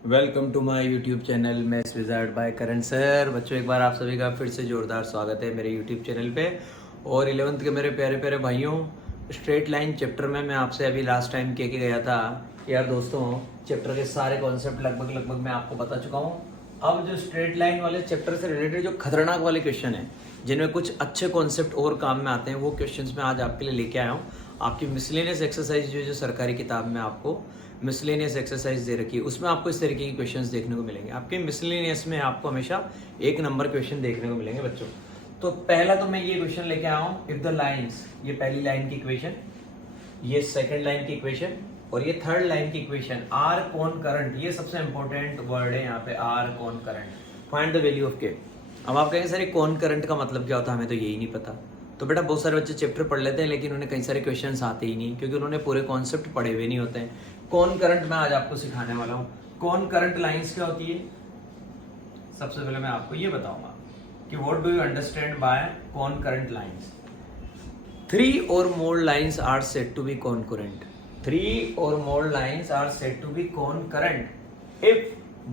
Welcome to my YouTube channel maths wizard by Karan sir. बच्चों, एक बार आप सभी का फिर से जोरदार स्वागत है मेरे यूट्यूब चैनल पे। और 11th के मेरे प्यारे प्यारे भाइयों, स्ट्रेट लाइन चैप्टर में मैं आपसे अभी लास्ट टाइम कह के गया था कि यार दोस्तों, चैप्टर के सारे कॉन्सेप्ट लगभग मैं आपको बता चुका हूँ। अब जो स्ट्रेट लाइन वाले चैप्टर से रिलेटेड जो खतरनाक वाले क्वेश्चन है, जिनमें कुछ अच्छे कॉन्सेप्ट और काम में आते हैं, वो क्वेश्चंस मैं आज आपके लिए लेके आया हूँ। आपकी मिसलेनियस एक्सरसाइज जो सरकारी किताब में आपको मिसलेनियस एक्सरसाइज दे रखी है, उसमें आपको इस तरीके के क्वेश्चंस देखने को मिलेंगे। आपके मिसलेनियस में आपको हमेशा 1 नंबर क्वेश्चन देखने को मिलेंगे बच्चों। तो पहला तो मैं ये क्वेश्चन लेके आया हूँ, इफ द लाइंस, ये पहली लाइन की इक्वेशन, ये सेकंड लाइन की इक्वेशन और ये थर्ड लाइन की इक्वेशन आर कौन करंट, ये सबसे इंपॉर्टेंट वर्ड है यहाँ पे, आर कौन current, find the value of के। अब आप कहेंगे सर कौन करंट का मतलब क्या होता है, हमें तो यही नहीं पता। तो बेटा, बहुत सारे बच्चे चैप्टर पढ़ लेते हैं लेकिन उन्हें कई सारे क्वेश्चंस आते ही नहीं, क्योंकि उन्होंने पूरे कॉन्सेप्ट पढ़े हुए नहीं होते हैं। कौन करंट मैं आज आपको सिखाने वाला हूँ। कौन करंट लाइंस क्या होती है, सबसे पहले मैं आपको ये बताऊंगा कि what do you understand by कौन current lines. 3 or more lines are said to be concurrent. 3 or more lines are said to be concurrent if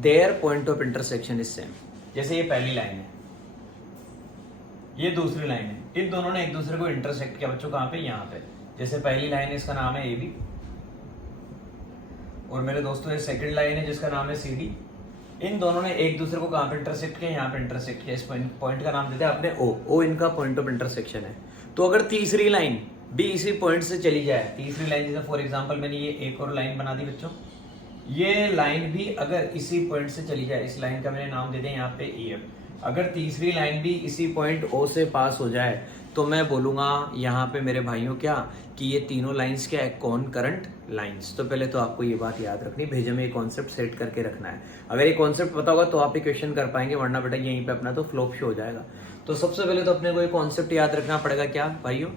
their point of intersection is same. जैसे ये पहली लाइन है, ये दूसरी line है, इन दोनों ने एक दूसरे को इंटरसेक्ट किया बच्चों, कहाँ पे, यहाँ पे। जैसे पहली लाइन है, इसका नाम है AB, और मेरे दोस्तों ये सेकंड लाइन है जिसका नाम है CD। इन दोनों ने एक दूसरे को कहाँ पे इंटरसेक्ट किया, यहाँ पे इंटरसेक्ट किया। इस पॉइंट का नाम देते हैं अपने O इनका पॉइंट ऑफ इंटरसेक्शन है। तो अगर तीसरी लाइन भी इसी पॉइंट से चली जाए, तीसरी लाइन जैसे फॉर एग्जांपल मैंने ये एक और लाइन बना दी बच्चों, ये लाइन भी अगर इसी पॉइंट से चली जाए, इस लाइन का मैंने नाम दे दिया यहाँ पे EF, अगर तीसरी लाइन भी इसी पॉइंट O से पास हो जाए तो मैं बोलूंगा यहाँ पे मेरे भाइयों क्या, कि ये तीनों लाइंस क्या है, कौन करंट लाइंस। तो पहले तो आपको ये बात याद रखनी, भेजे में ये कॉन्सेप्ट सेट करके रखना है। अगर ये कॉन्सेप्ट पता होगा तो आप ये क्वेश्चन कर पाएंगे, वरना बेटा यहीं पे अपना तो फ्लॉप शो हो जाएगा। तो सबसे पहले तो अपने को ये कॉन्सेप्ट याद रखना पड़ेगा क्या भाइयों,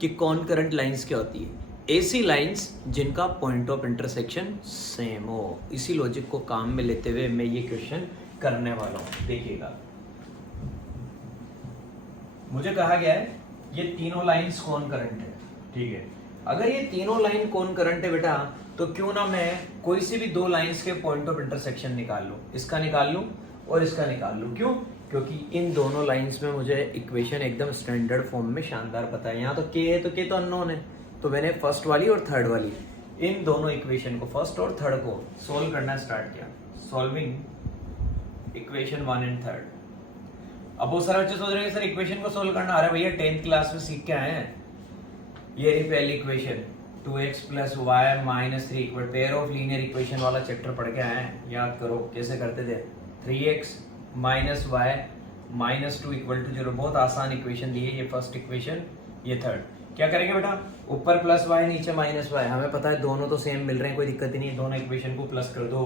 कि कौन करंट लाइंस क्या होती है। ऐसी लाइंस जिनका पॉइंट ऑफ इंटरसेक्शन सेम हो। इसी लॉजिक को काम में लेते हुए मैं ये क्वेश्चन करने वाला हूं, देखिएगा। मुझे कहा गया है ये तीनों लाइंस कौन करंट है, ठीक है। अगर ये तीनों लाइन कौन करंट है बेटा, तो क्यों ना मैं कोई सी भी 2 लाइंस के पॉइंट ऑफ इंटरसेक्शन निकाल लूं, इसका निकाल लूं और इसका निकाल लूं। क्यों? क्योंकि इन दोनों लाइंस में मुझे इक्वेशन एकदम स्टैंडर्ड फॉर्म में शानदार पता है। यहाँ तो के है, तो के तो अननोन है, तो मैंने फर्स्ट वाली और थर्ड वाली, इन दोनों इक्वेशन को, फर्स्ट और थर्ड को सोल्व करना स्टार्ट किया। Solving equation 1 and 3। अब बहुत सारे बच्चे सोच रहे हैं सर इक्वेशन को सोल्व करना, अरे भैया 10th क्लास में सीख के आए हैं। ये रही पहली equation, 2x + y - 3 equal, pair of linear equation वाला चैप्टर पढ़ के आए हैं। याद करो कैसे करते थे, 3x - y - 2 इक्वल टू 0। बहुत आसान इक्वेशन दी है, ये फर्स्ट इक्वेशन, ये थर्ड। क्या करेंगे बेटा, ऊपर +y नीचे -y, हमें पता है दोनों तो सेम मिल रहे हैं, कोई दिक्कत ही नहीं, दोनों इक्वेशन को प्लस कर दो।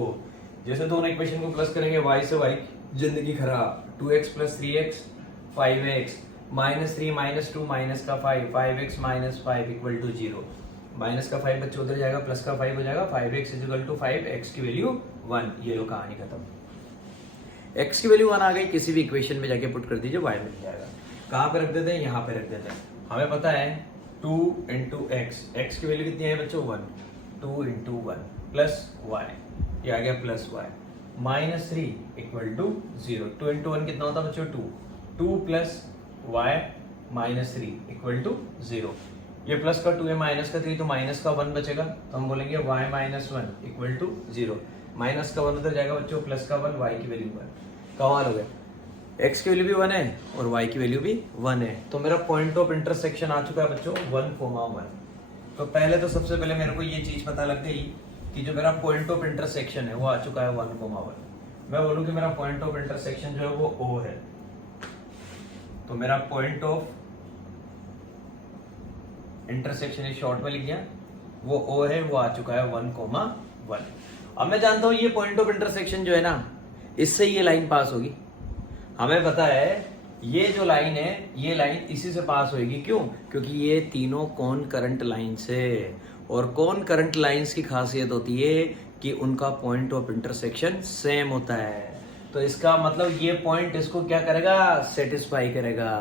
जैसे दोनों इक्वेशन को प्लस करेंगे, y से y जिंदगी खराब, 2x + 3x 5x -3 - 2 -5 5x - 5 equal to 0। Minus का 5 बच्चे उधर जाएगा, प्लस का 5 हो जाएगा, 5x = 5, x की वैल्यू 1। ये लो कहानी खत्म। x की वैल्यू 1 आ गई, किसी भी इक्वेशन में जाके पुट कर दीजिए, y मिल जाएगा। कहाँ पे रख देते हैं, यहाँ पे रख देते हैं। हमें पता है 2 × x, x की वैल्यू कितनी है बच्चों, 1, 2 × 1 प्लस y, ये आ गया प्लस y, -3 इक्वल टू 0। 2 × 1 कितना होता है बच्चों, 2, 2 + y -3 इक्वल टू 0। ये प्लस का 2 है, माइनस का 3, तो माइनस का 1 बचेगा, तो हम बोलेंगे y - 1 इक्वल टू 0। माइनस का 1 उधर जाएगा बच्चों, प्लस का 1, y की वैल्यू 1। कमाल हो गया, x की वैल्यू भी 1 है और y की वैल्यू भी 1 है। तो मेरा पॉइंट ऑफ इंटरसेक्शन आ चुका है बच्चों 1, 1। तो पहले तो सबसे पहले मेरे को ये चीज पता लग गई कि जो मेरा पॉइंट ऑफ इंटरसेक्शन है वो आ चुका है 1, 1। मैं बोलूँ कि मेरा पॉइंट ऑफ इंटरसेक्शन जो है वो O है, तो मेरा पॉइंट ऑफ इंटरसेक्शन इस शॉर्ट में लिख दिया, वो O है, वो आ चुका है 1, 1। अब मैं जानता हूं ये पॉइंट ऑफ इंटरसेक्शन जो है ना, इससे ये लाइन पास होगी। हमें पता है ये जो लाइन है, ये लाइन इसी से पास होगी। क्यों? क्योंकि ये तीनों कौन करंट लाइंस है, और कौन करंट लाइंस की खासियत होती है कि उनका पॉइंट ऑफ इंटरसेक्शन सेम होता है। तो इसका मतलब ये पॉइंट इसको क्या करेगा, सेटिस्फाई करेगा।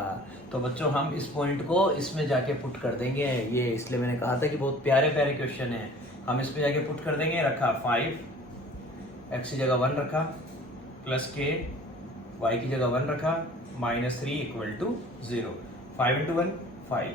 तो बच्चों हम इस पॉइंट को इसमें जाके पुट कर देंगे, ये इसलिए मैंने कहा था कि बहुत प्यारे प्यारे क्वेश्चन है। हम इस पे जाके पुट कर देंगे, रखा 5 x की जगह 1 रखा, प्लस के y की जगह 1 रखा, -3 = 0। 5 × 1 5,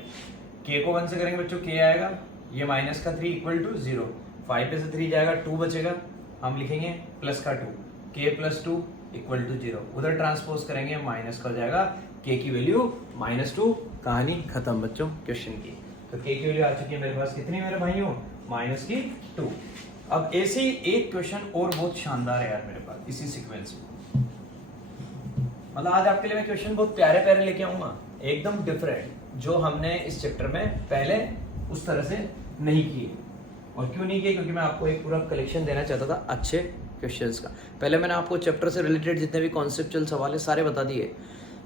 k को 1 से करेंगे बच्चों k आएगा, ये माइनस का 3 = 0, 5 पे से 3 जाएगा 2 बचेगा, हम लिखेंगे प्लस का 2, k + 2 = 0, उधर ट्रांसपोज करेंगे माइनस का हो जाएगा, k की वैल्यू -2, कहानी खत्म बच्चों क्वेश्चन की। तो k की वैल्यू आ चुकी है मेरे पास कितनी मेरे भाइयों, -2। अब ऐसे ही एक क्वेश्चन और बहुत शानदार है यार मेरे पास इसी सीक्वेंस में, मतलब आज आपके लिए मैं क्वेश्चन बहुत प्यारे प्यारे लेके आऊंगा, एकदम डिफरेंट, जो हमने इस चैप्टर में पहले उस तरह से नहीं किए। और क्यों नहीं किए, क्योंकि मैं आपको एक पूरा कलेक्शन देना चाहता था अच्छे क्वेश्चंस का। पहले मैंने आपको चैप्टर से रिलेटेड जितने भी कॉन्सेप्चुअल सवाल है सारे बता दिए,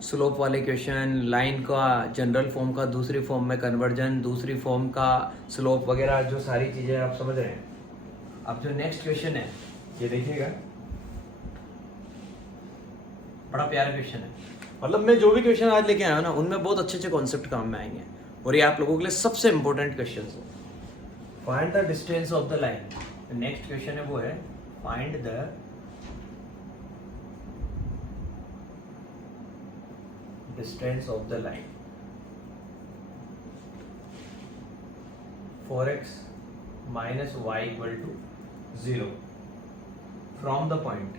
स्लोप वाले क्वेश्चन, लाइन का जनरल फॉर्म का दूसरी फॉर्म में कन्वर्जन, दूसरी फॉर्म का स्लोप वगैरह, जो सारी चीजें आप समझ रहे हैं। अब जो नेक्स्ट क्वेश्चन है ये देखिएगा, बड़ा प्यारा क्वेश्चन है, मतलब मैं जो भी क्वेश्चन आज लेके आया हूं ना उनमें बहुत अच्छे अच्छे कॉन्सेप्ट काम में आएंगे, और ये आप लोगों के लिए सबसे इंपॉर्टेंट क्वेश्चन है। Find the distance of the line, next question है वो है find the distance of the line 4x - y = 0 from the point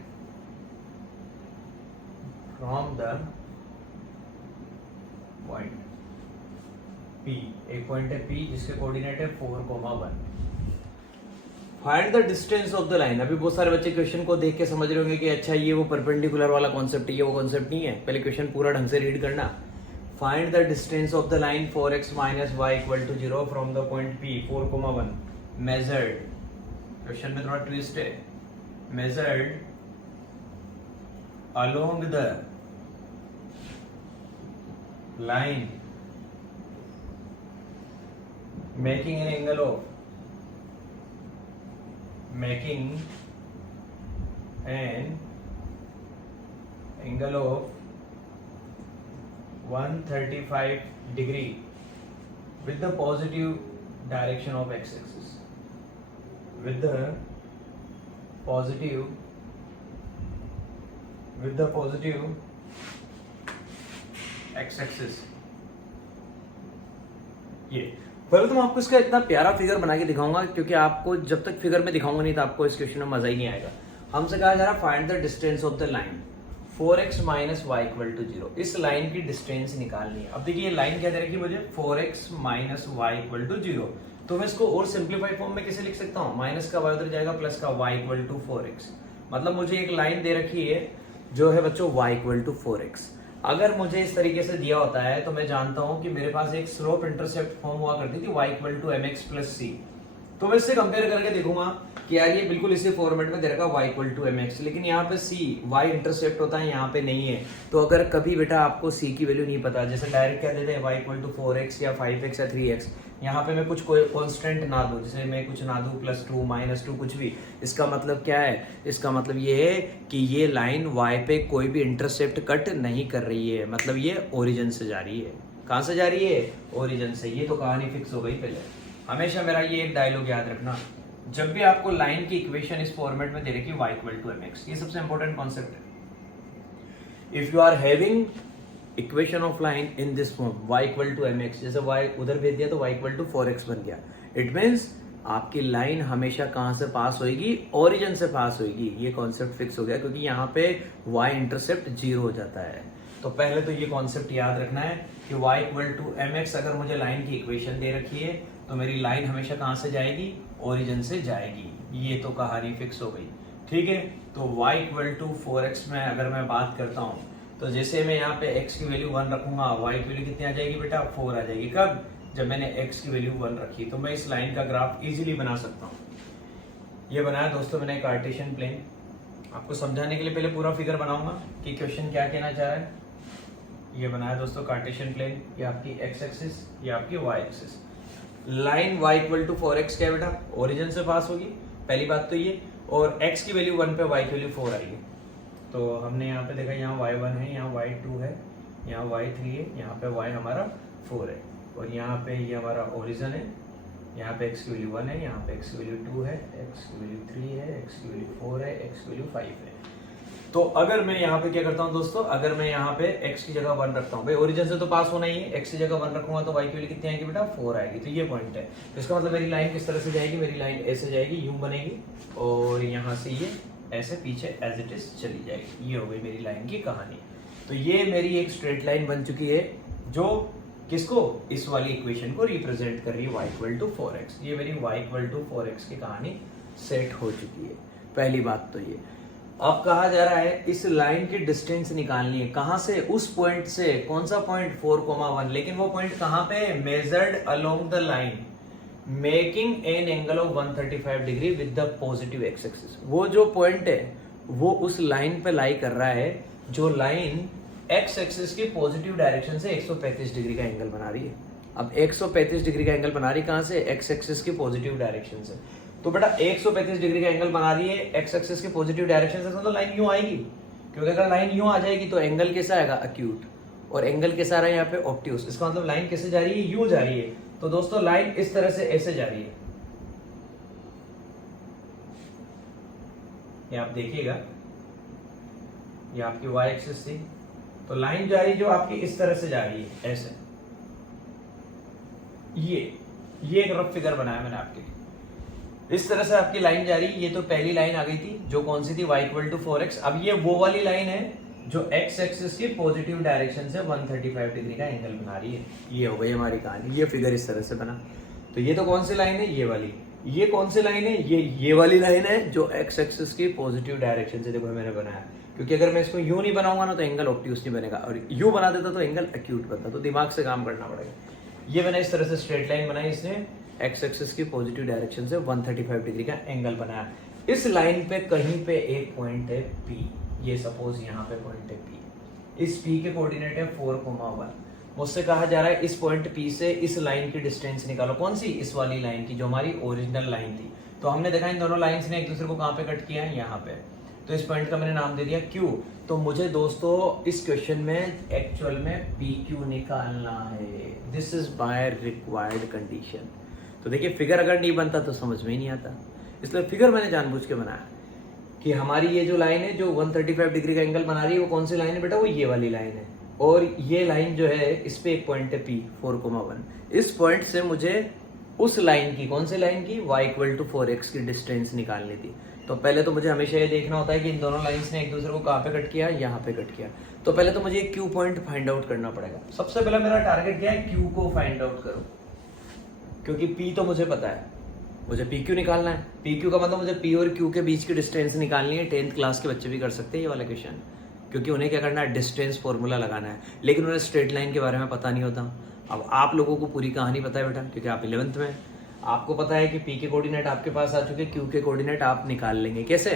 P, एक पॉइंट है P जिसके कोऑर्डिनेट है 4,1। Find the distance of the line. अभी बहुत सारे बच्चे क्वेश्चन को देख के समझ रहे होंगे कि अच्छा ये वो परपेंडिकुलर वाला कॉन्सेप्ट है, ये वो कॉन्सेप्ट नहीं है। पहले क्वेश्चन पूरा ढंग से रीड करना। Find the distance of the line 4x - y = 0 from the point P 4,1 measured. Question में थोड़ा ट्विस्ट है, measured along the line making an angle of 135 degree with the positive direction of x-axis, with the positive x-axis। ये पहले तो मैं आपको इसका इतना प्यारा फिगर बना के दिखाऊंगा, क्योंकि आपको जब तक फिगर में दिखाऊंगा नहीं तो आपको इस क्वेश्चन में मजा ही नहीं आएगा। हमसे कहा जा रहा find the distance of the line 4x - y = 0। इस लाइन की डिस्टेंस निकालनी है। अब देखिए ये लाइन क्या दे रखी है मुझे, 4x - y = 0। तो मैं इसको और सिंप्लीफाइड फॉर्म में कैसे लिख सकता हूँ, माइनस का y उधर जाएगा, प्लस का y = 4x। मतलब मुझे एक लाइन दे रखी है जो है बच्चों y = 4x। अगर मुझे इस तरीके से दिया होता है तो मैं जानता हूं कि मेरे पास एक स्लोप इंटरसेप्ट फॉर्म हुआ करती थी y = mx + c। तो मैं इससे कंपेयर करके देखूंगा कि यार ये बिल्कुल इसी फॉर्मेट में दे रखा y = mx, लेकिन यहाँ पे c y इंटरसेप्ट होता है, यहाँ पे नहीं है। तो अगर कभी बेटा आपको c की वैल्यू नहीं पता, जैसे डायरेक्ट क्या देते हैं y = 4x या 5x या 3x, यहाँ पे मैं कुछ कांस्टेंट ना दूं, जैसे मैं कुछ ना दूं +2 -2 कुछ भी, इसका मतलब क्या है, इसका मतलब ये है कि ये लाइन y पे कोई भी इंटरसेप्ट कट नहीं कर रही है, मतलब ये ओरिजिन से जा रही है। कहाँ से जा रही है, ओरिजिन से। ये तो कहानी फिक्स हो गई। पहले हमेशा मेरा ये एक डायलॉग याद रखना, जब भी आपको लाइन की इक्वेशन इस फॉर्मेट में दे रखी y = mx, ये सबसे इंपॉर्टेंट कॉन्सेप्ट है। If you are having equation of line in this form y = mx, जैसे y उधर भेज दिया तो y = 4x बन गया। इट मीन्स आपकी लाइन हमेशा कहां से पास होगी, ओरिजिन से पास होगी। ये कॉन्सेप्ट फिक्स हो गया, क्योंकि यहाँ पे y इंटरसेप्ट 0 हो जाता है। तो पहले तो ये कॉन्सेप्ट याद रखना है कि y = mx, अगर मुझे लाइन की इक्वेशन दे रखी है तो मेरी लाइन हमेशा कहां से जाएगी, ओरिजिन से जाएगी। ये तो कहानी फिक्स हो गई, ठीक है। तो y = 4x में अगर मैं बात करता हूं, तो जैसे मैं यहाँ पे x की वैल्यू 1 रखूंगा, y की वैल्यू कितनी आ जाएगी बेटा, 4 आ जाएगी। कब, जब मैंने x की वैल्यू 1 रखी। तो मैं इस लाइन का ग्राफ इजीली बना सकता हूँ। ये बनाया दोस्तों मैंने कार्टेशियन प्लेन, आपको समझाने के लिए पहले पूरा फिगर बनाऊंगा कि क्वेश्चन क्या कहना चाह रहा है। ये बनाया दोस्तों कार्टेशियन प्लेन, ये आपकी x एक्सिस, ये आपकी y axis. Line y = 4x क्या है बेटा, ओरिजिन से पास होगी, पहली बात तो ये। और x की वैल्यू 1 पे y की वैल्यू 4 आएगी। तो हमने यहाँ पे देखा, यहाँ y1 है, यहाँ y2 है, यहाँ y3 है, यहाँ पे y हमारा 4 है, और यहाँ पे ये हमारा ओरिजिन है, यहाँ पे x की वैल्यू 1 है, यहाँ पे x की वैल्यू 2 है, x की वैल्यू 3 है, x की वैल्यू 4 है, x की वैल्यू 5 है। तो अगर मैं यहाँ पे क्या करता हूँ दोस्तों, अगर मैं यहाँ पे x की जगह 1 रखता हूँ, भाई ओरिजिन से तो पास होना ही है, x की जगह 1 रखूंगा तो y की वैल्यू कितनी आएगी बेटा 4 आएगी। तो ये पॉइंट है, तो इसका मतलब मेरी लाइन किस तरह से जाएगी, मेरी लाइन ऐसे जाएगी, यूं बनेगी और यहाँ से ये ऐसे पीछे एज इट इज चली जाएगी। ये हो गई मेरी लाइन की कहानी। तो ये मेरी एक स्ट्रेट लाइन बन चुकी है जो किसको, इस वाली इक्वेशन को रिप्रेजेंट कर रही है y इक्वल टू 4x। ये मेरी y इक्वल टू 4x की कहानी सेट हो चुकी है। पहली बात तो ये। अब कहा जा रहा है इस लाइन की डिस्टेंस निकालनी है, कहां से, उस पॉइंट से, कौन सा पॉइंट 4,1, लेकिन वो पॉइंट कहां पे, measured along the line making an angle of 135 degree with the positive x axis. वो जो पॉइंट है वो उस लाइन पे लाई कर रहा है जो लाइन एक्स एक्सिस की पॉजिटिव डायरेक्शन से 135 डिग्री का एंगल बना रही है। अब 135 डिग्री का एंगल बना रही कहां से, एक्स एक्सिस की पॉजिटिव डायरेक्शन से। तो बेटा 135 डिग्री का एंगल बना रही है एक्स एक्सिस की पॉजिटिव डायरेक्शन से, तो लाइन यूं आएगी, क्योंकि अगर लाइन यूं आ जाएगी तो एंगल कैसा आएगा, अक्यूट, और एंगल कैसा आ रहा है यहाँ पे, ऑब्ट्यूस। इसका मतलब लाइन कैसे जा रही है, यूं जा रही है। तो दोस्तों लाइन इस तरह से ऐसे जा रही है, ये आप देखिएगा, ये आपकी y एक्सिस थी, तो लाइन जा रही जो आपकी इस तरह से जा रही है ऐसे। ये एक रफ फिगर बनाया मैंने आपके लिए, इस तरह से आपकी लाइन जा रही है। ये तो पहली लाइन आ गई थी जो कौन सी थी, y इक्वल टू 4x। अब ये वो वाली लाइन है जो x एक्सिस की पॉजिटिव डायरेक्शन से 135 डिग्री का एंगल बना रही है। ये हो गई हमारी कहानी, ये फिगर इस तरह से बना। तो ये तो कौन सी लाइन है, ये वाली। ये कौन सी लाइन है, ये वाली लाइन है जो x एक्सिस की पॉजिटिव डायरेक्शन से, देखो मैंने बनाया, क्योंकि अगर मैं इसको यूं नहीं बनाऊंगा ना तो एंगल ऑब्ट्यूस नहीं बनेगा, और यूं बना देता तो एंगल एक्यूट बनता। तो दिमाग से काम करना पड़ेगा। ये मैंने इस तरह से स्ट्रेट लाइन बनाई, इसने एक्स एक्सिस की पॉजिटिव डायरेक्शन से 135 डिग्री का एंगल बनाया। इस लाइन पे कहीं पे एक पॉइंट है P, ये सपोज यहाँ पे पॉइंट है P। इस P के कोऑर्डिनेट है 4,1। मुझसे कहा जा रहा है इस पॉइंट P से इस लाइन की डिस्टेंस निकालो, कौन सी, इस वाली लाइन की जो हमारी ओरिजिनल लाइन थी। तो हमने देखा इन दोनों लाइंस ने एक दूसरे को कहाँ पे कट किया है, यहाँ पे। तो इस पॉइंट का मैंने नाम दे दिया Q। तो मुझे दोस्तों इस क्वेश्चन में एक्चुअल में PQ निकालना है। This is by required condition. तो देखिए फिगर अगर नहीं बनता तो समझ में ही नहीं आता, इसलिए फिगर मैंने जानबूझ के बनाया कि हमारी ये जो लाइन है जो 135 डिग्री का एंगल बना रही है वो कौन सी लाइन है बेटा, वो ये वाली लाइन है। और ये लाइन जो है इस पे एक पॉइंट है P 4,1। इस पॉइंट से मुझे उस लाइन की, कौन सी लाइन की, y इक्वल टू 4x की डिस्टेंस निकालनी थी। तो पहले तो मुझे हमेशा ये देखना होता है कि इन दोनों लाइंस ने एक दूसरे को कहाँ पे कट किया, यहाँ पे कट किया। तो पहले तो मुझे Q पॉइंट फाइंड आउट करना पड़ेगा। सबसे पहले मेरा टारगेट क्या है, Q को फाइंड आउट करो, क्योंकि P तो मुझे पता है, मुझे PQ निकालना है। PQ का मतलब मुझे P और Q के बीच की डिस्टेंस निकालनी है। 10th क्लास के बच्चे भी कर सकते हैं ये वाला क्वेश्चन, क्योंकि उन्हें क्या करना है, डिस्टेंस फॉर्मूला लगाना है, लेकिन उन्हें स्ट्रेट लाइन के बारे में पता नहीं होता। अब आप लोगों को पूरी कहानी पता है बेटा, क्योंकि आप 11th में, आपको पता है कि P के कोऑर्डिनेट आपके पास आ चुके, Q के कोऑर्डिनेट आप निकाल लेंगे। कैसे,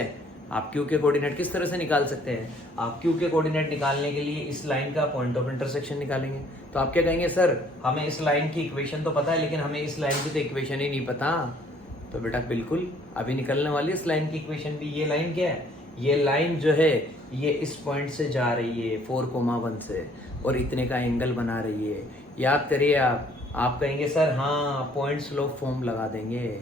आप Q के कोऑर्डिनेट किस तरह से निकाल सकते हैं, आप Q के कोऑर्डिनेट निकालने के लिए इस लाइन का पॉइंट ऑफ इंटरसेक्शन निकालेंगे। तो आप क्या कहेंगे, सर हमें इस लाइन की इक्वेशन तो पता है लेकिन हमें इस लाइन की तो इक्वेशन ही नहीं पता। तो बेटा बिल्कुल अभी निकलने वाली इस लाइन की इक्वेशन भी। ये लाइन क्या है, ये लाइन जो है ये इस पॉइंट से जा रही है 4,1 से, और इतने का एंगल बना रही है। याद करिए आप कहेंगे सर हाँ पॉइंट स्लोप फॉर्म लगा देंगे।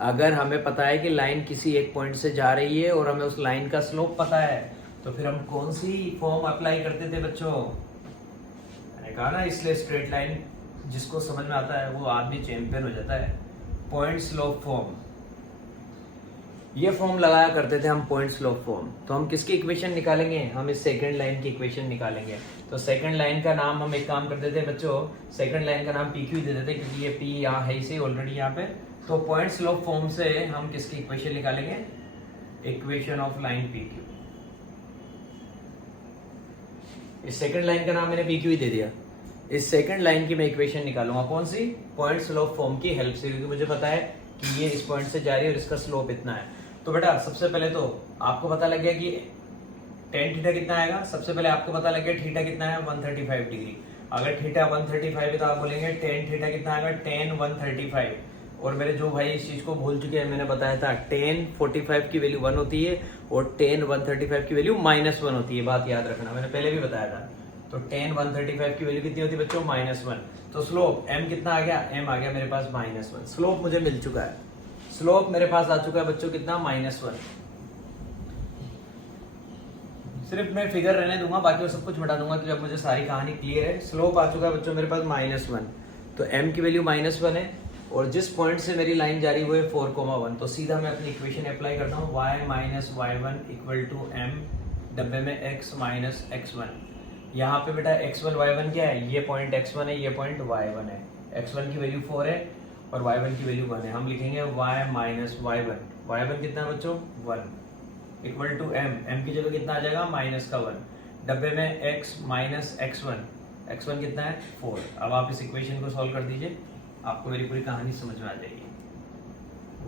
अगर हमें पता है कि लाइन किसी एक पॉइंट से जा रही है और हमें उस लाइन का स्लोप पता है, तो फिर हम कौन सी फॉर्म अप्लाई करते थे बच्चों, मैंने कहा ना, इसलिए स्ट्रेट लाइन जिसको समझ में आता है वो आदमी चैंपियन हो जाता है। पॉइंट स्लोप फॉर्म, ये फॉर्म लगाया करते थे हम, पॉइंट स्लोप फॉर्म। तो हम किसकी इक्वेशन निकालेंगे, हम इस सेकंड लाइन की इक्वेशन निकालेंगे। तो सेकंड लाइन का नाम हम एक काम करते थे बच्चों, सेकंड लाइन का नाम PQ दे देते, क्योंकि ये P यहाँ है इसे ऑलरेडी यहाँ पे। तो पॉइंट स्लोप फॉर्म से हम किसकी इक्वेशन निकालेंगे, इक्वेशन ऑफ लाइन PQ। इस सेकंड लाइन का नाम मैंने PQ ही दे दिया। इस सेकंड लाइन की मैं इक्वेशन निकालूंगा, कौन सी, पॉइंट स्लोप फॉर्म की हेल्प से, क्योंकि मुझे पता है कि ये इस पॉइंट से जा रही है और इसका स्लोप इतना है। तो बेटा सबसे पहले तो आपको पता लग गया कि tan थीटा कितना आएगा। सबसे पहले आपको पता लग गया थीटा कितना है, 135 डिग्री। अगर थीटा 135 है तो आप बोलेंगे tan थीटा कितना आएगा, tan 135। और मेरे जो भाई इस चीज को भूल चुके हैं, मैंने बताया था tan 45 की वैल्यू 1 होती है और tan 135 की वैल्यू -1 होती है। बात याद रखना, मैंने पहले भी बताया था। तो tan 135 की वैल्यू कितनी होती है बच्चों, -1। तो स्लोप m कितना आ गया, m आ गया मेरे पास -1। स्लोप मुझे मिल चुका है, स्लोप मेरे पास आ चुका है बच्चों कितना, -1। सिर्फ मैं फिगर रहने दूंगा, बाकी वो सब कुछ मिटा दूंगा, तो जब मुझे सारी कहानी क्लियर है। स्लोप आ चुका है बच्चों मेरे पास -1, तो m की वैल्यू -1 है, और जिस पॉइंट से मेरी लाइन जा रही है वो है 4,1। तो सीधा मैं अपनी इक्वेशन अप्लाई करता हूँ, y minus y1 equal to m, डब्बे में x माइनस x1। यहाँ पे बेटा x1 y1 क्या है, ये पॉइंट x1 है, ये पॉइंट y1 है। x1 की वैल्यू 4 है और y1 की वैल्यू 1 है। हम लिखेंगे y माइनस y1, y1 कितना है बच्चों, 1 इक्वल टू m की जगह कितना आ जाएगा, -1, डब्बे में x माइनस x1 कितना है, 4। अब आप इस इक्वेशन को सॉल्व कर दीजिए, आपको मेरी पूरी कहानी समझ में आ जाएगी।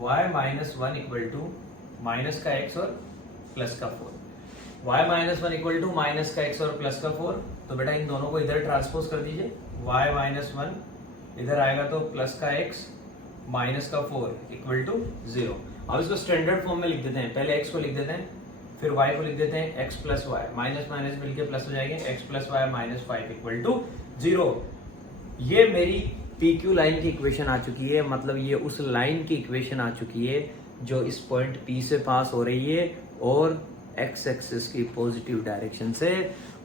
y minus 1 equal to minus का x और प्लस का 4, y minus 1 equal to minus का x और प्लस का 4। तो बेटा इन दोनों को इधर ट्रांसपोज कर दीजिए, y माइनस 1 इधर आएगा तो प्लस का x माइनस का 4 इक्वल टू 0। अब इसको स्टैंडर्ड फॉर्म में लिख देते हैं, पहले x को लिख देते हैं, फिर y को लिख देते हैं, x plus y, minus minus मिलके प्लस हो जाएंगे, x plus y minus 5 equal to 0। ये मेरी PQ लाइन की इक्वेशन आ चुकी है, मतलब ये उस लाइन की इक्वेशन आ चुकी है जो इस पॉइंट P से पास हो रही है और x एक्सिस की पॉजिटिव डायरेक्शन से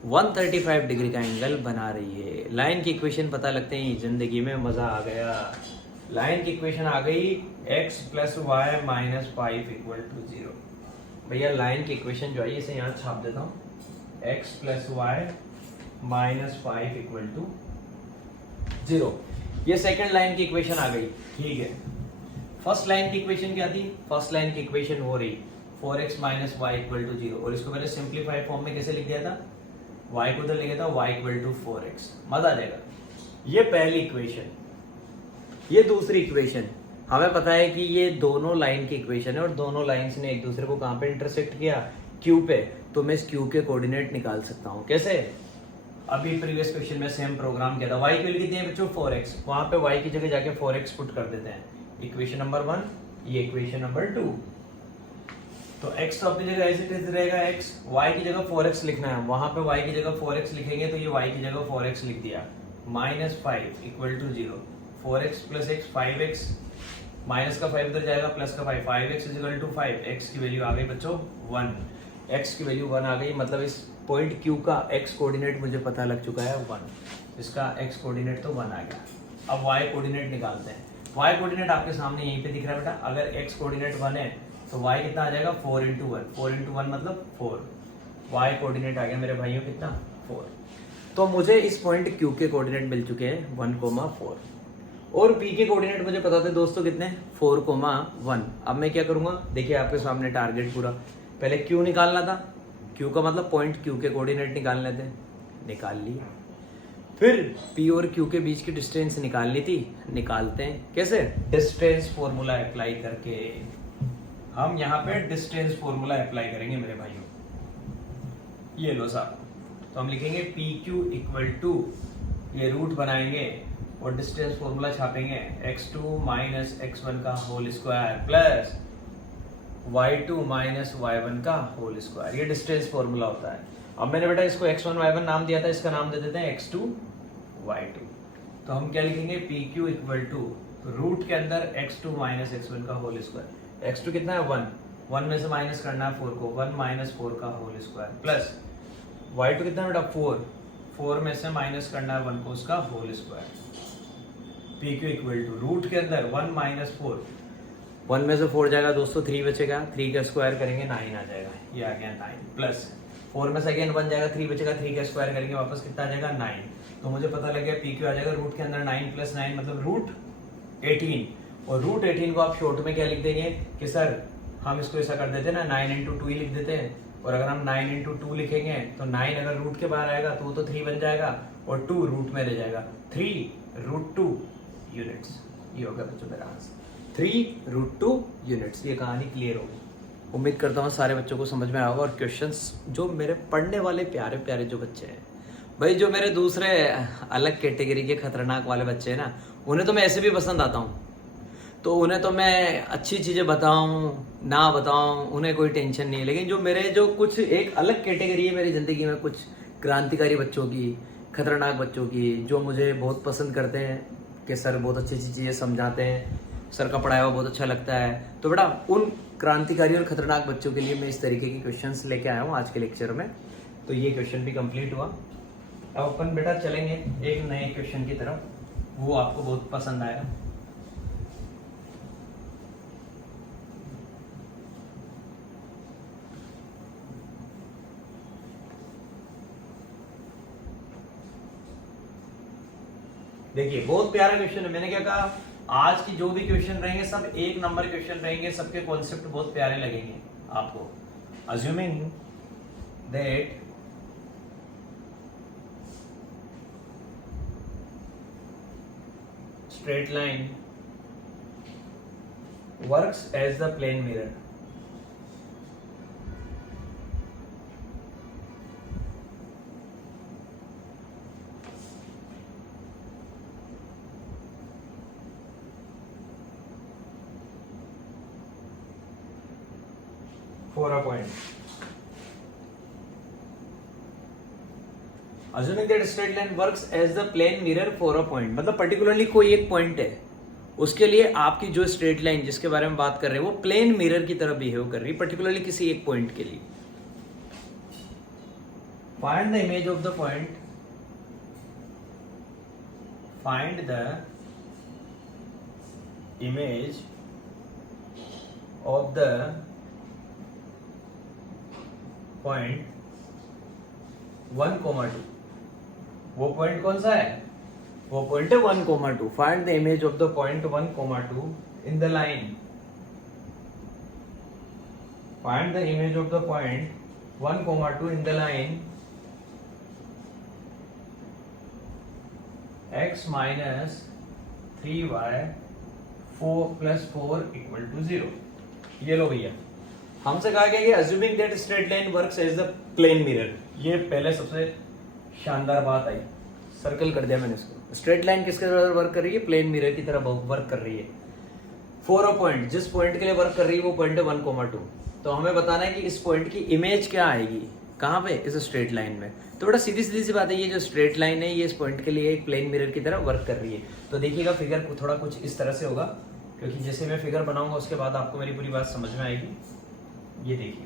135 डिग्री का एंगल बना रही है। लाइन की इक्वेशन पता लगते ही जिंदगी में मजा आ गया। लाइन की इक्वेशन आ गई, x plus y minus 5 equal to 0। भैया लाइन की इक्वेशन जो है इसे यहाँ छाप देता हूँ, x plus y minus 5 equal to 0। ये सेकंड लाइन की इक्वेशन आ गई, ठीक है। फर्स्ट लाइन की इक्वेशन क्या थी, फर्स्ट लाइन की इक्वेशन हो रही 4x minus Y equal to 0, और इसको मैंने सिंप्लीफाइड फॉर्म में कैसे लिख दिया था, y को उधर लिखा था y इक्वल टू 4x। मजा आ जाएगा। ये पहली इक्वेशन, ये दूसरी इक्वेशन। हमें पता है कि ये दोनों लाइन की इक्वेशन है और दोनों लाइंस ने एक दूसरे को कहां पे इंटरसेक्ट किया, Q पे। तो मैं इस Q के कोऑर्डिनेट निकाल सकता हूं, कैसे, अभी प्रीवियस क्वेश्चन में सेम प्रोग्राम किया था। y की वैल्यू कितनी है बच्चों, 4x, वहां पे y की जगह जाके 4x पुट कर देते हैं। इक्वेशन नंबर 1, ये इक्वेशन नंबर 2। तो x तो अपनी जगह एज इट इज रहेगा x, y की जगह 4x लिखना है, वहां पे y की जगह 4x लिखेंगे तो ये y की जगह 4x लिख दिया, -5 equal to 0। 4x plus x 5x, minus का 5 उधर जाएगा, प्लस का 5, 5x is equal to 5। x की वैल्यू आ गई बच्चों 1, x की वैल्यू 1 आ गई, मतलब इस पॉइंट Q का x कोऑर्डिनेट मुझे पता लग चुका है 1, इसका x कोऑर्डिनेट तो 1 आ गया। अब y कोऑर्डिनेट निकालते हैं। y कोऑर्डिनेट आपके सामने यहीं पे दिख रहा है बेटा, अगर x कोऑर्डिनेट 1 है तो y कितना आ जाएगा, 4 इंटू 1, 4 इंटू 1 मतलब 4। y कोऑर्डिनेट आ गया मेरे भाइयों कितना, 4। तो मुझे इस पॉइंट Q के कोऑर्डिनेट मिल चुके हैं 1,4, और P के कोऑर्डिनेट मुझे पता थे दोस्तों कितने, 4,1। अब मैं क्या करूंगा, देखिए आपके सामने टारगेट पूरा, पहले Q निकालना था, Q का मतलब पॉइंट Q के कोऑर्डिनेट निकालने थे, निकाल लिए। फिर P और Q के बीच की डिस्टेंस निकालनी थी, निकालते हैं। कैसे, डिस्टेंस फॉर्मूला अप्लाई करके। हम यहाँ पे डिस्टेंस फॉर्मूला अप्लाई करेंगे मेरे भाइयों, ये लो साहब। तो हम लिखेंगे PQ इक्वल टू, ये रूट बनाएंगे और distance formula छापेंगे, x2 minus x1 का whole square plus y2 minus y1 का होल स्क्वायर। ये डिस्टेंस फॉर्मूला होता है। अब मैंने बेटा इसको x1 y1 नाम दिया था, इसका नाम दे देते हैं x2 y2। तो हम क्या लिखेंगे, PQ इक्वल टू रूट के अंदर x2 माइनस x1 का होल स्क्वायर। x2 कितना है 1 में से माइनस करना है 4 को, 1 माइनस 4 का होल स्क्वायर प्लस y2 कितना है बेटा 4 में से माइनस करना है 1 को, उसका whole square. PQ equal to root के अंदर 1 माइनस 4, 1 में से 4 जाएगा दोस्तों, 3 बचेगा, 3 का स्क्वायर करेंगे 9 आ जाएगा, ये आ गया 9 प्लस 4 में से अगेन 1 जाएगा, 3 बचेगा, 3 का स्क्वायर करेंगे वापस कितना आ जाएगा 9। तो मुझे पता लग गया PQ आ जाएगा रूट के अंदर 9 प्लस 9 मतलब रूट 18। और रूट 18 को आप शॉर्ट में क्या लिख देंगे कि सर हम इसको ऐसा कर देते हैं ना, 9 इंटू 2 ही लिख देते हैं। और अगर हम 9 इंटू 2 लिखेंगे तो 9 अगर रूट के बाहर आएगा तो 3 बन जाएगा और 2 रूट में रह जाएगा, 3 रूट 2 यूनिट्स। ये होगा बच्चों मेरा आंसर, 3 रूट 2 यूनिट्स। ये कहानी क्लियर होगी, उम्मीद करता हूँ सारे बच्चों को समझ में आएगा। और क्वेश्चंस जो मेरे पढ़ने वाले प्यारे प्यारे जो बच्चे हैं भाई, जो मेरे दूसरे अलग कैटेगरी के खतरनाक वाले बच्चे हैं ना, उन्हें तो मैं ऐसे भी पसंद आता हूँ। तो उन्हें तो मैं अच्छी चीज़ें बताऊँ ना बताऊँ, उन्हें कोई टेंशन नहीं है। लेकिन जो मेरे जो कुछ एक अलग कैटेगरी है मेरी ज़िंदगी में, कुछ क्रांतिकारी बच्चों की, खतरनाक बच्चों की, जो मुझे बहुत पसंद करते हैं कि सर बहुत अच्छी अच्छी चीज़ें समझाते हैं, सर का पढ़ाया हुआ बहुत अच्छा लगता है। तो बेटा उन क्रांतिकारी और खतरनाक बच्चों के लिए मैं इस तरीके की क्वेश्चंस लेके आया हूँ आज के लेक्चर में। तो ये क्वेश्चन भी कंप्लीट हुआ। अब अपन बेटा चलेंगे एक नए क्वेश्चन की तरफ, वो आपको बहुत पसंद आएगा। देखिए बहुत प्यारा क्वेश्चन है। मैंने क्या कहा, आज की जो भी क्वेश्चन रहेंगे सब एक नंबर क्वेश्चन रहेंगे, सबके कॉन्सेप्ट बहुत प्यारे लगेंगे आपको। Assuming that straight line works as the plane mirror. For a point. Assuming that straight line works as the plane mirror for a point, मतलब पर्टिकुलरली कोई एक पॉइंट है, उसके लिए आपकी जो स्ट्रेट लाइन जिसके बारे में बात कर रहे हैं वो प्लेन मिरर की तरह बिहेव कर रही है, पर्टिकुलरली किसी एक पॉइंट के लिए। Find the image of the point, find the image of the point 1,2। वो पॉइंट कौन सा है? वो पॉइंट है 1,2। Find the image of the point 1,2 in the line. Find the image of the point 1,2 in the line x minus 3y 4 plus 4 equal to 0। ये लो भैया, हमसे कहा गया कि assuming that straight line works as the plane mirror। ये पहले सबसे शानदार बात आई, सर्कल कर दिया मैंने इसको। स्ट्रेट लाइन किसके तरह वर्क कर रही है? प्लेन मिरर की तरह वर्क कर रही है। फॉर अ पॉइंट, जिस पॉइंट के लिए वर्क कर रही है वो पॉइंट है 1,2। तो हमें बताना है कि इस पॉइंट की इमेज क्या आएगी, कहाँ पे? इस स्ट्रेट लाइन में। तो बड़ा सीधी सीधी सी बात है, ये जो स्ट्रेट लाइन है ये इस पॉइंट के लिए एक प्लेन मिरर की तरह वर्क कर रही है। तो देखिएगा फिगर थोड़ा कुछ इस तरह से होगा, क्योंकि जैसे मैं फिगर बनाऊंगा उसके बाद आपको मेरी पूरी बात समझ में आएगी। ये देखिए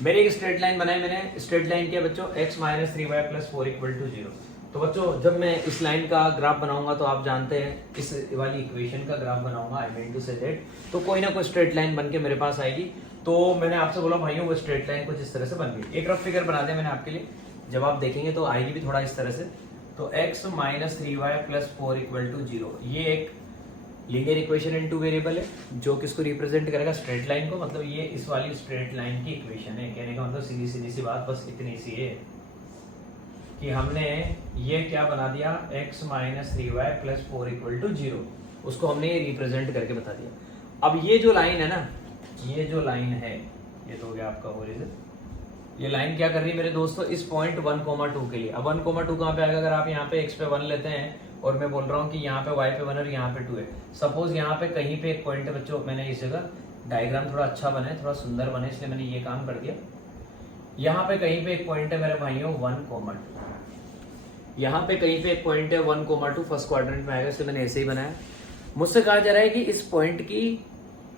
मेरी एक स्ट्रेट लाइन बनाई मैंने। स्ट्रेट लाइन क्या बच्चों? x minus 3y plus 4 equal to 0। तो बच्चों जब मैं इस लाइन का ग्राफ बनाऊंगा तो आप जानते हैं इस वाली इक्वेशन का ग्राफ बनाऊंगा, I mean to say that, तो कोई ना कोई स्ट्रेट लाइन बन के मेरे पास आएगी। तो मैंने आपसे बोला भाइयों वो स्ट्रेट लाइन कुछ इस तरह से बन गई। एक रफ फिगर बना दिया मैंने आपके लिए, जब आप देखेंगे तो आएगी भी थोड़ा इस तरह से। तो x minus 3y plus 4 equal to 0, ये एक linear equation in two variable है जो किसको रिप्रेजेंट करेगा? स्ट्रेट लाइन को। मतलब ये इस वाली स्ट्रेट लाइन की इक्वेशन है। कहने का मतलब सीधी सीधी सी बात बस इतनी सी है कि हमने ये क्या बना दिया, x minus 3y plus 4 equal to 0, उसको हमने ये रिप्रेजेंट करके बता दिया। अब ये जो लाइन है ना, ये जो लाइन है, ये तो हो गया आपका ओरिजिन। ये लाइन क्या कर रही है मेरे दोस्तों? इस पॉइंट 1,2 के लिए। अब 1,2 कहाँ पे आएगा? अगर आप यहाँ पे x पे 1 लेते हैं और मैं बोल रहा हूँ कि यहाँ पे y पे 1 और यहाँ पे 2 है। सपोज यहाँ पे कहीं पे एक पॉइंट है बच्चों, मैंने इस जगह डायग्राम थोड़ा अच्छा बने, थोड़ा सुंदर बने, इसलिए मैंने ये काम कर दिया। यहाँ पे कहीं पे एक पॉइंट है मेरे भाइयों 1,2। यहाँ पे कहीं पे एक पॉइंट है 1,2, फर्स्ट क्वाड्रेंट में आएगा, इसलिए मैंने ऐसे ही बनाया। मुझसे कहा जा रहा है कि इस पॉइंट की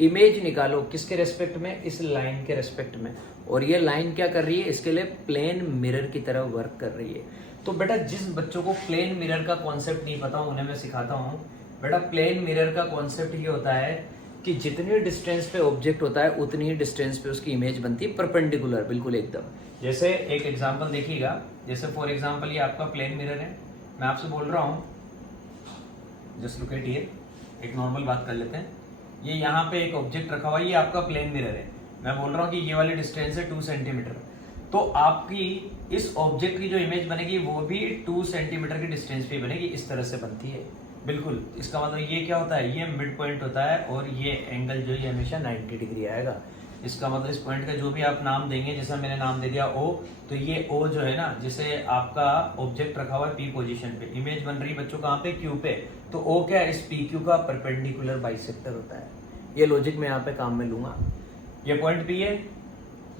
इमेज निकालो, किसके रेस्पेक्ट में? इस लाइन के रेस्पेक्ट में। और ये लाइन क्या कर रही है? इसके लिए प्लेन मिरर की तरह वर्क कर रही है। तो बेटा जिस बच्चों को प्लेन मिरर का कॉन्सेप्ट नहीं पता उन्हें मैं सिखाता हूँ। बेटा प्लेन मिरर का कॉन्सेप्ट ये होता है कि जितनी डिस्टेंस पे ऑब्जेक्ट होता है उतनी ही डिस्टेंस पे उसकी इमेज बनती है, परपेंडिकुलर, बिल्कुल एकदम। जैसे एक एग्जांपल देखिएगा, जैसे फॉर एग्जांपल ये आपका प्लेन मिरर है, मैं आपसे बोल रहा हूँ, जस्ट लुक एट हियर, एक नॉर्मल बात कर लेते हैं। ये यहाँ पे एक ऑब्जेक्ट रखा हुआ है, ये आपका प्लेन मिरर है। मैं बोल रहा हूँ कि ये वाली डिस्टेंस है 2 सेंटीमीटर। तो आपकी इस ऑब्जेक्ट की जो इमेज बनेगी वो भी 2 सेंटीमीटर की डिस्टेंस पे बनेगी, इस तरह से बनती है बिल्कुल। इसका मतलब ये क्या होता है? ये मिड पॉइंट होता है और ये एंगल जो है हमेशा 90 डिग्री आएगा। इसका मतलब इस पॉइंट का जो भी आप नाम देंगे, जैसा मैंने नाम दे दिया O, तो ये O जो है ना, जिसे आपका ऑब्जेक्ट रखा हुआ है P पोजीशन पे, इमेज बन रही है बच्चों कहाँ पे? Q पे। तो O क्या है? इस PQ का परपेंडिकुलर बाइसेक्टर होता है। ये लॉजिक मैं यहाँ पे काम में लूंगा। ये पॉइंट P है,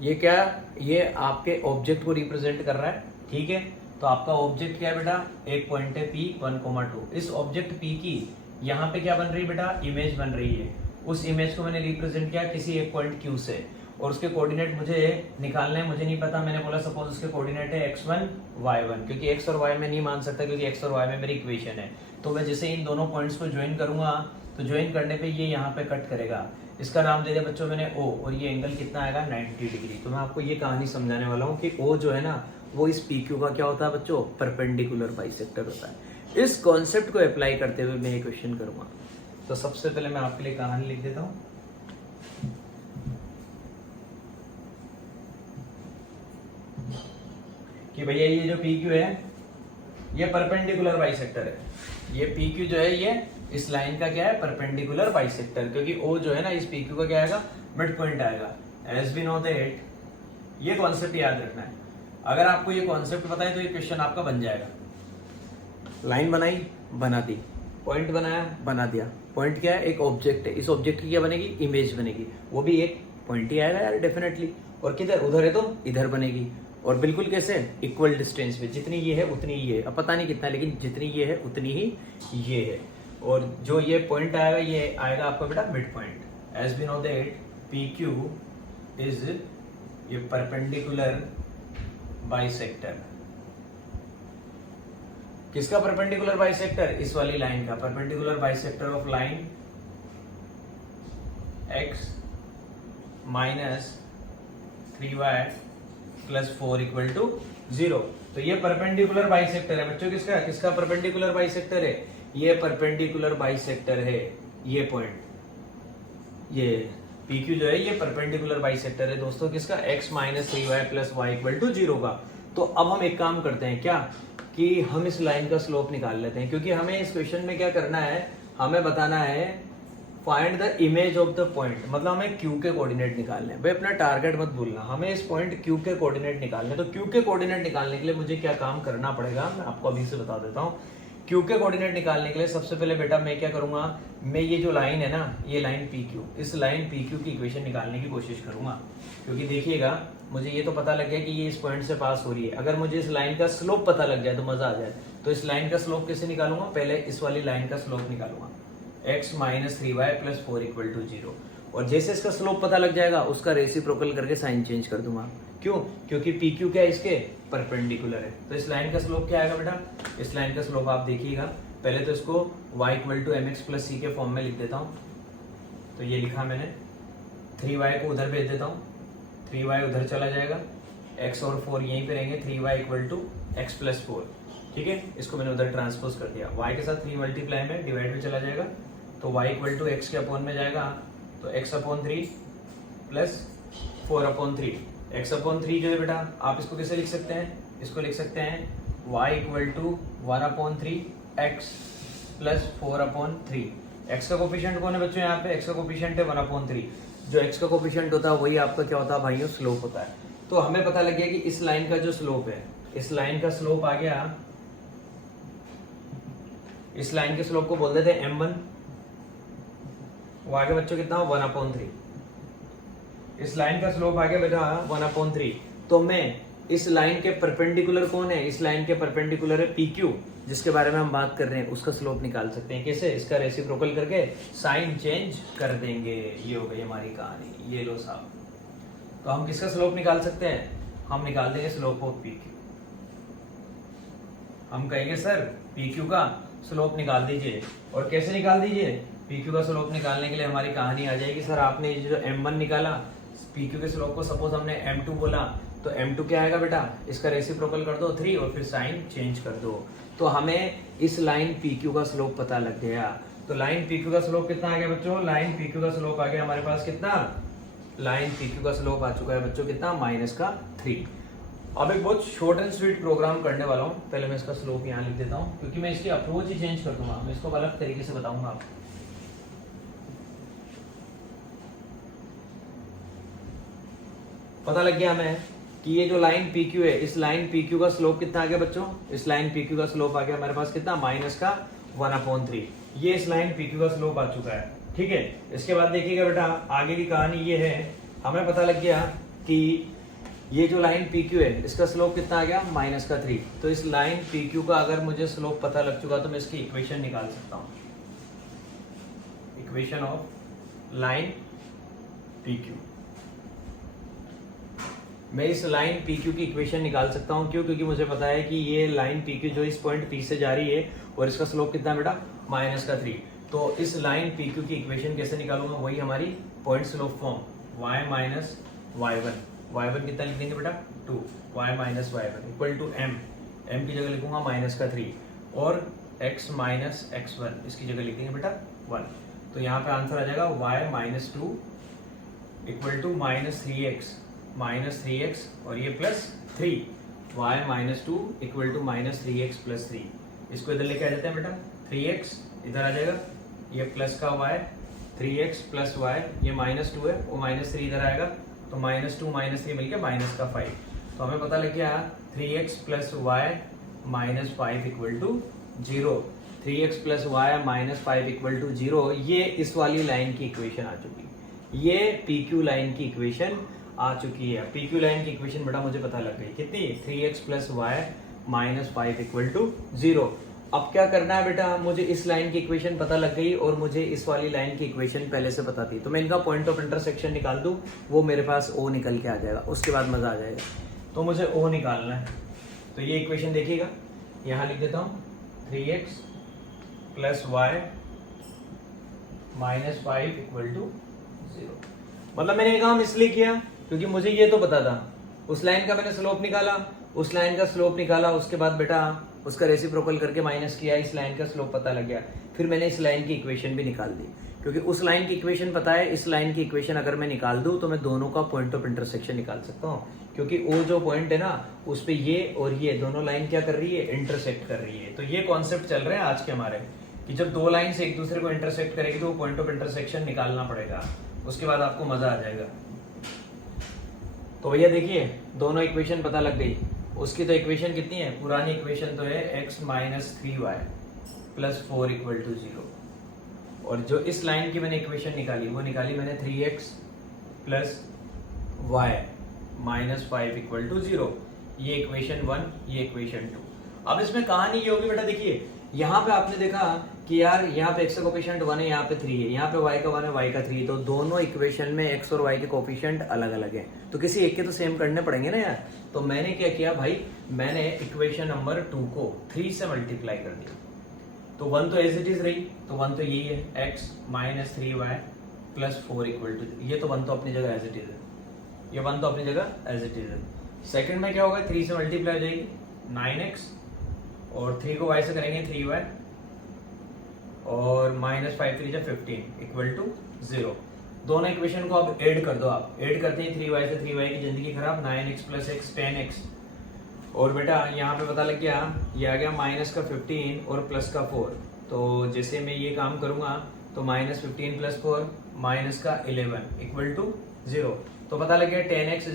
ये क्या, ये आपके ऑब्जेक्ट को रिप्रेजेंट कर रहा है, ठीक है। तो आपका ऑब्जेक्ट क्या है बेटा, एक पॉइंट है P1,2। इस ऑब्जेक्ट P की यहाँ पे क्या बन रही है बेटा, इमेज बन रही है। उस इमेज को मैंने रिप्रेजेंट किया किसी एक पॉइंट Q से, और उसके कोऑर्डिनेट मुझे निकालने हैं, मुझे नहीं पता। मैंने बोला सपोज उसके कोऑर्डिनेट है x1 y1, क्योंकि x और y में नहीं मान सकता, क्योंकि x और y में मेरी इक्वेशन है। तो मैं जैसे इन दोनों पॉइंट्स को ज्वाइन करूंगा, तो ज्वाइन करने पे ये यहाँ पे कट करेगा। इसका नाम दे दिया बच्चों मैंने O, और ये एंगल कितना आएगा, 90 डिग्री। तो मैं आपको ये कहानी समझाने वाला हूँ कि O जो है ना, वो इस PQ का क्या होता है बच्चों, परपेंडिकुलर बाइसेक्टर होता है। इस कॉन्सेप्ट को अप्लाई करते हुए मैं ये क्वेश्चन करूंगा। तो सबसे पहले मैं आपके लिए कहानी लिख देता हूँ। कि भैया ये जो PQ है ये परपेंडिकुलर बाइसेक्टर है। ये PQ जो है ये इस लाइन का क्या है, परपेंडिकुलर बाइसेक्टर, क्योंकि O जो है ना इस PQ का क्या आएगा, मिड पॉइंट आएगा। एज वी नो दैट, ये कॉन्सेप्ट याद रखना है। अगर आपको ये कॉन्सेप्ट पता है तो ये क्वेश्चन आपका बन जाएगा। लाइन बनाई, बना दी, पॉइंट बनाया, बना दिया। पॉइंट क्या है, एक ऑब्जेक्ट है, इस ऑब्जेक्ट की क्या बनेगी, इमेज बनेगी। वो भी एक पॉइंट ही आएगा यार डेफिनेटली। और किधर, उधर है तो इधर बनेगी। और बिल्कुल कैसे, इक्वल डिस्टेंस पे, जितनी ये है उतनी ये है। अब पता नहीं कितना, लेकिन जितनी ये है उतनी ही ये है। और जो ये पॉइंट आएगा ये आएगा आपका बेटा mid point. As we know that PQ is ये परपेंडिकुलर बाइसेक्टर। किसका परपेंडिकुलर बाइसेक्टर, इस वाली लाइन का। Perpendicular bisector of line x minus 3y plus 4 equal to 0। तो ये परपेंडिकुलर बाइसेक्टर है बच्चों। किसका, किसका परपेंडिकुलर बाइसेक्टर है, ये परपेंडिकुलर बाइसेक्टर है। ये पॉइंट, ये PQ जो है ये परपेंडिकुलर बाइसेक्टर है दोस्तों, किसका, x minus 3y plus y equal to 0 का। तो अब हम एक काम करते हैं क्या, कि हम इस लाइन का स्लोप निकाल लेते हैं, क्योंकि हमें इस क्वेश्चन में क्या करना है, हमें बताना है find the image of the point. मतलब हमें Q के कोऑर्डिनेट निकालने हैं भाई, अपना टारगेट मत भूलना। हमें इस पॉइंट Q के कोऑर्डिनेट निकालने हैं। तो Q के कोऑर्डिनेट निकालने के लिए मुझे क्या काम करना पड़ेगा, मैं आपको अभी से बता देता हूँ। Q के कोऑर्डिनेट निकालने के लिए सबसे पहले बेटा मैं क्या करूंगा, मैं ये जो लाइन है ना, ये लाइन PQ, इस लाइन PQ की इक्वेशन निकालने की कोशिश करूंगा। क्योंकि देखिएगा, मुझे ये तो पता लग गया कि ये इस पॉइंट से पास हो रही है। अगर मुझे इस लाइन का स्लोप पता लग जाए तो मजा आ जाए। तो इस लाइन का स्लोप कैसे निकालूंगा, पहले इस वाली लाइन का स्लोप निकालूंगा, x minus 3y plus 4 equal to 0। और जैसे इसका स्लोप पता लग जाएगा उसका रेसिप्रोकल करके साइन चेंज कर दूंगा। क्यों, क्योंकि PQ क्या है, इसके परपेंडिकुलर है। तो इस लाइन का स्लोप क्या आएगा बेटा, इस लाइन का स्लोप आप देखिएगा। पहले तो इसको y equal to mx plus c के फॉर्म में लिख देता हूँ। तो ये लिखा मैंने, 3y को उधर भेज देता हूँ, 3y उधर चला जाएगा, x और 4 यहीं पे रहेंगे, 3y equal to x plus 4। ठीक है, इसको मैंने उधर ट्रांसपोज कर दिया। y के साथ 3 मल्टीप्लाई में डिवाइड में चला जाएगा, तो y इक्वल टू x के अपॉन में जाएगा, तो x upon 3 plus 4 upon 3। x upon 3 जो है बेटा, आप इसको कैसे लिख सकते हैं, इसको लिख सकते हैं y equal to 1 upon 3 x plus 4 upon 3। x का कोफिशिएंट कौन है बच्चों, यहाँ पे x का कोफिशिएंट है 1 अपॉन 3। जो x का कोफिशिएंट होता है वही आपका क्या होता है भाइयों, स्लोप होता है। तो हमें पता लग गया कि इस लाइन का जो स्लोप है, इस लाइन का स्लोप आ गया, इस लाइन के स्लोप को बोल देते हैं m1। वो आगे बच्चों कितना, 1 अपॉन 3। इस लाइन का स्लोप आ गया बेटा 1 अपॉन 3। तो मैं इस लाइन के परपेंडिकुलर कौन है, इस लाइन के परपेंडिकुलर है PQ, जिसके बारे में हम बात कर रहे हैं, उसका स्लोप निकाल सकते हैं। कैसे, इसका रेसिप्रोकल करके साइन चेंज कर देंगे। ये हो गई हमारी कहानी, ये लो साहब। तो हम किसका स्लोप निकाल सकते हैं, हम निकाल देंगे स्लोप ऑफ PQ। हम कहेंगे सर PQ का स्लोप निकाल दीजिए। और कैसे निकाल दीजिए, PQ का स्लोप निकालने के लिए हमारी कहानी आ जाएगी, सर आपने जो m1 निकाला, PQ के स्लोप को सपोज हमने m2 बोला, तो m2 क्या आएगा बेटा, इसका रेसिप्रोकल कर दो 3 और फिर साइन चेंज कर दो। तो हमें इस लाइन PQ का स्लोप पता लग गया। तो लाइन PQ का स्लोप कितना आ गया बच्चों, लाइन PQ का स्लोप आ गया हमारे पास कितना, लाइन PQ का स्लोप आ चुका है बच्चों कितना, -3। अब एक बहुत शॉर्ट एंड स्वीट प्रोग्राम करने वाला हूँ। पहले मैं इसका स्लोप यहाँ लिख देता हूँ, क्योंकि मैं इसकी अप्रोच ही चेंज कर दूंगा, मैं इसको अलग तरीके से बताऊंगा आपको। पता लग गया हमें कि ये जो लाइन PQ है, इस लाइन PQ का स्लोप कितना आ गया बच्चों, इस लाइन PQ का स्लोप आ गया हमारे पास कितना, -1/3। ये इस लाइन PQ का स्लोप आ चुका है। ठीक है, इसके बाद देखिएगा बेटा, आगे की कहानी ये है, हमें पता लग गया कि ये जो लाइन पी क्यू है इसका स्लोप कितना आ गया -3। तो इस लाइन पी क्यू का अगर मुझे स्लोप पता लग चुका तो मैं इसकी इक्वेशन निकाल सकता हूँ, equation of line P Q. मैं इस लाइन पी क्यू की इक्वेशन निकाल सकता हूँ, क्यों? क्योंकि मुझे पता है कि ये लाइन पी क्यू जो इस पॉइंट पी से जा रही है और इसका स्लोप कितना बेटा -3। तो इस लाइन पी क्यू की इक्वेशन कैसे निकालूंगा, वही हमारी point slope form y minus y1 कितना लिख देंगे बेटा 2, y minus y1 equal to m की जगह लिखूंगा -3 और x माइनस x1 इसकी जगह लिख देंगे बेटा 1। तो यहाँ पे आंसर आ जाएगा y minus 2 equal to -3x और ये +3, y minus 2 equal to -3x + 3। इसको इधर लेके आ जाते हैं बेटा, 3x इधर आ जाएगा, ये प्लस का y 3x + y, ये -2 है वो -3 इधर आएगा, तो -2 -3 मिलके -5। तो हमें पता लग गया 3x + y -5 equal to 0। 3x + y -5 equal to 0, ये इस वाली लाइन की इक्वेशन आ चुकी है, ये PQ लाइन की इक्वेशन आ चुकी है। PQ लाइन की इक्वेशन बेटा मुझे पता लग गई कितनी, 3x + y -5 इक्वल टू 0। अब क्या करना है बेटा, मुझे इस लाइन की इक्वेशन पता लग गई और मुझे इस वाली लाइन की इक्वेशन पहले से पता थी, तो मैं इनका पॉइंट ऑफ इंटरसेक्शन निकाल दूं, वो मेरे पास O निकल के आ जाएगा, उसके बाद मजा आ जाएगा। तो मुझे O निकालना है, तो ये इक्वेशन देखिएगा, यहाँ लिख देता हूँ 3x + y -5 इक्वल टू 0। मतलब मैंने ये काम इसलिए किया क्योंकि मुझे ये तो पता था, उस लाइन का मैंने स्लोप निकाला, उस लाइन का स्लोप निकाला, उसके बाद बेटा उसका रेसिप्रोकल करके माइनस किया, इस लाइन का स्लोप पता लग गया, फिर मैंने इस लाइन की इक्वेशन भी निकाल दी, क्योंकि उस लाइन की इक्वेशन पता है, इस लाइन की इक्वेशन अगर मैं निकाल दूं तो मैं दोनों का पॉइंट ऑफ इंटरसेक्शन निकाल सकता हूँ, क्योंकि वो जो पॉइंट है ना उस पे ये और ये दोनों लाइन क्या कर रही है, इंटरसेक्ट कर रही है। तो ये कॉन्सेप्ट चल रहे हैं आज के हमारे, कि जब दो लाइन से एक दूसरे को इंटरसेक्ट करेगी तो वो पॉइंट ऑफ इंटरसेक्शन निकालना पड़ेगा, उसके बाद आपको मजा आ जाएगा। तो भैया देखिए दोनों इक्वेशन पता लग गई, उसकी तो इक्वेशन कितनी है, पुरानी इक्वेशन तो है x - 3y + 4 इक्वल टू 0, और जो इस लाइन की मैंने इक्वेशन निकाली वो निकाली मैंने 3x + y -5 इक्वल टू 0। ये इक्वेशन 1, ये इक्वेशन 2। अब इसमें कहानी ये होगी बेटा, देखिए यहाँ पे आपने देखा कि यार यहाँ पे x का कोफिशिएंट 1 है, यहाँ पे 3 है, यहाँ पे y का 1 है, y का 3 है, तो दोनों इक्वेशन में x और y के कोफिशिएंट अलग अलग है, तो किसी एक के तो सेम करने पड़ेंगे ना यार। तो मैंने क्या किया भाई, मैंने इक्वेशन नंबर 2 को 3 से मल्टीप्लाई कर दिया, तो 1 तो एज इट इज रही, तो 1 तो यही है, x - 3y + 4 इक्वल टू, ये तो 1 तो अपनी जगह एज इट इज है, ये 1 तो अपनी जगह एज इट इज है। सेकंड में क्या होगा, 3 से मल्टीप्लाई हो जाएगी 9x, और 3 को y से करेंगे 3y, और -5 3 15 इक्वल टू 0। दोनों इक्वेशन को अब ऐड कर दो, आप ऐड करते हैं 3y से 3y की जिंदगी खराब, 9x + x 10x, और बेटा यहाँ पे पता लग गया, ये आ गया -15 और +4। तो जैसे मैं ये काम करूंगा तो -15 + 4 -11 इक्वल टू 0। तो पता लग गया 10x =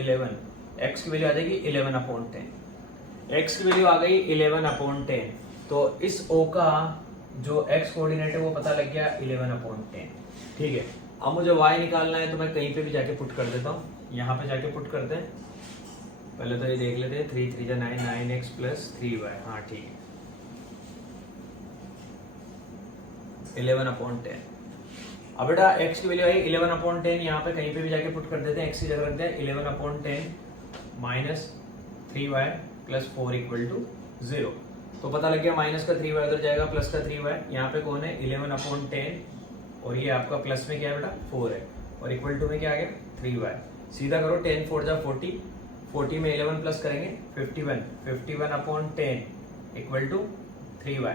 11, x की वैल्यू आ जाएगी 11/10, x की वैल्यू आ गई 11/10। तो इस O का जो x कोऑर्डिनेट है वो पता लग गया 11/10, ठीक है। अब मुझे y निकालना है, तो मैं कहीं पे भी जाके पुट कर देता हूँ, यहाँ पे जाके पुट करते हैं, पहले तो ये देख लेते हैं, 3 3 9 9x + 3y, हाँ ठीक है, 11/10। अब बेटा x की वैल्यू आई 11/10, यहाँ पे कहीं पे भी जाके पुट कर देते हैं, x की जगह रखते हैं 11/10 - 3y + 4 इक्वल टू 0। तो पता लग गया माइनस का 3y उधर जाएगा, प्लस का 3y, यहाँ पे कौन है 11/10, और ये आपका प्लस में क्या है बेटा 4 है, और इक्वल टू में क्या आ गया 3y। सीधा करो, 10 4 जा 40, 40 में 11 प्लस करेंगे 51, 51/10 equal to 3y,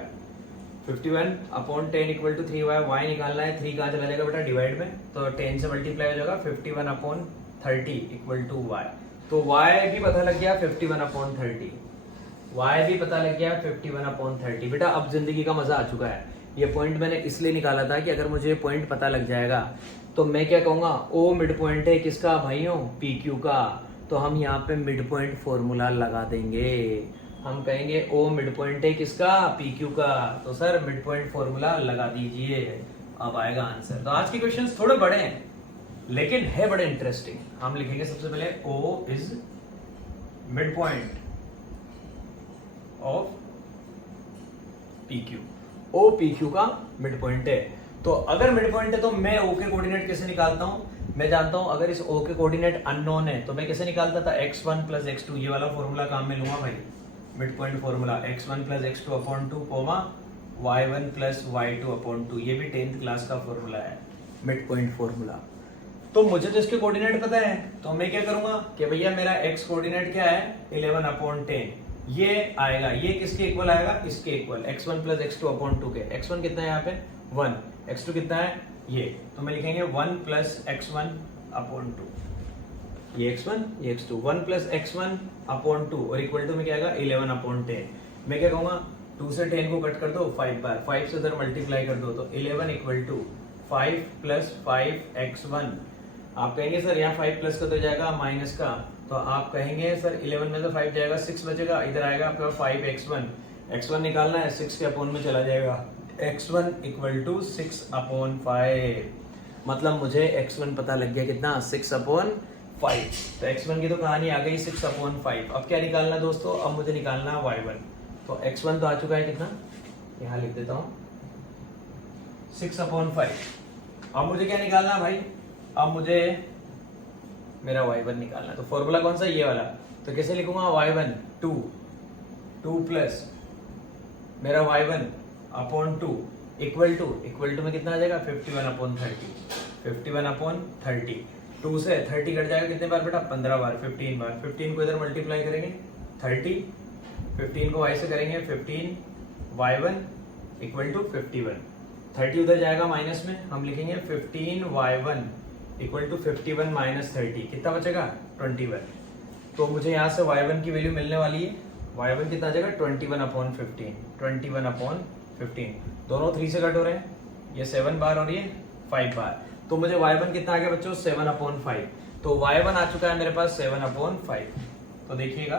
51/10 equal to 3y। y निकालना है, 3 कहाँ चला जाएगा बेटा डिवाइड में, तो 10 से मल्टीप्लाई हो जाएगा, 51/30 इक्वल टू y। तो y भी पता लग गया 51/30, y भी पता लग गया 51/30। बेटा अब जिंदगी का मजा आ चुका है। ये पॉइंट मैंने इसलिए निकाला था कि अगर मुझे पॉइंट पता लग जाएगा तो मैं क्या कहूंगा, ओ मिड पॉइंट है किसका भाइयों, PQ का, तो हम यहाँ पे मिड पॉइंट फॉर्मूला लगा देंगे, हम कहेंगे ओ मिड पॉइंट है किसका, PQ का, तो सर मिड पॉइंट फॉर्मूला लगा दीजिए, अब आएगा आंसर। तो आज के क्वेश्चंस थोड़े बड़े हैं, लेकिन है बड़े इंटरेस्टिंग। हम लिखेंगे सबसे पहले O is mid point of PQ। O PQ का मिड पॉइंट है। तो अगर मिड पॉइंट है तो मैं O के कोऑर्डिनेट कैसे निकालता हूं? मैं जानता हूं अगर इस O के कोऑर्डिनेट अननोन है तो मैं कैसे निकालता था? x1 प्लस x2, ये वाला फॉर्मूला काम में लूंगा भाई, mid point formula x1 plus x2 upon 2 comma y1 plus y2 upon 2, ये भी 10th क्लास का फॉर्मूला है, मिड पॉइंट फॉर्मूला। तो मुझे तो इसके कोऑर्डिनेट पता है, तो मैं क्या करूंगा कि भैया मेरा x कोऑर्डिनेट क्या है 11 अपॉन 10, ये आएगा, ये किसके इक्वल आएगा? इसके equal, x1 plus x2 upon 2 के। x1 कितना है यहाँ पे 1, x2 कितना है ये, तो मैं लिखेंगे 1 प्लस x1 अपॉन 2, ये x1 ये x2, 1 प्लस x1 अपॉन 2 और इक्वल टू में क्या आएगा 11 अपॉन 10। मैं क्या कहूंगा 2 से 10 को कट कर दो 5 बार, 5 से उधर मल्टीप्लाई कर दो तो 11 इक्वल टू 5 प्लस 5x1। आप कहेंगे सर यहाँ 5 प्लस का तो जाएगा माइनस का, तो आप कहेंगे सर 11 में तो 5 जाएगा 6 बचेगा, इधर आएगा आपका 5x1, x1 निकालना है 6 के अपोन में चला जाएगा, x1 इक्वल टू 6 अपॉन 5। मतलब मुझे x1 पता लग गया कितना 6 अपॉन 5। तो x1 की तो कहानी आ गई 6 अपॉन 5। अब क्या निकालना दोस्तों? अब मुझे निकालना है y1। तो x1 तो आ चुका है कितना, यहाँ लिख देता हूँ 6 अपॉन 5। अब मुझे क्या निकालना है भाई? अब मुझे मेरा y1 निकालना है। तो फॉर्मूला कौन सा? ये वाला। तो कैसे लिखूंगा y1 2 प्लस मेरा y1 अपॉन 2 इक्वल टू में कितना आ जाएगा 51 अपॉन 30, 51 अपॉन 30। 2 से 30 कट जाएगा कितने बार बेटा? 15 बार, 15 बार। 15 को इधर मल्टीप्लाई करेंगे 30, 15 को y से करेंगे 15 y1 इक्वल टू 51, 30 उधर जाएगा माइनस में, हम लिखेंगे 15 y1 इक्वल टू 51 माइनस 30, कितना बचेगा 21। तो मुझे यहाँ से y1 की वैल्यू मिलने वाली है, y1 कितना आ जाएगा 21 अपॉन 15, 21 अपॉन 15, दोनों 3 से कट हो रहे हैं, ये 7 बार और ये 5 बार। तो मुझे y1 कितना आ गया बच्चों 7 अपॉन 5। तो y1 आ चुका है मेरे पास 7 अपॉन 5। तो देखिएगा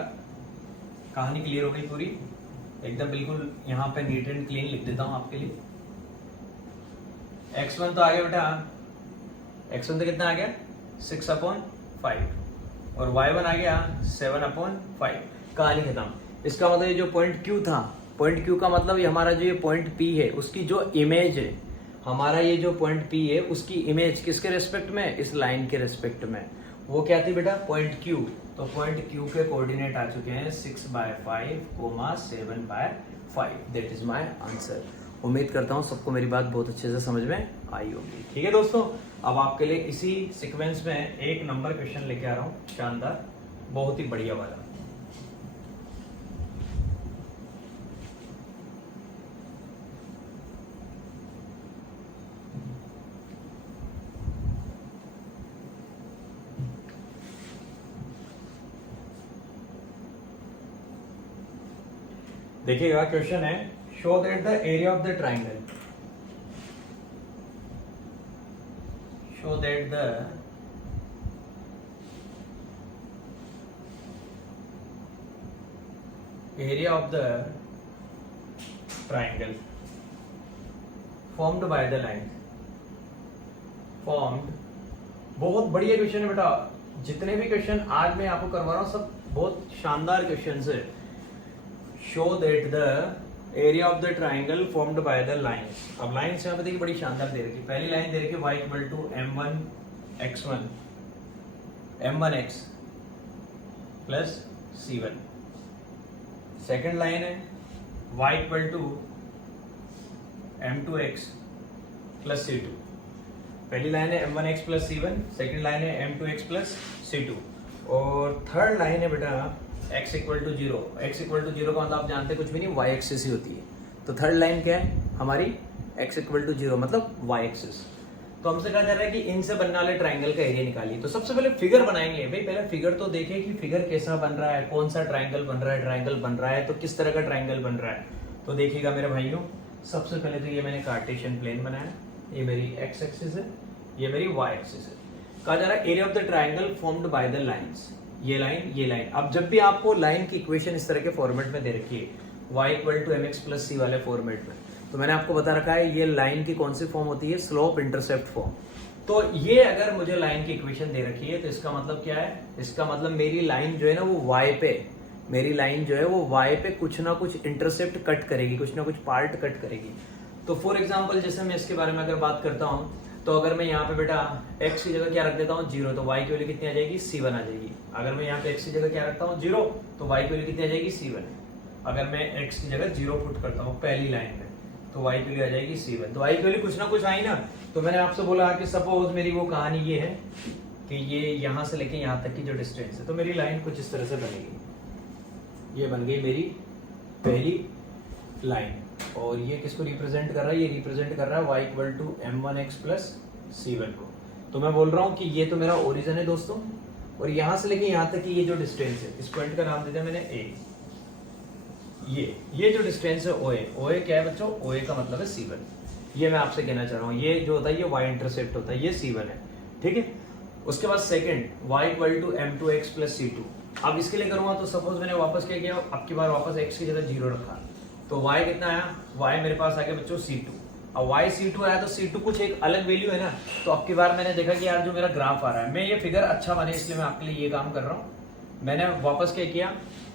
कहानी क्लियर हो गई पूरी एकदम बिल्कुल। यहाँ पे नीट एंड क्लीन लिख देता हूँ आपके लिए। x1 तो आ गया बेटा, x1 तो कितना आ गया 6 अपॉन 5 और y1 आ गया 7 अपॉन 5। कहानी खत्म। इसका मतलब ये जो पॉइंट Q था, पॉइंट Q का मतलब ये हमारा जो ये पॉइंट P है उसकी जो इमेज है, हमारा ये जो पॉइंट P है उसकी इमेज किसके रेस्पेक्ट में? इस लाइन के रेस्पेक्ट में। वो क्या थी बेटा? Point Q। तो पॉइंट Q के कोऑर्डिनेट आ चुके हैं 6/5, 7/5। That is my answer. उम्मीद करता हूँ सबको मेरी बात बहुत अच्छे से समझ में आई होगी। ठीक है दोस्तों, अब आपके लिए इसी सीक्वेंस में एक नंबर क्वेश्चन लेके आ रहा हूँ, शानदार, बहुत ही बढ़िया वाला। देखिएगा क्वेश्चन है, show that the area of the triangle, show that the area of the triangle formed by the line, formed. बहुत बढ़िया क्वेश्चन है बेटा, जितने भी क्वेश्चन आज मैं आपको करवा रहा हूं सब बहुत शानदार क्वेश्चन है। Show that the area of the triangle formed by the lines. अब लाइन्स यहाँ पे देखिए बड़ी शानदार दे रखी। पहली लाइन दे रखी y equal to m1x1 m1x plus c1। Second line है y equal to m2x plus c2। पहली लाइन है m1x plus c1, second line है m2x प्लस c2 और थर्ड लाइन है बेटा x equal to 0। x equal to 0 का मतलब आप जानते हैं कुछ भी नहीं, y एक्सिस ही होती है। तो थर्ड लाइन क्या है हमारी? x इक्वल टू 0 मतलब y एक्सिस। तो हमसे कहा जा रहा है कि इनसे बनने वाले ट्राइंगल का एरिया निकालिए। तो सबसे पहले फिगर बनाएंगे भाई, पहले फिगर तो देखें कि फिगर कैसा बन रहा है, कौन सा ट्राइंगल बन रहा है, ट्राइंगल बन रहा है तो किस तरह का ट्राइंगल बन रहा है। तो देखिएगा मेरे भाइयों, सबसे पहले तो ये मैंने कार्टेशियन प्लेन बनाया, ये मेरी x एक्सिस है, ये मेरी y एक्सिस है। कहा जा रहा है area of the triangle formed by the lines, ये लाइन ये लाइन। अब जब भी आपको लाइन की इक्वेशन इस तरह के फॉर्मेट में दे रखी है y equal to mx plus c वाले फॉर्मेट में, तो मैंने आपको बता रखा है ये लाइन की कौन सी फॉर्म होती है? Slope intercept form. तो ये अगर मुझे लाइन की इक्वेशन दे रखी है तो इसका मतलब क्या है, इसका मतलब मेरी लाइन जो है ना वो वाई पे, मेरी लाइन जो है वो वाई पे कुछ ना कुछ इंटरसेप्ट कट करेगी, कुछ ना कुछ पार्ट कट करेगी। तो फॉर एग्जांपल जैसे मैं इसके बारे में अगर बात करता हूँ, तो अगर मैं यहाँ पे बेटा x की जगह क्या रख देता हूँ 0, तो y की वैल्यू कितनी आ जाएगी c1 आ जाएगी। अगर मैं यहाँ पे x की जगह क्या रखता हूँ 0, तो y की वैल्यू कितनी आ जाएगी c1। अगर मैं x की जगह 0 पुट करता हूँ पहली लाइन में, तो y की वैल्यू आ जाएगी c1। तो y की वैल्यू कुछ ना कुछ आई ना। तो मैंने आपसे बोला कि सपोज मेरी वो कहानी ये है कि ये यहाँ से लेके यहाँ तक की जो डिस्टेंस है, तो मेरी लाइन कुछ इस तरह से बनेगी। ये बन गई मेरी पहली लाइन, और ये किसको रिप्रेजेंट कर रहा है, ये रिप्रेजेंट कर रहा है y equal to m1x plus c1 को। तो मैं बोल रहा हूँ कि ये तो मेरा ओरिजिन है दोस्तों, और यहाँ से लेके यहाँ तक की ये जो डिस्टेंस है, इस पॉइंट का नाम दे दिया मैंने a। ये जो डिस्टेंस है OA क्या है बच्चों, OA का मतलब है c1। ये मैं आपसे कहना चाह रहा हूँ, ये जो होता है ये y इंटरसेप्ट होता है, ये c1 है, ठीक है। उसके बाद second y equal to m2x plus c2। अब इसके लिए करूँगा तो सपोज मैंने वापस क्या किया, अब की बार वापस x की जगह 0 रखा, तो y कितना आया, y मेरे पास आ गया बच्चों c2। अब y c2 आया तो c2 कुछ एक अलग वैल्यू है ना। तो अब की बार मैंने देखा कि यार जो मेरा ग्राफ आ रहा है, मैं ये फिगर अच्छा बने इसलिए मैं आपके लिए ये काम कर रहा हूँ। मैंने वापस क्या किया,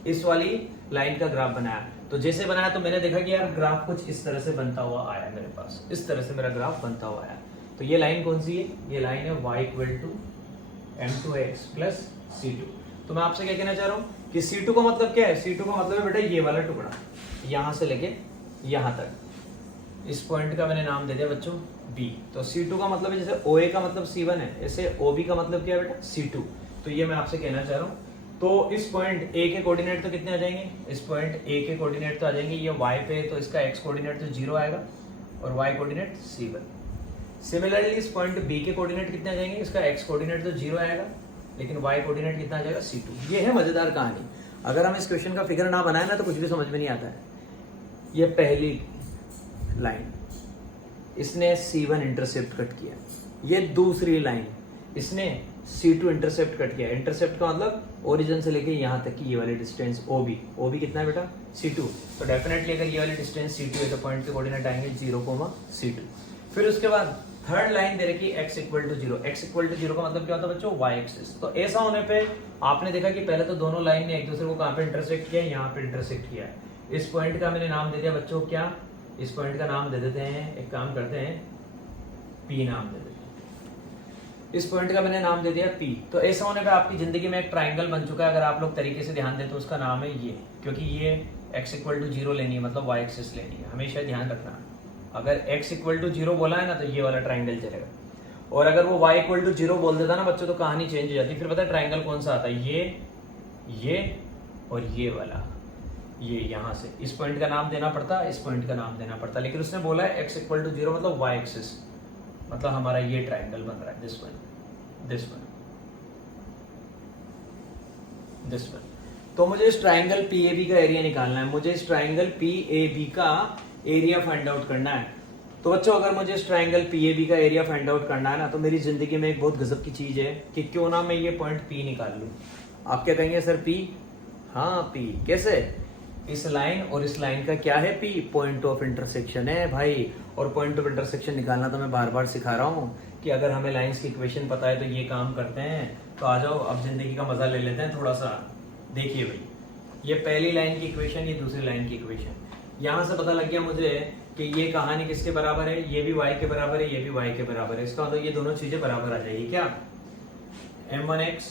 इस वाली लाइन का ग्राफ बनाया। तो जैसे बनाया तो मैंने देखा कि यार ग्राफ कुछ इस तरह से बनता हुआ आया मेरे पास, इस तरह से मेरा ग्राफ बनता हुआ आया। तो ये लाइन कौन सी है, ये लाइन है y equal to m2x plus c2। तो मैं आपसे क्या कहना चाह रहा हूँ कि c2 का मतलब क्या है, c2 का मतलब है बेटा ये वाला टुकड़ा, यहाँ से लेके यहाँ तक, इस पॉइंट का मैंने नाम दे दिया बच्चों B। तो C2 का मतलब है, जैसे OA का मतलब C1 है, ऐसे OB का मतलब क्या है बेटा C2। तो ये मैं आपसे कहना चाह रहा हूँ। तो इस पॉइंट A के कोऑर्डिनेट तो कितने आ जाएंगे, इस पॉइंट A के कोऑर्डिनेट तो आ जाएंगे ये Y पे, तो इसका X कोऑर्डिनेट तो 0 आएगा और Y कोऑर्डिनेट C1। सिमिलरली इस पॉइंट B के कोऑर्डिनेट कितने आ जाएंगे, इसका X कोऑर्डिनेट तो 0 आएगा, लेकिन Y कोऑर्डिनेट कितना आ जाएगा C2। ये है मजेदार कहानी। अगर हम इस क्वेश्चन का फिगर ना बनाए ना तो कुछ भी समझ में नहीं आता है। ये पहली लाइन, इसने C1 इंटरसेप्ट कट किया। ये दूसरी लाइन, इसने C2 इंटरसेप्ट कट किया। इंटरसेप्ट का मतलब ओरिजिन से लेके यहाँ तक की ये वाली डिस्टेंस OB कितना है बेटा C2। तो डेफिनेटली अगर ये वाली डिस्टेंस C2 है तो पॉइंट के कोऑर्डिनेट आएंगे 0, C2। फिर उसके बाद थर्ड लाइन दे रखी x equal to 0। x equal to 0 का मतलब क्या होता है बच्चों, y एक्सिस। तो ऐसा होने पे आपने देखा कि पहले तो दोनों लाइन ने एक दूसरे को कहाँ पे इंटरसेक्ट किया, यहाँ पे इंटरसेक्ट किया है। इस पॉइंट का मैंने नाम दे दिया बच्चों क्या, इस पॉइंट का नाम दे देते हैं, एक काम करते हैं P नाम दे देते हैं। इस पॉइंट का मैंने नाम दे दिया P। तो ऐसा होने पे आपकी जिंदगी में एक ट्राइंगल बन चुका है। अगर आप लोग तरीके से ध्यान दें तो उसका नाम है ये, क्योंकि ये x इक्वल टू 0 लेनी है, मतलब y एक्सिस लेनी है, हमेशा ध्यान रखना। अगर x इक्वल टू 0 बोला है ना तो ये वाला ट्राइंगल चलेगा, और अगर वो y इक्वल टू 0 बोल देता ना बच्चों तो कहानी चेंज हो जाती। फिर पता है ट्राइंगल कौन सा आता है, ये और ये वाला, ये यहाँ से इस पॉइंट का नाम देना पड़ता, इस पॉइंट का नाम देना पड़ता, लेकिन उसने बोला है x इक्वल टू 0 मतलब y एक्सिस, मतलब हमारा ये ट्राइंगल बन रहा है, दिस वन। तो मुझे इस ट्राइंगल PAB का एरिया निकालना है, मुझे इस ट्राइंगल PAB का एरिया फाइंड आउट करना है। तो बच्चों अगर मुझे इस ट्राइंगल PAB का एरिया फाइंड आउट करना है ना, तो मेरी जिंदगी में एक बहुत गजब की चीज है कि क्यों ना मैं ये पॉइंट P निकाल लूं। आप क्या कहेंगे सर P? हाँ P कैसे, इस लाइन और इस लाइन का क्या है P, पॉइंट ऑफ इंटरसेक्शन है भाई। और पॉइंट ऑफ इंटरसेक्शन निकालना तो मैं बार बार सिखा रहा हूँ कि अगर हमें लाइंस की इक्वेशन पता है तो ये काम करते हैं। तो आ जाओ अब जिंदगी का मजा ले लेते हैं थोड़ा सा। देखिए भाई, ये पहली लाइन की इक्वेशन, ये दूसरी लाइन की इक्वेशन, यहाँ से पता लग गया मुझे कि ये कहानी किसके बराबर है, ये भी y के बराबर है, ये भी y के बराबर है। इसका मतलब ये दोनों चीजें बराबर आ जाएगी क्या, m1x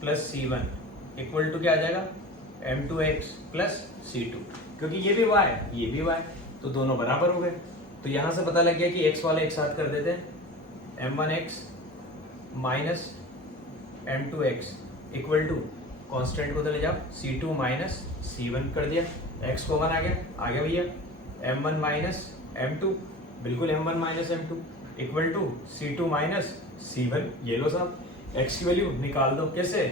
plus c1 equal to क्या आ जाएगा m2x प्लस c2, क्योंकि ये भी y ये भी y, तो दोनों बराबर हो गए। तो यहां से पता लग गया कि x वाले एक साथ कर देते हैं, m1x minus m2x equal to constant को तो ले जाओ c2 माइनस c1 कर दिया, x को 1 आ गया भैया, m1 माइनस m2, बिल्कुल m1 minus m2 equal to c2 minus c1। ये लो साहब x की वैल्यू निकाल दो, कैसे,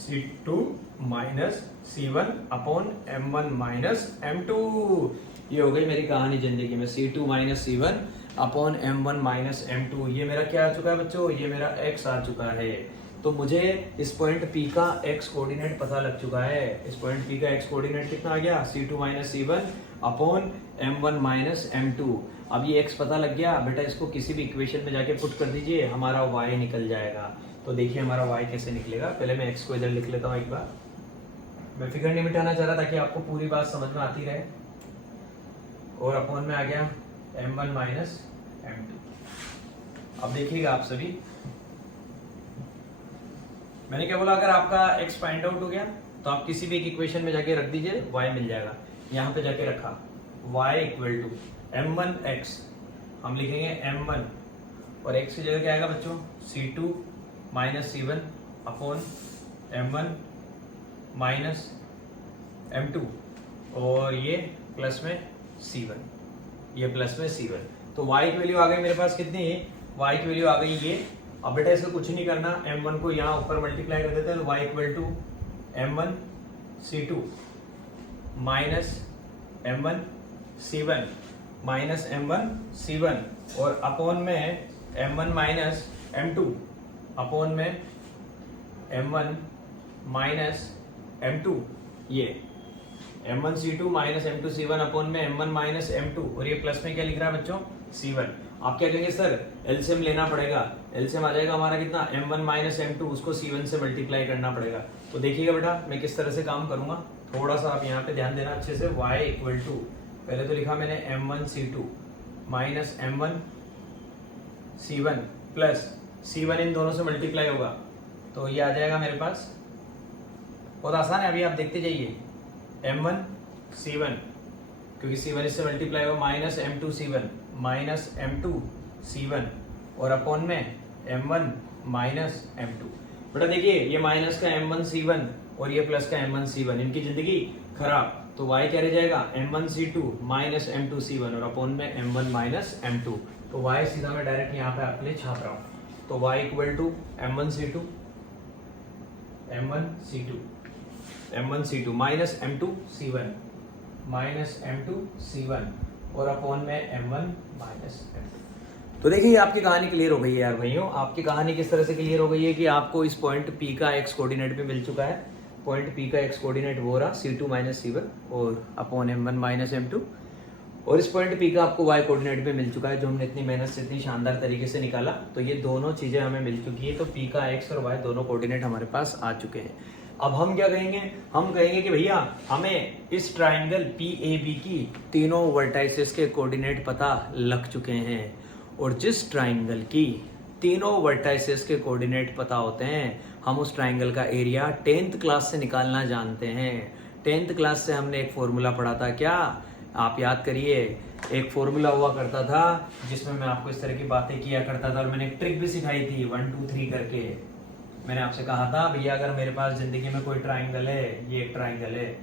c2 minus c1 upon m1 minus m2। ये हो गई मेरी कहानी जिंदगी में, c2 minus c1 upon m1 minus m2। ये मेरा क्या आ चुका है बच्चों, ये मेरा x आ चुका है। तो मुझे इस पॉइंट P का x कोऑर्डिनेट पता लग चुका है। इस पॉइंट P का x कोऑर्डिनेट कितना आ गया, C2 minus C1 upon M1 minus M2। अब ये x पता लग गया बेटा, इसको किसी भी इक्वेशन में जाके पुट कर दीजिए, हमारा y निकल जाएगा। तो देखिए हमारा y कैसे निकलेगा। पहले मैं x को इधर लिख लेता हूँ एक बार, मैं फिगर नहीं मिटाना चाह रहा ताकि आपको पूरी बात समझ में आती रहे। और अपॉन में आ गया M1 माइनस M2। अब देखिएगा आप सभी, मैंने क्या बोला, अगर आपका x फाइंड आउट हो गया तो आप किसी भी एक इक्वेशन में जाके रख दीजिए, y मिल जाएगा। यहाँ पे जाके रखा y इक्वल टू M1x, हम लिखेंगे M1 और x की जगह क्या आएगा बच्चों, C2 minus C1 upon M1 minus M2 और ये प्लस में C1, ये प्लस में C1। तो y की वैल्यू आ गई मेरे पास कितनी है, y की वैल्यू आ गई ये। अब बेटा इसको कुछ नहीं करना, M1 को यहाँ ऊपर मल्टीप्लाई कर देते हैं, तो y equal to M1 C2 minus M1 C1 minus M1 C1 और अपॉन में M1 माइनस M2 अपॉन में M1 माइनस M2, ये M1 C2 minus M2 C1 upon में M1 माइनस M2 और ये प्लस में क्या लिख रहा है बच्चों, C1। आप क्या कहेंगे सर, एलसीएम लेना पड़ेगा। एलसीएम आ जाएगा हमारा कितना, M1 माइनस M2, उसको C1 से मल्टीप्लाई करना पड़ेगा। तो देखिएगा बेटा मैं किस तरह से काम करूंगा, थोड़ा सा आप यहाँ पे ध्यान देना अच्छे से। y इक्वल टू, पहले तो लिखा मैंने M1 C2 minus M1 C1 plus C1 इन दोनों से मल्टीप्लाई होगा तो ये आ जाएगा मेरे पास, बहुत आसान है, अभी आप देखते जाइए। M1 C1 क्योंकि C1 इससे मल्टीप्लाई होगा minus M2 C1 minus M2 C1 और अपॉन में M1 माइनस M2। बेटा देखिए ये माइनस का M1 C1 और ये प्लस का M1 C1, इनकी जिंदगी खराब। तो y क्या रह जाएगा, M1 C2 minus M2 C1 और अपॉन में M1 माइनस M2। तो y सीधा मैं डायरेक्ट यहाँ पे आपके लिए छाप रहा हूँ। तो y equal to M1 C2 minus M2 C1 minus M2 C1 और अपॉन में M1 माइनस M2। तो देखिए आपकी कहानी क्लियर हो गई है यार भाइयों। आपकी कहानी किस तरह से क्लियर हो गई है कि आपको इस पॉइंट P का x कोऑर्डिनेट भी मिल चुका है। पॉइंट P का x कोऑर्डिनेट वो रहा C2 माइनस C1 और अपॉन M1 माइनस M2, और इस पॉइंट P का आपको y कोऑर्डिनेट भी मिल चुका है जो हमने इतनी मेहनत से इतनी शानदार तरीके से निकाला। तो ये दोनों चीजें हमें मिल चुकी है। तो P का x और y दोनों कोऑर्डिनेट हमारे पास आ चुके हैं। अब हम क्या कहेंगे, हम कहेंगे कि भैया हमें इस ट्राइंगल PAB की तीनों वर्टाइसेस के कोऑर्डिनेट पता लग चुके हैं, और जिस ट्राइंगल की तीनों वर्टाइसेस के कोऑर्डिनेट पता होते हैं हम उस ट्राइंगल का एरिया 10th क्लास से निकालना जानते हैं। 10th क्लास से हमने एक फॉर्मूला पढ़ा था, क्या आप याद करिए, एक फॉर्मूला हुआ करता था जिसमें मैं आपको इस तरह की बातें किया करता था और मैंने एक ट्रिक भी सिखाई थी 1 2 3 करके। मैंने आपसे कहा था भैया अगर मेरे पास जिंदगी में कोई ट्राइंगल है, ये एक ट्राइंगल है,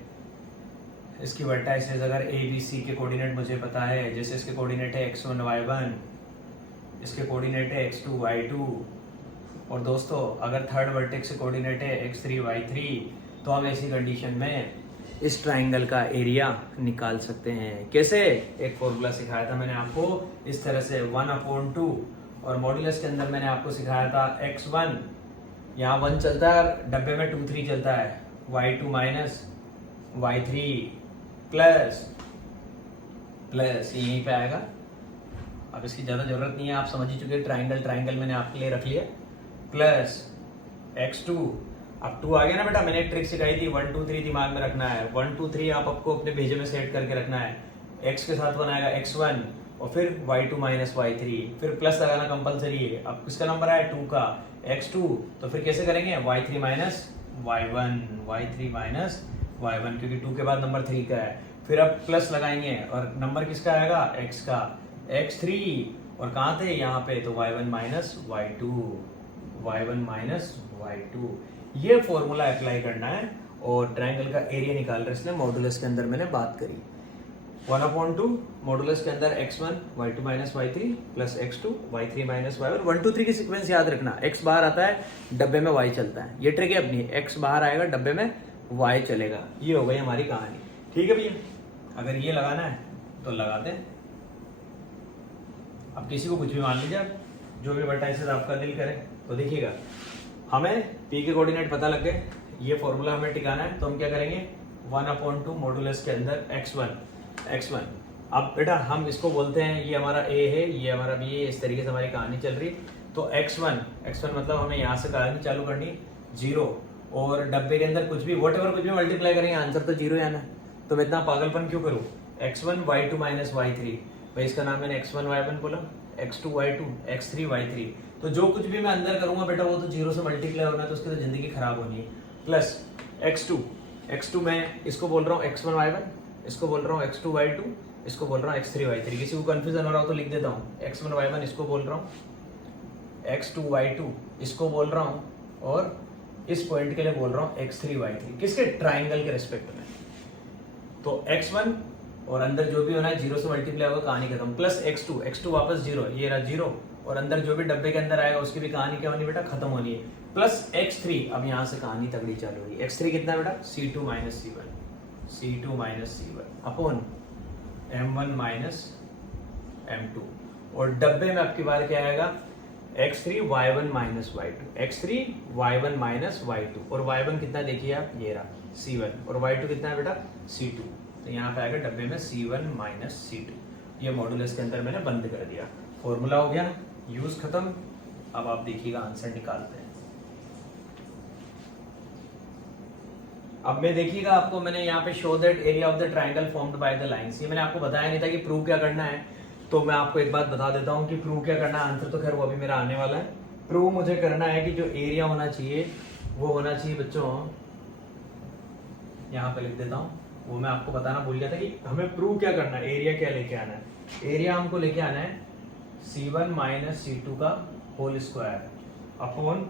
इसकी वर्टाइसेस अगर ABC के कोऑर्डिनेट मुझे पता है, जैसे इसके कोऑर्डिनेट है x1 y1, इसके कोऑर्डिनेट है x2 y2, और दोस्तों अगर थर्ड वर्टेक्स से कोऑर्डिनेट है x3 y3, तो हम ऐसी कंडीशन में इस ट्राइंगल का एरिया निकाल सकते हैं। कैसे, एक फॉर्मूला सिखाया था मैंने आपको इस तरह से 1/2, और मॉड्यूलस के अंदर मैंने आपको सिखाया था x1 यहाँ 1 चलता है, डब्बे में 2 3 चलता है, y2 माइनस y3 प्लस यहीं पे आएगा। अब इसकी ज़्यादा जरूरत नहीं है, आप समझ ही चुके हैं। ट्राइंगल मैंने आपके लिए रख लिया, प्लस x2। अब 2 आ गया ना बेटा, मैंने एक ट्रिक सिखाई थी 1 2 3 दिमाग में रखना है। 1 2 3 आप आपको अपने भेजे में सेट करके रखना है। x के साथ बनाएगा x1 और फिर y2 माइनस y3, फिर प्लस लगाना कंपलसरी है। अब किसका नंबर आया 2 का, x2, तो फिर कैसे करेंगे y3 माइनस y1 क्योंकि 2 के बाद नंबर 3 का है। फिर अब प्लस लगाएंगे और नंबर किसका आएगा, x का, x3, और कहाँ थे यहाँ पे, तो y1 माइनस y2। ये फॉर्मूला अप्लाई करना है और ट्राइंगल का एरिया निकाल रहे हैं, इसलिए मॉडुलस के अंदर मैंने बात करी 1/2 मॉडुलस के अंदर x1 y2 minus y3 plus x2 y3 minus y1। 1 2 3 की सीक्वेंस याद रखना, x बाहर आता है डब्बे में y चलता है, ये ट्रिक है अपनी, x बाहर आएगा डब्बे में y चलेगा। ये हो गई हमारी कहानी, ठीक है भैया। अगर ये लगाना है तो लगा दें, अब किसी को कुछ भी मान लीजिए, जो भी वर्टाइसेस आपका दिल करे। तो देखिएगा हमें P के कोऑर्डिनेट पता लग गए, ये फॉर्मूला हमें टिकाना है, तो हम क्या करेंगे 1/2 मॉडुलस के अंदर x1। अब बेटा हम इसको बोलते हैं ये हमारा a है, ये हमारा b है, इस तरीके से हमारी कहानी चल रही। तो x1 मतलब हमें यहाँ से कहानी चालू करनी 0, और डब्बे के अंदर कुछ भी कुछ भी मल्टीप्लाई करेंगे आंसर तो 0 आना। तो मैं इतना पागलपन क्यों करूँ? x1 y2 माइनस y3, भाई इसका नाम मैंने x1 y1 बोला, x2 y2, x3 y3। तो जो कुछ भी मैं अंदर करूंगा बेटा वो तो 0 से मल्टीप्लाई होना है, तो उसकी तो जिंदगी खराब होनी है। प्लस x2 मैं इसको बोल रहा हूँ x1 y1, इसको बोल रहा हूँ x2 y2, इसको बोल रहा हूँ x3 y3। किसी को कंफ्यूजन हो रहा हो तो लिख देता हूँ, x1 y1 इसको बोल रहा हूँ, x2 y2 इसको बोल रहा हूँ, और इस पॉइंट के लिए बोल रहा हूँ x3 y3, किसके? ट्राइंगल के रिस्पेक्ट में। तो x1 और अंदर जो भी होना है 0 से मल्टीप्लाई होगा, कहानी खत्म। प्लस x2 वापस 0, ये रहा 0, और अंदर जो भी डब्बे के अंदर आएगा उसकी भी कहानी क्या होनी बेटा? खत्म होनी है। प्लस x3, अब यहाँ से कहानी तगड़ी चालू होगी। x3 कितना है बेटा? c2 minus c1 upon m1 minus m2, और डब्बे में आपकी बार क्या आएगा? x3 y1 माइनस y2, और y1 कितना देखिए आप, ये रहा c1, और y2 कितना है बेटा? c2। तो यहाँ पे आएगा डब्बे में c1 माइनस c2। ये मॉडुलस के अंदर मैंने बंद कर दिया, फॉर्मूला हो गया, यूज खत्म। अब आप देखिएगा आंसर निकालते हैं। अब मैं देखिएगा आपको मैंने यहाँ पे show that area of the triangle formed by the lines, ये मैंने आपको बताया नहीं था कि प्रूव क्या करना है, तो मैं आपको एक बात बता देता हूँ कि प्रूव क्या करना है। आंसर तो खैर वो अभी मेरा आने वाला है। प्रूव मुझे करना है कि जो एरिया होना चाहिए वो होना चाहिए बच्चों, यहाँ पे लिख देता हूँ, वो मैं आपको बताना भूल गया था कि हमें प्रूव क्या करना है, एरिया क्या लेके आना है। एरिया हमको लेके आना है c1 माइनस c2 का whole square upon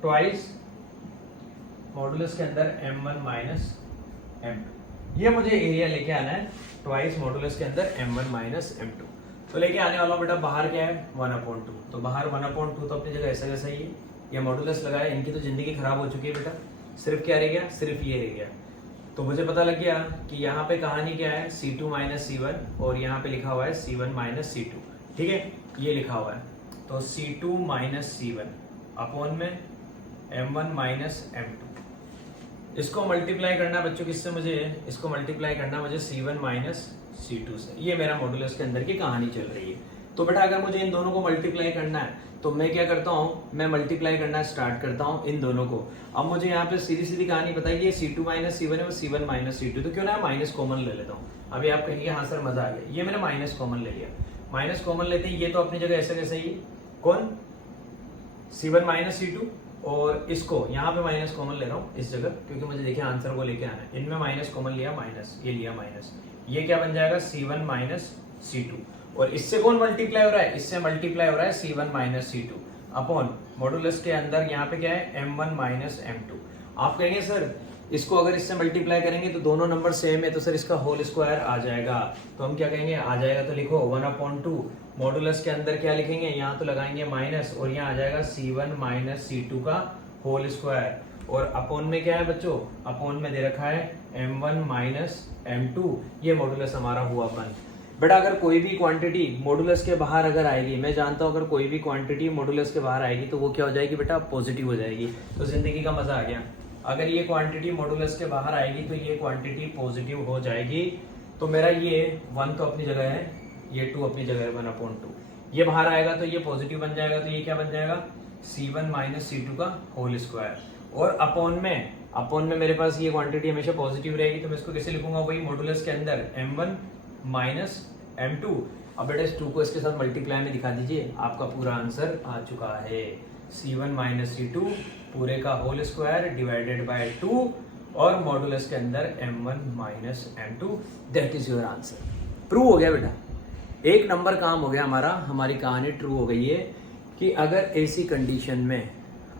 twice modulus के अंदर m1 माइनस m2। ये मुझे एरिया लेके आना है ट्वाइस मॉडुलस के अंदर m1 माइनस m2। तो लेके आने वाला हूं बेटा, बाहर क्या है 1/2, तो बाहर 1/2 तो अपनी जगह ऐसा कैसा ही है। ये मॉडुलस लगाया, इनकी तो जिंदगी खराब हो चुकी है बेटा, सिर्फ क्या रह गया? सिर्फ ये रह गया। तो मुझे पता लग गया कि यहाँ पे कहानी क्या है, c2 माइनस c1, और यहाँ पे लिखा हुआ है c1 माइनस c2, ठीक है, ये लिखा हुआ है। तो c2 माइनस c1 अपॉन में m1 माइनस m2। इसको मल्टीप्लाई करना बच्चों किससे? मुझे इसको मल्टीप्लाई करना मुझे c1 माइनस c2 से। ये मेरा मॉडुलस के अंदर की कहानी चल रही है। तो बेटा अगर मुझे इन दोनों को मल्टीप्लाई करना है तो मैं क्या करता हूँ, मैं मल्टीप्लाई करना स्टार्ट करता हूँ इन दोनों को। अब मुझे यहाँ पे सीधी सीधी कहानी बताइए, ये c2 माइनस c1 है, वो c1 माइनस c2, तो क्यों ना माइनस कॉमन ले लेता हूँ। अभी आप कहेंगे हाँ सर मजा आ गया, ये मैंने माइनस कॉमन ले लिया। माइनस कॉमन लेते ही ये तो अपनी जगह ऐसे कैसे ही कौन c1 माइनस c2, और इसको यहाँ पे माइनस कॉमन ले रहा हूँ इस जगह, क्योंकि मुझे देखिए आंसर को लेके आना है। इनमें माइनस कॉमन लिया, माइनस ये लिया माइनस, ये क्या बन जाएगा c1 माइनस c2, और इससे कौन मल्टीप्लाई हो रहा है? इससे मल्टीप्लाई हो रहा है c1 minus c2 upon modulus के अंदर यहाँ पे क्या है m1 माइनस m2। आप कहेंगे सर इसको अगर इससे मल्टीप्लाई करेंगे तो दोनों नंबर सेम है, तो सर इसका होल स्क्वायर आ जाएगा। तो हम क्या कहेंगे, आ जाएगा तो लिखो 1/2 मॉडुलस के अंदर क्या लिखेंगे, यहाँ तो लगाएंगे माइनस, और यहाँ आ जाएगा c1 माइनस c2 का होल स्क्वायर, और अपॉन में क्या है बच्चों? अपॉन में दे रखा है m1 माइनस m2। ये मॉडुलस हमारा हुआ बंद। बेटा अगर कोई भी क्वांटिटी मॉडुलस के बाहर अगर आएगी, मैं जानता हूं अगर कोई भी क्वांटिटी मॉडुलस के बाहर आएगी तो वो क्या हो जाएगी बेटा? पॉजिटिव हो जाएगी। तो जिंदगी का मजा आ गया। अगर ये क्वांटिटी मॉडुलस के बाहर आएगी तो ये क्वांटिटी पॉजिटिव हो जाएगी। तो मेरा ये 1 तो अपनी जगह है, ये 2 अपनी जगह है, 1/2। ये बाहर आएगा तो ये पॉजिटिव बन जाएगा, तो ये क्या बन जाएगा? c1 माइनस c2 का होल स्क्वायर, और अपॉन में मेरे पास ये क्वांटिटी हमेशा पॉजिटिव रहेगी, तो मैं इसको कैसे लिखूंगा? वही मॉडुलस के अंदर m1 माइनस m2। अब बेटा इस 2 को इसके साथ मल्टीप्लाई में दिखा दीजिए, आपका पूरा आंसर आ चुका है। c1 माइनस c2 पूरे का होल स्क्वायर डिवाइडेड बाय 2, और मॉडुलस के अंदर m1 minus m2, that is your answer. Prove हो गया बेटा, 1 नंबर काम हो गया हमारा। हमारी कहानी ट्रू हो गई है कि अगर ऐसी कंडीशन में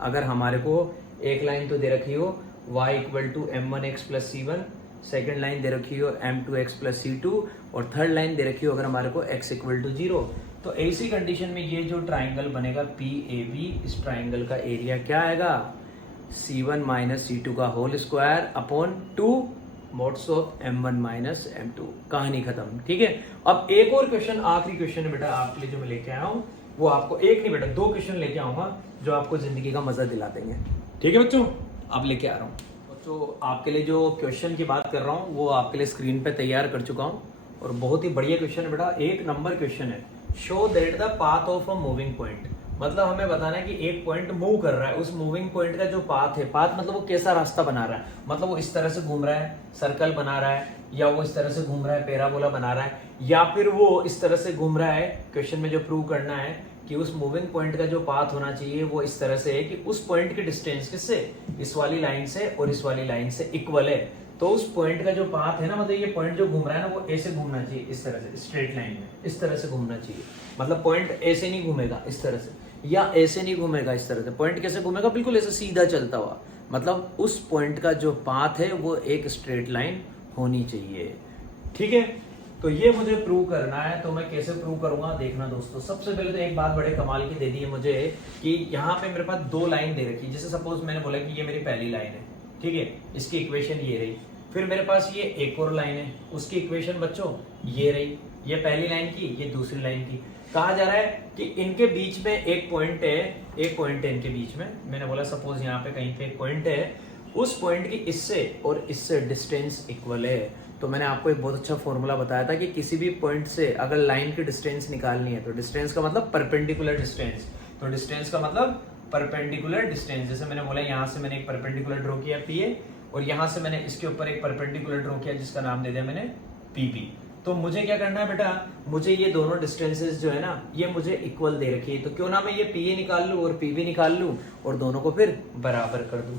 अगर हमारे को एक लाइन तो दे रखी हो y equal to m1x plus c1, second line दे रखी हो m2x प्लस c2, और थर्ड लाइन दे रखी हो अगर हमारे को x इक्वल टू 0, तो ऐसी कंडीशन में ये जो ट्राइंगल बनेगा PAB, इस ट्राइंगल का एरिया क्या आएगा? c1 माइनस c2 का whole square upon 2 mods of m1 minus m2। कहानी खत्म, ठीक है। अब एक और क्वेश्चन, आखिरी क्वेश्चन है बेटा आपके लिए जो मैं लेके आया हूँ, वो आपको एक नहीं बेटा 2 क्वेश्चन लेके आऊंगा जो आपको जिंदगी का मजा दिला देंगे। ठीक है बच्चों, अब लेके आ रहा हूँ बच्चों, आपके लिए जो क्वेश्चन की बात कर रहा हूँ वो आपके लिए स्क्रीन पे तैयार कर चुका हूँ और बहुत ही बढ़िया क्वेश्चन है बेटा, 1 नंबर क्वेश्चन है। Show that the path of a moving point, मतलब हमें बताना है कि एक पॉइंट मूव कर रहा है, उस मूविंग पॉइंट का जो पाथ है, पाथ मतलब वो कैसा रास्ता बना रहा है, मतलब वो इस तरह से घूम रहा है, सर्कल बना रहा है, या वो इस तरह से घूम रहा है, पैराबोला बना रहा है, या फिर वो इस तरह से घूम रहा है। क्वेश्चन में जो प्रूव करना है कि उस मूविंग पॉइंट का जो पाथ होना चाहिए वो इस तरह से है कि उस पॉइंट की डिस्टेंस किससे, इस वाली लाइन से और इस वाली लाइन से इक्वल है। तो उस पॉइंट का जो पाथ है ना, मतलब ये पॉइंट जो घूम रहा है ना, वो ऐसे घूमना चाहिए, इस तरह से स्ट्रेट लाइन में इस तरह से घूमना चाहिए। मतलब पॉइंट ऐसे नहीं घूमेगा इस तरह से, या ऐसे नहीं घूमेगा इस तरह से। पॉइंट कैसे घूमेगा, बिल्कुल ऐसे सीधा चलता हुआ। मतलब उस पॉइंट का जो पाथ है वो एक स्ट्रेट लाइन होनी चाहिए। ठीक है, तो ये मुझे प्रूव करना है। तो मैं कैसे प्रूव करूंगा देखना दोस्तों। सबसे पहले तो एक बात बड़े कमाल की दे दी है मुझे कि यहाँ पे मेरे पास 2 लाइन दे रखी है। जैसे सपोज मैंने बोला कि ये मेरी पहली लाइन है, ठीक है, इसकी इक्वेशन ये रही। फिर मेरे पास ये एक और लाइन है, उसकी इक्वेशन बच्चों ये रही। ये पहली लाइन की, ये दूसरी लाइन की। कहा जा रहा है कि इनके बीच में एक पॉइंट है, एक पॉइंट है इनके बीच में। मैंने बोला सपोज यहाँ पे कहीं पे एक पॉइंट है, उस पॉइंट की इससे और इससे डिस्टेंस इक्वल है। तो मैंने आपको एक बहुत अच्छा फॉर्मूला बताया था कि किसी भी पॉइंट से अगर लाइन की डिस्टेंस निकालनी है तो डिस्टेंस का मतलब परपेंडिकुलर डिस्टेंस, तो डिस्टेंस का मतलब परपेंडिकुलर डिस्टेंस। जैसे मैंने बोला यहाँ से मैंने एक परपेंडिकुलर ड्रॉ किया PA, और यहाँ से मैंने इसके ऊपर एक परपेंडिकुलर ड्रॉ किया जिसका नाम दे दिया मैंने PP। तो मुझे क्या करना है बेटा, मुझे ये दोनों डिस्टेंसेस जो है ना ये मुझे इक्वल दे रखी है। तो क्यों ना मैं ये PA निकाल लूं और PB निकाल लूं और दोनों को फिर बराबर कर दूं।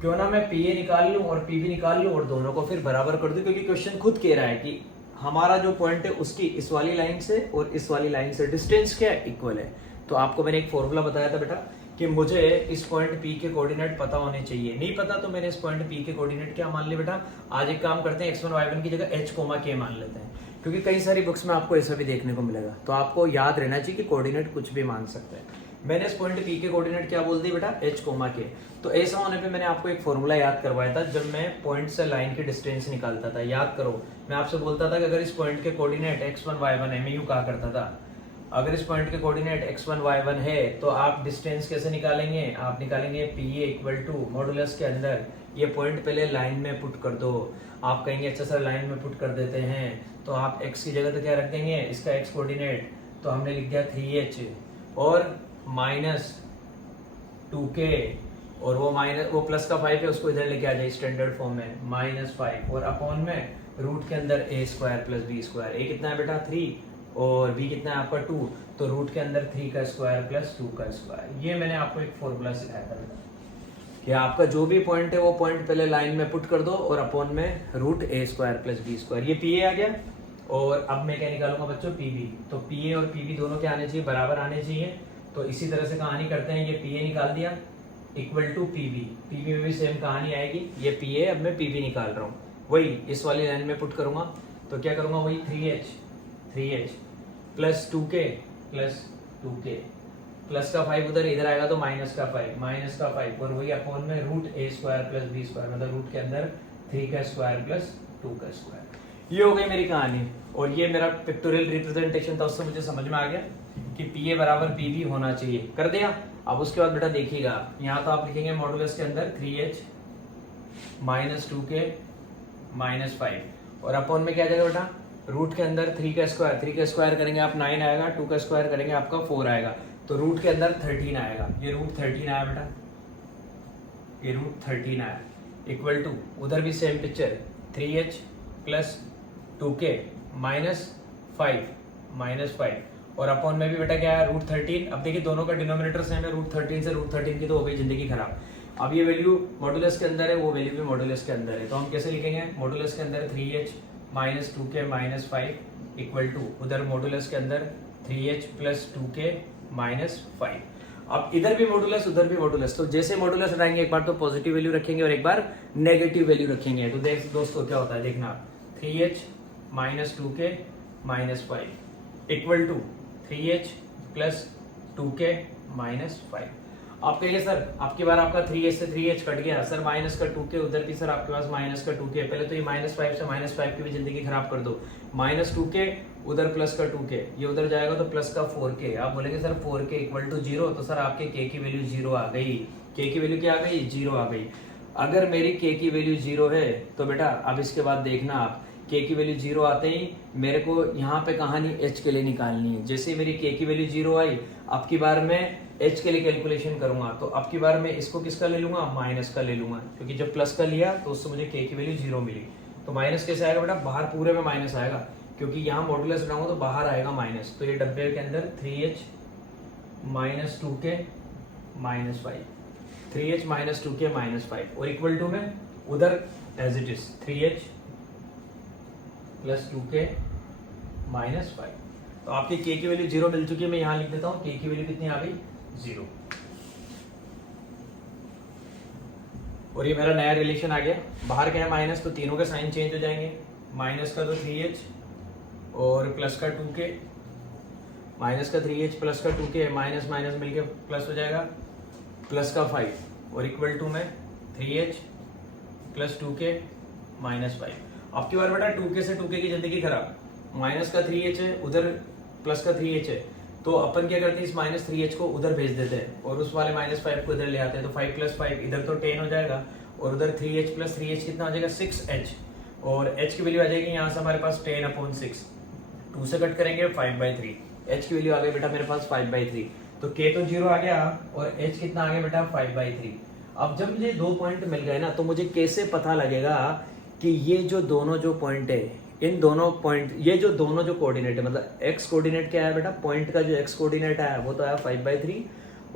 क्यों ना मैं PA निकाल लूं और PB निकाल लूं और दोनों को फिर बराबर कर दूं, क्योंकि क्वेश्चन खुद कह रहा है कि हमारा जो पॉइंट है उसकी इस वाली लाइन से और इस वाली लाइन से डिस्टेंस क्या है, इक्वल है। तो आपको मैंने एक फॉर्मूला बताया था बेटा कि मुझे इस पॉइंट P के कोऑर्डिनेट पता होने चाहिए। नहीं पता तो मैंने इस पॉइंट P के कोऑर्डिनेट क्या मान लिया बेटा, आज एक काम करते हैं x1 y1 की जगह h, k मान लेते हैं, क्योंकि कई सारी बुक्स में आपको ऐसा भी देखने को मिलेगा। तो आपको याद रहना चाहिए कि कोऑर्डिनेट कुछ भी मान सकते हैं। मैंने इस पॉइंट P के कोऑर्डिनेट क्या बोल दी बेटा, h, k। तो ऐसा होने पे मैंने आपको एक फॉर्मूला याद करवाया था जब मैं पॉइंट से लाइन की डिस्टेंस निकालता था। याद करो, मैं आपसे बोलता था कि अगर इस पॉइंट के कोऑर्डिनेट x1 y1 है, मैं यूं कहा करता था, अगर इस पॉइंट के कोऑर्डिनेट x1 y1 है तो आप डिस्टेंस कैसे निकालेंगे, आप निकालेंगे PA इक्वल टू मॉडुलस के अंदर ये पॉइंट पहले लाइन में पुट कर दो। आप कहेंगे अच्छा सर लाइन में पुट कर देते हैं, तो आप x की जगह तो क्या रख देंगे, इसका x कोऑर्डिनेट, तो हमने लिख दिया 3h और माइनस 2k, और वो प्लस का 5 है उसको इधर लेके आ जाए स्टैंडर्ड फॉर्म में, -5 और अपॉन में रूट के अंदर a square plus b square. a कितना है बेटा 3 और b कितना है आपका 2, तो रूट के अंदर 3 का स्क्वायर प्लस 2 का स्क्वायर। ये मैंने आपको एक फॉर्मूला सिखाया था बेटा कि आपका जो भी पॉइंट है वो पॉइंट पहले लाइन में पुट कर दो और अपॉन में root a square plus b square. ये PA आ गया। और अब मैं क्या निकालूंगा बच्चों, PB। तो PA और PB दोनों क्या आने चाहिए, बराबर आने चाहिए। तो इसी तरह से कहानी करते हैं, ये PA निकाल दिया इक्वल टू PB, PB में भी सेम कहानी आएगी। ये PA, अब मैं PB निकाल रहा हूँ, वही इस वाली लाइन में पुट करूंगा। तो क्या करूंगा, वही 3h plus 2k plus 2k, plus का 5 उधर इधर आएगा तो माइनस का 5 और वही अपॉन में root a square plus b square, मतलब रूट के अंदर 3 का स्क्वायर प्लस 2 का स्क्वायर। ये हो गई मेरी कहानी और ये मेरा पिक्टोरियल रिप्रेजेंटेशन था। उससे मुझे समझ में आ गया कि PA बराबर PB होना चाहिए, कर दिया। अब उसके बाद बेटा देखिएगा, यहाँ तो आप लिखेंगे मॉडुलस के अंदर 3h माइनस 2k माइनस 5 और अपॉन में क्या आ जाएगा बेटा, रूट के अंदर 3 का स्क्वायर करेंगे आप 9 आएगा, 2 का स्क्वायर करेंगे आपका 4 आएगा, तो रूट के अंदर 13 आएगा। ये रूट 13 आया बेटा, ये रूट 13 आया इक्वल टू, उधर भी same picture 3h plus 2k minus 5 और अपॉन में भी बेटा क्या है, रूट 13। अब देखिए दोनों का डिनोमिनेटर सेम है, रूट 13 से रूट 13 की तो हो गई जिंदगी खराब। अब ये वैल्यू मॉडुलस के अंदर है, वो वैल्यू भी मॉडुलस के अंदर है, तो हम कैसे लिखेंगे, मॉडुलस के अंदर 3h minus 2k minus 5 equal to, उधर मॉडुलस के अंदर 3h प्लस 2k माइनस 5। अब इधर भी मॉडुलस उधर भी मॉडुलस, तो जैसे मॉडुलस हटाएंगे एक बार तो पॉजिटिव वैल्यू रखेंगे और एक बार नेगेटिव वैल्यू रखेंगे। तो देख दोस्तों क्या होता है, देखना 3h minus 2k minus 5 equal to 3h plus 2k minus 5। आप कहेंगे सर आपकी बार आपका 3h से 3h कट गया, सर माइनस का 2k उधर भी सर आपके पास माइनस का 2k, पहले तो ये -5 से -5 की भी जिंदगी खराब कर दो, -2k उधर प्लस का 2k, ये उधर जाएगा तो प्लस का 4k। आप बोलेंगे सर 4k इक्वल टू 0, तो सर आपके k की वैल्यू 0 आ गई। k की वैल्यू क्या आ गई? 0 आ गई। अगर मेरी k की वैल्यू 0 है तो बेटा अब इसके बाद देखना आप, k की वैल्यू 0 आते ही मेरे को यहाँ पे कहानी h के लिए निकालनी है। जैसे मेरी k की वैल्यू 0 आई, अब की बार मैं h के लिए कैलकुलेशन करूंगा, तो अब की बार मैं इसको किसका ले लूंगा? माइनस का ले लूंगा, क्योंकि जब प्लस का लिया तो उससे मुझे k की वैल्यू 0 मिली। तो माइनस कैसे आएगा बेटा? बाहर पूरे में माइनस आएगा, क्योंकि यहाँ मॉडुलस बनाऊंगा तो बाहर आएगा माइनस, तो ये डब्बे के अंदर 3h minus 2k minus 5, 3h minus 2k minus 5, और इक्वल टू में उधर as it is 3h plus 2k minus 5। तो आपकी k की वैल्यू 0 मिल चुकी है, मैं यहां लिख देता हूं k की वैल्यू कितनी आ गई? 0। और ये मेरा नया रिलेशन आ गया, बाहर क्या है माइनस, तो तीनों के साइन चेंज हो जाएंगे, माइनस का तो 3h और प्लस का 2k, माइनस का 3h प्लस का 2k, माइनस माइनस मिलके प्लस हो जाएगा, प्लस का 5 और इक्वल टू में 3h प्लस 2k माइनस 5। आपकी बार बेटा 2k से 2k की जिंदगी खराब, माइनस का 3h है उधर प्लस का 3h है, तो अपन क्या करते हैं इस माइनस 3h को उधर भेज देते हैं और उस वाले माइनस 5 को इधर ले आते हैं, तो 5 प्लस 5 इधर तो 10 हो जाएगा और उधर 3h प्लस 3h कितना हो जाएगा? 6h, और h की वैल्यू आ जाएगी यहाँ से हमारे पास 10/6, 2 से कट करेंगे 5/3, h की वैल्यू आ गई बेटा मेरे पास 5/3, तो k तो 0 आ गया और h कितना आ गया बेटा? 5/3। अब जब मुझे 2 पॉइंट मिल गए ना, तो मुझे कैसे पता लगेगा कि ये जो दोनों जो पॉइंट है, इन दोनों पॉइंट, ये जो दोनों जो कोऑर्डिनेट है, मतलब x कोऑर्डिनेट क्या है बेटा? पॉइंट का जो x कोऑर्डिनेट है वो तो आया 5/3,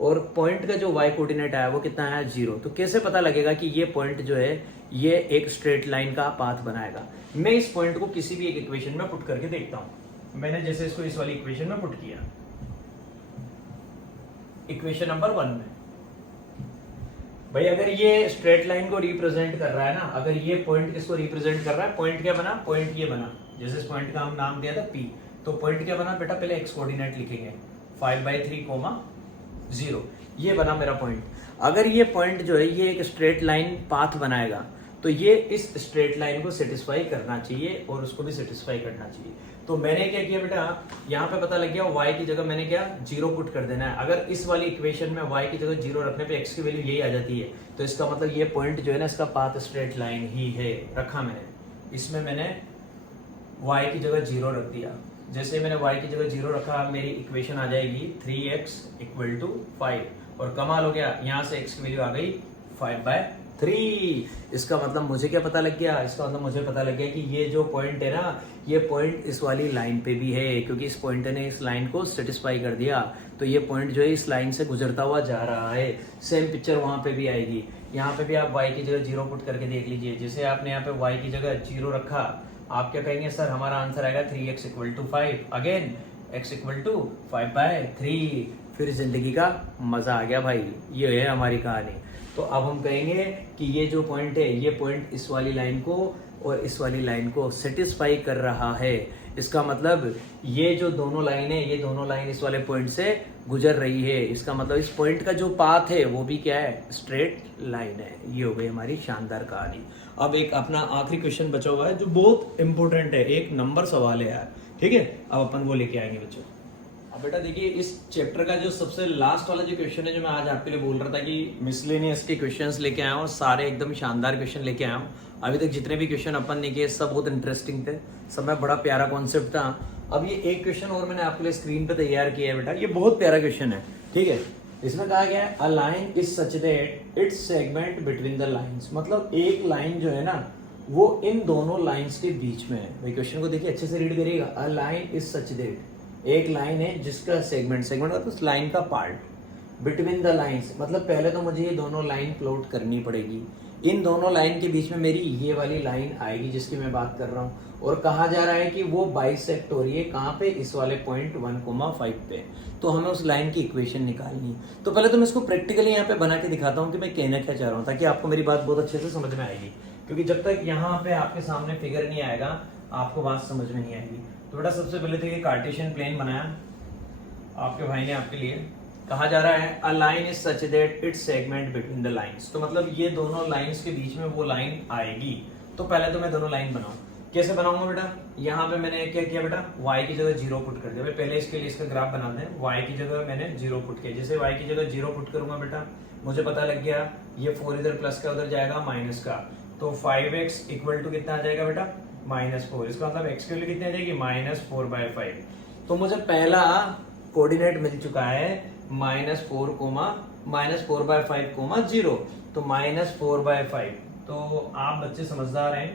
और पॉइंट का जो y कोऑर्डिनेट है वो कितना है? 0। तो कैसे पता लगेगा कि ये पॉइंट जो है ये एक स्ट्रेट लाइन का पाथ बनाएगा? मैं इस पॉइंट को किसी भी एक इक्वेशन में पुट करके देखता हूं। मैंने जैसे इसको इस वाली इक्वेशन में पुट किया, इक्वेशन नंबर 1 में, भाई अगर ये स्ट्रेट लाइन को रिप्रेजेंट कर रहा है ना, अगर ये पॉइंट किसको रिप्रेजेंट कर रहा है? पॉइंट क्या बना? पॉइंट ये बना, जैसे इस पॉइंट का हम नाम दिया था P, तो पॉइंट क्या बना बेटा? पहले x कोऑर्डिनेट लिखेंगे 5/3, 0, ये बना मेरा पॉइंट। अगर ये पॉइंट जो है ये एक स्ट्रेट लाइन पाथ बनाएगा, तो ये इस स्ट्रेट लाइन को सेटिस्फाई करना चाहिए और उसको भी सेटिस्फाई करना चाहिए। तो मैंने क्या किया बेटा, यहाँ पे पता लग गया y की जगह मैंने क्या 0 पुट कर देना है। अगर इस वाली इक्वेशन में y की जगह 0 रखने पे x की वैल्यू यही आ जाती है, तो इसका मतलब ये पॉइंट जो है ना इसका पाथ स्ट्रेट लाइन ही है। रखा मैंने, इसमें मैंने y की जगह 0 रख दिया। जैसे मैंने y की जगह 0 रखा, मेरी इक्वेशन आ जाएगी 3x इक्वल टू 5, और कमाल हो गया, यहाँ से x की वैल्यू आ गई 5/3। इसका मतलब मुझे क्या पता लग गया? इसका मतलब मुझे पता लग गया कि ये जो पॉइंट है ना, ये पॉइंट इस वाली लाइन पे भी है, क्योंकि इस पॉइंट ने इस लाइन को सेटिस्फाई कर दिया, तो ये पॉइंट जो है इस लाइन से गुजरता हुआ जा रहा है। सेम पिक्चर वहां पे भी आएगी, यहाँ पे भी आप y की जगह 0 पुट करके देख लीजिए। जैसे आपने यहाँ पे y की जगह 0 रखा, आप क्या कहेंगे? सर हमारा आंसर आएगा 3x equal to 5, again x equal to 5/3। फिर जिंदगी का मजा आ गया भाई, ये है हमारी कहानी। तो अब हम कहेंगे कि ये जो पॉइंट है, ये पॉइंट इस वाली लाइन को और इस वाली लाइन को सेटिस्फाई कर रहा है। इसका मतलब ये जो दोनों लाइन है, ये दोनों लाइन इस वाले पॉइंट से गुजर रही है। इसका मतलब इस पॉइंट का जो पाथ है वो भी क्या है? स्ट्रेट लाइन है। ये हो गई हमारी शानदार कहानी। अब एक अपना आखिरी क्वेश्चन बचा हुआ है जो बहुत इंपॉर्टेंट है, 1 नंबर सवाल है यार, ठीक है? अब अपन वो लेके आएंगे बच्चों। अब बेटा देखिए, इस चैप्टर का जो सबसे लास्ट वाला जो क्वेश्चन है, जो मैं आज आपके लिए बोल रहा था कि मिसलेनियस के क्वेश्चंस लेके आया हूँ, सारे एकदम शानदार क्वेश्चन लेके आया हूँ। अभी तक जितने भी क्वेश्चन अपन ने किए सब बहुत इंटरेस्टिंग थे, सब में बड़ा प्यारा कॉन्सेप्ट था। अब ये एक क्वेश्चन और मैंने आपके लिए स्क्रीन पे तैयार किया है बेटा, ये बहुत प्यारा क्वेश्चन है, ठीक है? इसमें कहा गया है a line is such that it's segment between the lines, मतलब एक लाइन जो है ना वो इन दोनों लाइंस के बीच में है। भाई क्वेश्चन को देखिए अच्छे से रीड करिएगा। A line is such that, एक लाइन है जिसका सेगमेंट मतलब उस लाइन का पार्ट, बिटवीन द लाइंस मतलब पहले तो मुझे ये दोनों लाइन प्लॉट करनी पड़ेगी। इन दोनों लाइन के बीच में मेरी ये वाली लाइन आएगी जिसकी मैं बात कर रहा हूँ, और कहा जा रहा है कि वो बाइसेक्ट हो रही है कहाँ पे? इस वाले पॉइंट 1,5 पे। तो हमें उस लाइन की इक्वेशन निकालनी है। तो पहले तो मैं इसको प्रैक्टिकली यहाँ पे बना के दिखाता हूँ कि मैं कहना क्या चाह रहा हूँ, ताकि आपको मेरी बात बहुत अच्छे से समझ में आएगी, क्योंकि जब तक यहाँ पे आपके सामने फिगर नहीं आएगा आपको बात समझ में नहीं आएगी। तो बेटा सबसे पहले तो ये कार्टेशियन प्लेन बनाया आपके भाई ने आपके लिए, कहा जा रहा है a line is such that it's segment between the lines, तो मतलब ये दोनों लाइंस के बीच में वो लाइन आएगी। तो पहले तो मैं दोनों लाइन बनाऊं, कैसे बनाऊंगा बेटा, यहाँ पे मैंने क्या किया बेटा, y की जगह 0 पुट कर दिया। पहले इसके लिए इसका ग्राफ बनाते हैं। y की जगह मैंने 0 पुट किया, जैसे y की जगह 0 पुट करूंगा बेटा, मुझे पता लग गया ये 4 इधर प्लस का उधर जाएगा माइनस का, तो 5x इक्वल टू कितना आ जाएगा बेटा, -4। इसका मतलब x की वैल्यू कितनी आ जाएगी, -4/5। तो मुझे पहला कोऑर्डिनेट मिल चुका है -4 -4/5 0, तो -4/5। तो आप बच्चे समझदार हैं,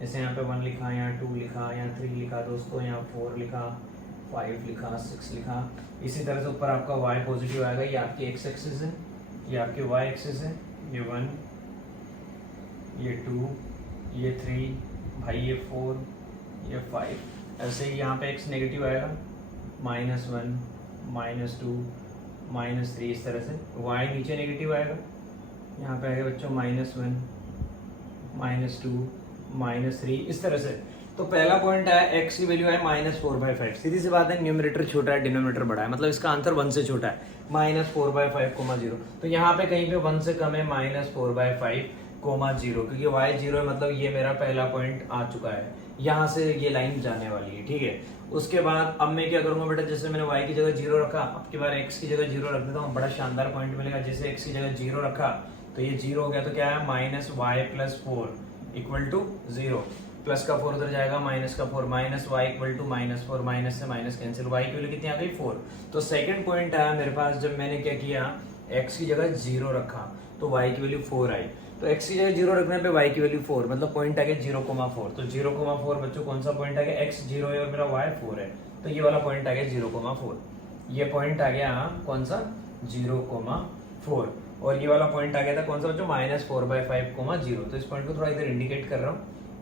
जैसे यहाँ पे 1 लिखा, यहाँ 2 लिखा, यहाँ 3 लिखा दोस्तों, यहाँ 4 लिखा, 5 लिखा, 6 लिखा। इसी तरह से ऊपर आपका y पॉजिटिव आएगा, ये आपकी x एक्सिस है, ये आपकी y एक्सिस है, ये 1, ये 2, ये 3, भाई ये 4, ये 5। ऐसे ही यहाँ पे x नेगेटिव आएगा, -1, -2, -3, इस तरह से। y नीचे नेगेटिव आएगा, यहाँ पे आएगा बच्चों -1, -2, -3, इस तरह से। तो पहला पॉइंट है x की वैल्यू है -4/5। सीधी सी बात है, न्यूमरेटर छोटा है डिनोमिनेटर बड़ा है, मतलब इसका आंसर 1 से छोटा है, -4/5, 0। तो यहाँ पे कहीं पे 1 से कम है, -4/5, 0, क्योंकि y 0 है, मतलब ये मेरा पहला पॉइंट आ चुका है, यहाँ से ये लाइन जाने वाली है, ठीक है। उसके बाद अब मैं क्या करूंगा बेटा, जैसे मैंने y की जगह 0 रखा, अब की बार x की जगह 0 रख देता हूँ, बड़ा शानदार पॉइंट मिलेगा। जैसे x की जगह 0 रखा तो ये 0 हो गया, तो क्या है, -y+4 = 0, प्लस का 4 उधर जाएगा, माइनस का 4, -y = -4, माइनस से माइनस कैंसिल, y की वैल्यू कितनी आ गई, 4। तो सेकंड पॉइंट आया मेरे पास, जब मैंने क्या किया, x की जगह 0 रखा तो y की वैल्यू 4 आई। तो x की जगह 0 रखने पे y की वैल्यू 4, मतलब पॉइंट आ गया 0,4। तो 0,4 बच्चों कौन सा पॉइंट आ गया, x 0 है और मेरा y 4 है, तो ये वाला पॉइंट आ गया 0,4। ये पॉइंट आ गया कौन सा, 0,4। और ये वाला पॉइंट आ गया था कौन सा बच्चों, -4/5, 0। तो इस पॉइंट को थोड़ा इधर इंडिकेट कर रहा हूँ,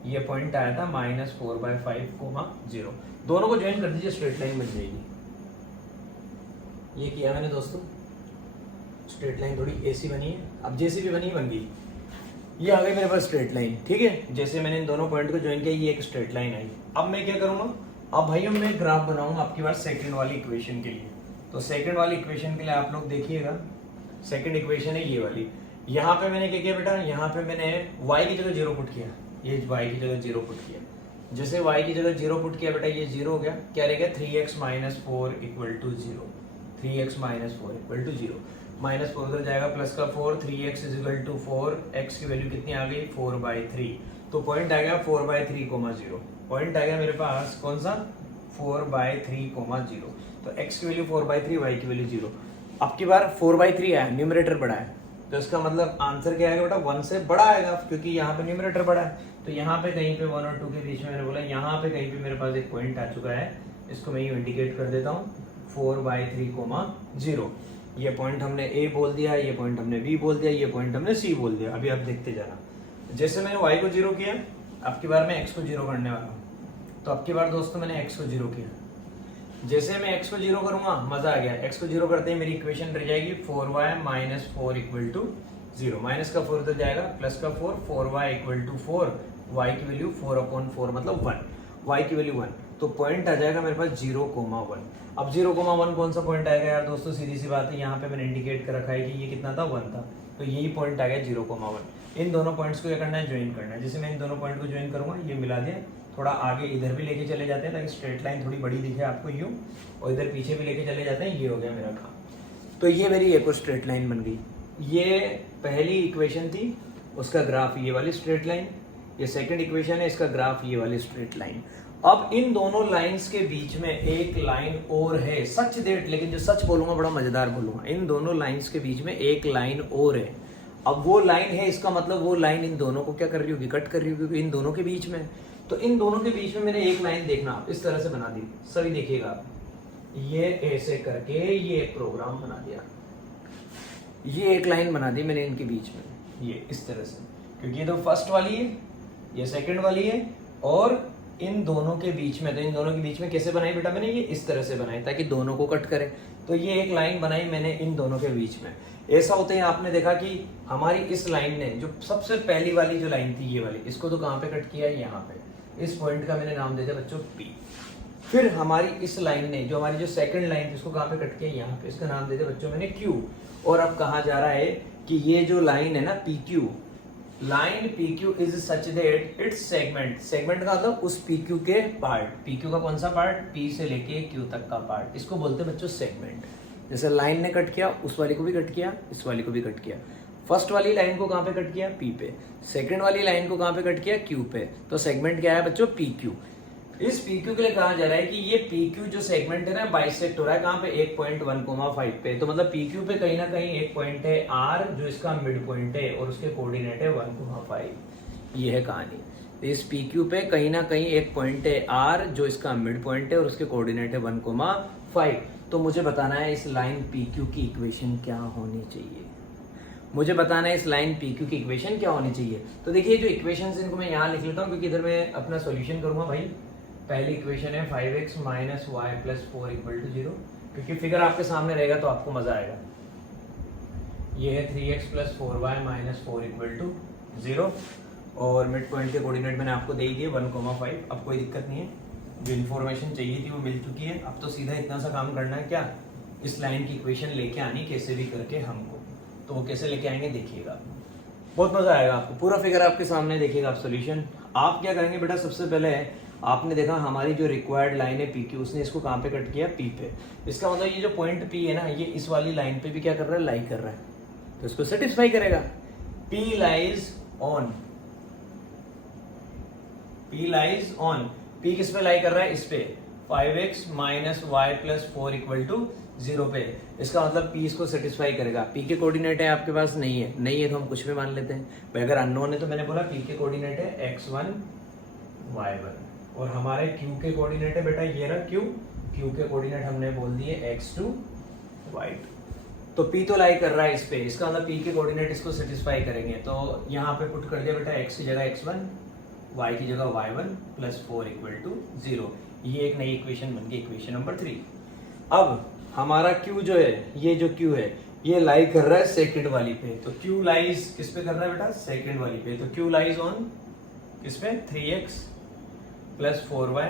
ये पॉइंट आया था -4/5, 0। दोनों को ज्वाइन कर दीजिए, स्ट्रेट लाइन बन जाएगी। ये किया मैंने दोस्तों, स्ट्रेट लाइन थोड़ी ऐसी बनी है, अब जैसी भी बनी बन गई। ये आ गई मेरे पास स्ट्रेट लाइन, ठीक है। जैसे मैंने इन दोनों पॉइंट को ज्वाइन किया, ये एक स्ट्रेट लाइन आई। अब मैं क्या करूंगा, अब भाइयों मैं ग्राफ बनाऊंगा आपकी बार सेकंड वाली इक्वेशन के लिए। तो सेकंड वाली इक्वेशन के लिए आप लोग देखिएगा, सेकंड इक्वेशन है ये वाली। यहाँ पे मैंने क्या किया बेटा, यहाँ पे मैंने y की जगह 0 पुट किया, ये y की जगह 0 पुट किया। जैसे y की जगह 0 पुट किया बेटा, ये 0 हो गया, क्या रहेगा, 3x - 4 = 0, 3x - 4 = 0, -4 उधर जाएगा, प्लस का 4, 3x = 4, x की वैल्यू कितनी आ गई, 4/3। तो पॉइंट आ गया 4/3, 0। पॉइंट आ गया मेरे पास कौन सा, 4/3, 0। तो x की वैल्यू 4/3, y की वैल्यू 0। अब की बार 4/3 आया, न्यूमरेटर बड़ा है, तो इसका मतलब आंसर क्या आएगा बेटा, 1 से बड़ा आएगा, क्योंकि यहाँ पे न्यूमरेटर बड़ा है। तो यहाँ पे कहीं पे 1 और 2 के बीच में मैंने बोला, यहाँ पे कहीं पे मेरे पास एक पॉइंट आ चुका है, इसको मैं यूं इंडिकेट कर देता हूँ, 4/3, 0। ये पॉइंट हमने A बोल दिया, ये पॉइंट हमने B बोल दिया, ये पॉइंट हमने C बोल दिया। अभी आप देखते जाना, जैसे मैंने y को 0 किया, अब की बार मैं x को 0 करने वाला हूँ। तो अब की बार दोस्तों मैंने x को 0 किया, जैसे मैं x को 0 करूंगा, मजा आ गया, x को 0 करते ही मेरी इक्वेशन रह जाएगी 4y - 4 = 0, माइनस का 4 उधर जाएगा, प्लस का 4, 4y = 4, y की वैल्यू 4/4 मतलब 1, y की वैल्यू 1। तो पॉइंट आ जाएगा मेरे पास 0,1। अब 0,1 कौन सा पॉइंट आएगा यार दोस्तों, सीधी सी बात है, यहाँ पे मैंने इंडिकेट कर रखा है कि ये कितना था, 1 था, तो यही पॉइंट आ गया 0,1। इन दोनों पॉइंट्स को क्या करना है, ज्वाइन करना है। जैसे मैं इन दोनों पॉइंट को ज्वाइन करूंगा, ये मिला दिया, थोड़ा आगे इधर भी लेके चले जाते हैं ताकि स्ट्रेट लाइन थोड़ी बड़ी दिखे आपको यूं, और इधर पीछे भी लेके चले जाते हैं, ये हो गया मेरा काम। तो ये मेरी एक और स्ट्रेट लाइन बन गई। ये पहली इक्वेशन थी, उसका ग्राफ ये वाली स्ट्रेट लाइन, ये सेकंड इक्वेशन है, इसका ग्राफ ये वाली स्ट्रेट लाइन। अब इन दोनों लाइंस के बीच में एक लाइन और है, सच दैट, लेकिन जो सच बोलूंगा बड़ा मजेदार बोलूंगा, इन दोनों लाइंस के बीच में एक लाइन और है। अब वो लाइन है, इसका मतलब वो लाइन इन दोनों को क्या कर रही होगी, कट कर रही होगी, इन दोनों के बीच में। तो इन दोनों के बीच में मैंने एक लाइन देखना, इस तरह से बना दी, सभी देखिएगा, ये ऐसे करके ये एक प्रोग्राम बना दिया, ये एक लाइन बना दी मैंने इनके बीच में, ये इस तरह से, क्योंकि ये तो फर्स्ट वाली है, ये सेकंड वाली है, और इन दोनों के बीच में, तो इन दोनों के बीच में कैसे बनाई बेटा मैंने, ये इस तरह से बनाई ताकि दोनों को कट करे। तो ये एक लाइन बनाई मैंने इन दोनों के बीच में। ऐसा होते हैं, आपने देखा कि हमारी इस लाइन ने, जो सबसे पहली वाली जो लाइन थी ये वाली, इसको तो कहाँ पे कट किया है, यहाँ पे, इस पॉइंट का मैंने नाम दे दिया बच्चों P। फिर हमारी इस लाइन ने, जो हमारी जो सेकंड लाइन थी, उसको कहाँ पे कट किया, यहाँ पे। इसका नाम दे दिया बच्चों मैंने Q। और अब कहा जा रहा है कि ये जो लाइन है ना PQ, line PQ is such that it's segment, segment का मतलब उस PQ के पार्ट, PQ का कौन सा पार्ट, P से लेके Q तक का पार्ट, इसको बोलते हैं बच्चों सेगमेंट। जैसे लाइन ने कट किया, उस वाली को भी कट किया, इस वाली को भी कट किया। फर्स्ट वाली लाइन को कहाँ पे कट किया, P पे। सेकंड वाली लाइन को कहाँ पे कट किया, Q पे। तो सेगमेंट क्या है बच्चों, PQ। इस PQ के लिए कहा जा रहा है कि ये PQ जो सेगमेंट है ना, बाइसेक्ट हो रहा है कहाँ पे, 1.1,5 पे। तो मतलब PQ पे कहीं ना कहीं एक पॉइंट है R, जो इसका मिड पॉइंट है, और उसके कोऑर्डिनेट है 1,5। ये है कहानी। इस PQ पे कहीं ना कहीं एक पॉइंट है R, जो इसका मिड पॉइंट है, और उसके कोऑर्डिनेट है 1,5। तो मुझे बताना है इस लाइन PQ की इक्वेशन क्या होनी चाहिए। मुझे बताना है इस लाइन PQ की इक्वेशन क्या होनी चाहिए। तो देखिए जो इक्वेशंस, इनको मैं यहाँ लिख लेता हूँ, क्योंकि इधर मैं अपना सॉल्यूशन करूंगा भाई। पहली इक्वेशन है 5x minus y plus 4 equal to 0, क्योंकि फिगर आपके सामने रहेगा तो आपको मजा आएगा। ये है 3x plus 4y minus 4 equal to 0, और मिड पॉइंट के कोऑर्डिनेट मैंने आपको दे दिए 1,5। अब कोई दिक्कत नहीं है, जो इन्फॉर्मेशन चाहिए थी वो मिल चुकी है। अब तो सीधा इतना सा काम करना है, क्या, इस लाइन की इक्वेशन लेके आनी कैसे भी करके हमको। तो वो कैसे लेके आएंगे देखिएगा, बहुत मजा आएगा आपको। पूरा फिगर आपके सामने देखिएगा आप सॉल्यूशन। आप क्या करेंगे बेटा, सबसे पहले आपने देखा हमारी जो रिक्वायर्ड लाइन है PQ, उसने इसको कहाँ पे कट किया, P पे। इसका मतलब ये जो पॉइंट P है ना, ये इस वाली लाइन पे भी क्या कर रहा है, लाई कर रहा है, तो इसको सेटिस्फाई करेगा। P lies on, P lies on, P किस पे लाई कर रहा है, इस पे 5x minus y plus 4 equal to 0 पे। इसका मतलब P इसको सेटिस्फाई करेगा। P के कोऑर्डिनेट है आपके पास, नहीं है, नहीं है तो हम कुछ भी मान लेते हैं भाई। अगर अननोन है तो मैंने बोला P के कोऑर्डिनेट है x1 y1, और हमारे Q के कोऑर्डिनेट है बेटा ये रहा Q के कोऑर्डिनेट हमने बोल दिए x2 y2। तो P तो लाई कर रहा है इस पे, इसका मतलब P के कोऑर्डिनेट इसको सेटिस्फाई करेंगे। तो यहाँ पे पुट कर दिया बेटा, x की जगह x1, y की जगह y1 प्लस 4 इक्वल टू 0। ये एक नई इक्वेशन बन गई, इक्वेशन नंबर 3। अब हमारा Q जो है, ये जो Q है, ये लाई कर रहा है सेकंड वाली पे। तो Q लाइज किस पे कर रहा है बेटा, सेकंड वाली पे। तो Q लाइज ऑन किस पे, 3x plus 4y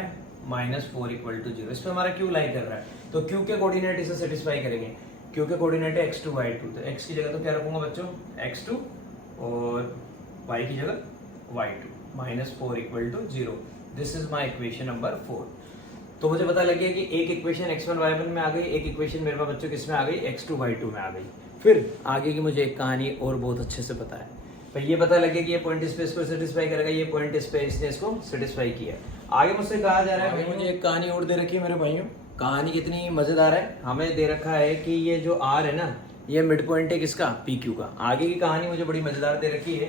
minus 4 equal to 0। इस पे हमारा Q लाई कर रहा है। तो Q के कोऑर्डिनेट इसे सेटिस्फाई करेंगे। Q के कोऑर्डिनेट है x2 y2, तो x की जगह तो क्या रखूंगा बच्चों, x2, और y की जगह y2 minus 4 equal to 0। This is my equation number 4। तो मुझे पता लग गया कि एक इक्वेशन x1 y1 में आ गई, एक इक्वेशन मेरे पास बच्चों किस में आ गई, x2 y2 में आ गई। फिर आगे की मुझे एक कहानी और बहुत अच्छे से पता है। तो ये पता लगे कि ये पॉइंट इस पे इसको सेटिस्फाई करेगा, ये पॉइंट इस पे इसने इसको सेटिस्फाई किया। आगे मुझसे कहा जा रहा है भाई, मुझे एक कहानी और दे रखी है मेरे भाइयों। कहानी कितनी मजेदार है, हमें दे रखा है कि ये जो R है ना, ये मिड पॉइंट है किसका, PQ का। आगे की कहानी मुझे बड़ी मजेदार दे रखी है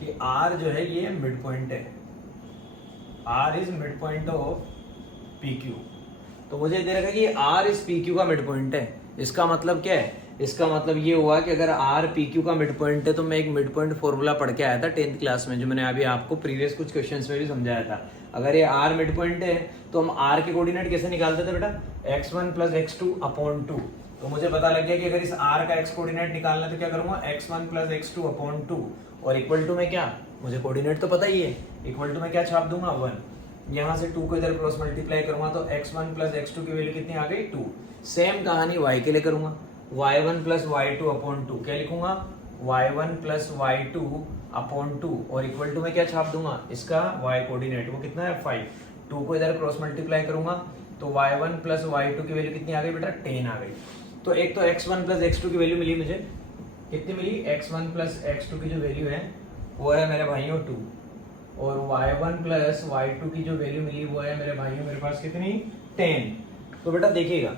कि R जो है ये मिड पॉइंट है, R is mid point of PQ। तो मुझे दे रखा है कि R इस PQ का मिड पॉइंट है। इसका मतलब क्या है, इसका मतलब ये हुआ कि अगर R PQ का मिड पॉइंट है, तो मैं एक मिड पॉइंट फॉर्मूला पढ़ के आया था 10th क्लास में, जो मैंने अभी आपको प्रीवियस कुछ क्वेश्चंस में भी समझाया था। अगर ये R मिड पॉइंट है तो हम R के कोऑर्डिनेट कैसे निकालते थे बेटा, x1 प्लस x2 अपॉन 2। तो मुझे पता लग गया कि अगर इस R का x कोऑर्डिनेट निकालना है तो क्या करूंगा, x1 प्लस x2 अपॉन 2, और इक्वल टू में क्या, मुझे कोऑर्डिनेट तो पता ही है, इक्वल टू में क्या छाप दूंगा 1। यहाँ से 2 को इधर क्रॉस मल्टीप्लाई करूंगा तो x1 प्लस x2 की वैल्यू कितनी आ गई, 2। सेम कहानी y के लिए करूंगा, y1 प्लस y2 अपॉन 2, क्या लिखूंगा, y1 प्लस y2 अपॉन 2, और इक्वल टू में क्या छाप दूंगा, इसका y कोऑर्डिनेट वो कितना है 5। 2 को इधर क्रॉस मल्टीप्लाई करूंगा तो y1 प्लस y2 की वैल्यू कितनी आ गई बेटा, 10 आ गई। तो एक तो x1 प्लस x2 की वैल्यू मिली मुझे, कितनी मिली, x1 प्लस x2 की जो वैल्यू है वो है मेरे भाइयों 2, और y1 प्लस y2 की जो वैल्यू मिली वो है मेरे भाइयों मेरे पास कितनी, 10। तो बेटा देखिएगा,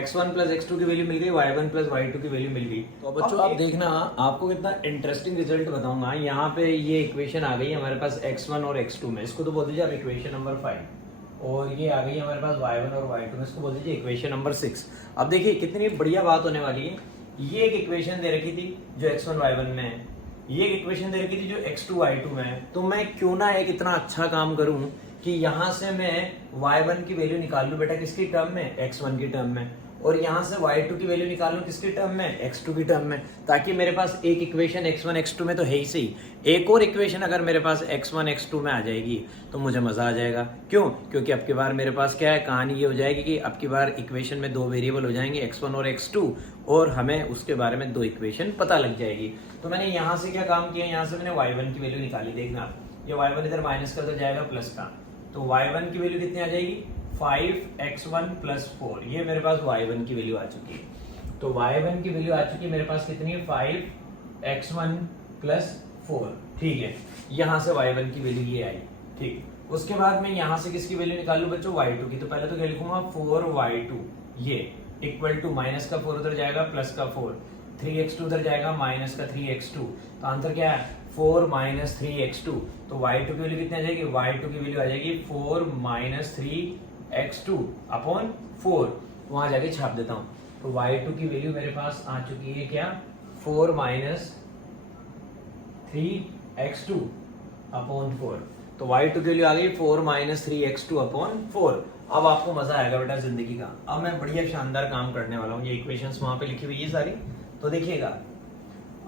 x1 प्लस x2 की वैल्यू मिल गई, y1 प्लस y2 की वैल्यू मिल गई। तो बच्चों आप देखना, आपको कितना इंटरेस्टिंग रिजल्ट बताऊंगा। यहाँ पे ये इक्वेशन आ गई हमारे पास x1 और x2 में, इसको तो बोल दीजिए आप इक्वेशन नंबर 5, और ये आ गई हमारे पास y1 और y2 में, इसको बोल दीजिए इक्वेशन नंबर 6। अब देखिए कितनी बढ़िया बात होने वाली है। ये एक इक्वेशन दे रखी थी जो x1 y1 में है, ये एक इक्वेशन दे रखी थी जो x2 y2 में है। तो मैं क्यों ना एक इतना अच्छा काम करूं कि यहाँ से मैं y1 की वैल्यू निकाल लूं बेटा, किसकी टर्म में, x1 की टर्म में, और यहाँ से y2 की वैल्यू निकालूं किसके टर्म में, x2 की टर्म में, ताकि मेरे पास एक इक्वेशन x1 x2 में तो है ही सही, एक और इक्वेशन अगर मेरे पास x1 x2 में आ जाएगी तो मुझे मजा आ जाएगा। क्यों? क्योंकि अब की बार मेरे पास क्या है, कहानी ये हो जाएगी कि अब की बार इक्वेशन में दो वेरिएबल हो जाएंगे x1 और x2, और हमें उसके बारे में दो इक्वेशन पता लग जाएगी। तो मैंने यहाँ से क्या काम किया, यहाँ से मैंने y1 की वैल्यू निकाली। देखना ये y1 इधर माइनस का तो जाएगा प्लस का, तो y1 की वैल्यू कितनी आ जाएगी, 5x1 + 4। ये मेरे पास y1 की वैल्यू आ चुकी है। तो y1 की वैल्यू आ चुकी है मेरे पास कितनी है, 5x1 + 4। ठीक है, यहां से y1 की वैल्यू ये आई। ठीक, उसके बाद मैं यहां से किसकी वैल्यू निकाल लूं बच्चों, y2 की। तो पहले तो क्या लिखूंगा, 4y2 ये इक्वल टू माइनस का 4 उधर जाएगा प्लस का 4, 3x2 उधर जाएगा माइनस का 3x2। तो आंसर क्या है, 4 - 3x2। तो y2 की वैल्यू कितनी आ जाएगी, y2 की वैल्यू आ जाएगी 4 - 3x2 अपॉन 4। वहां जाके छाप देता हूं। तो y2 की वैल्यू मेरे पास आ चुकी है क्या, 4 - 3x2 अपॉन 4। तो y2 की वैल्यू आ गई 4 - 3x2 अपॉन 4। अब आपको मजा आएगा बेटा जिंदगी का। अब मैं बढ़िया शानदार काम करने वाला हूँ। ये इक्वेशंस वहां पे लिखी हुई है सारी, तो देखिएगा।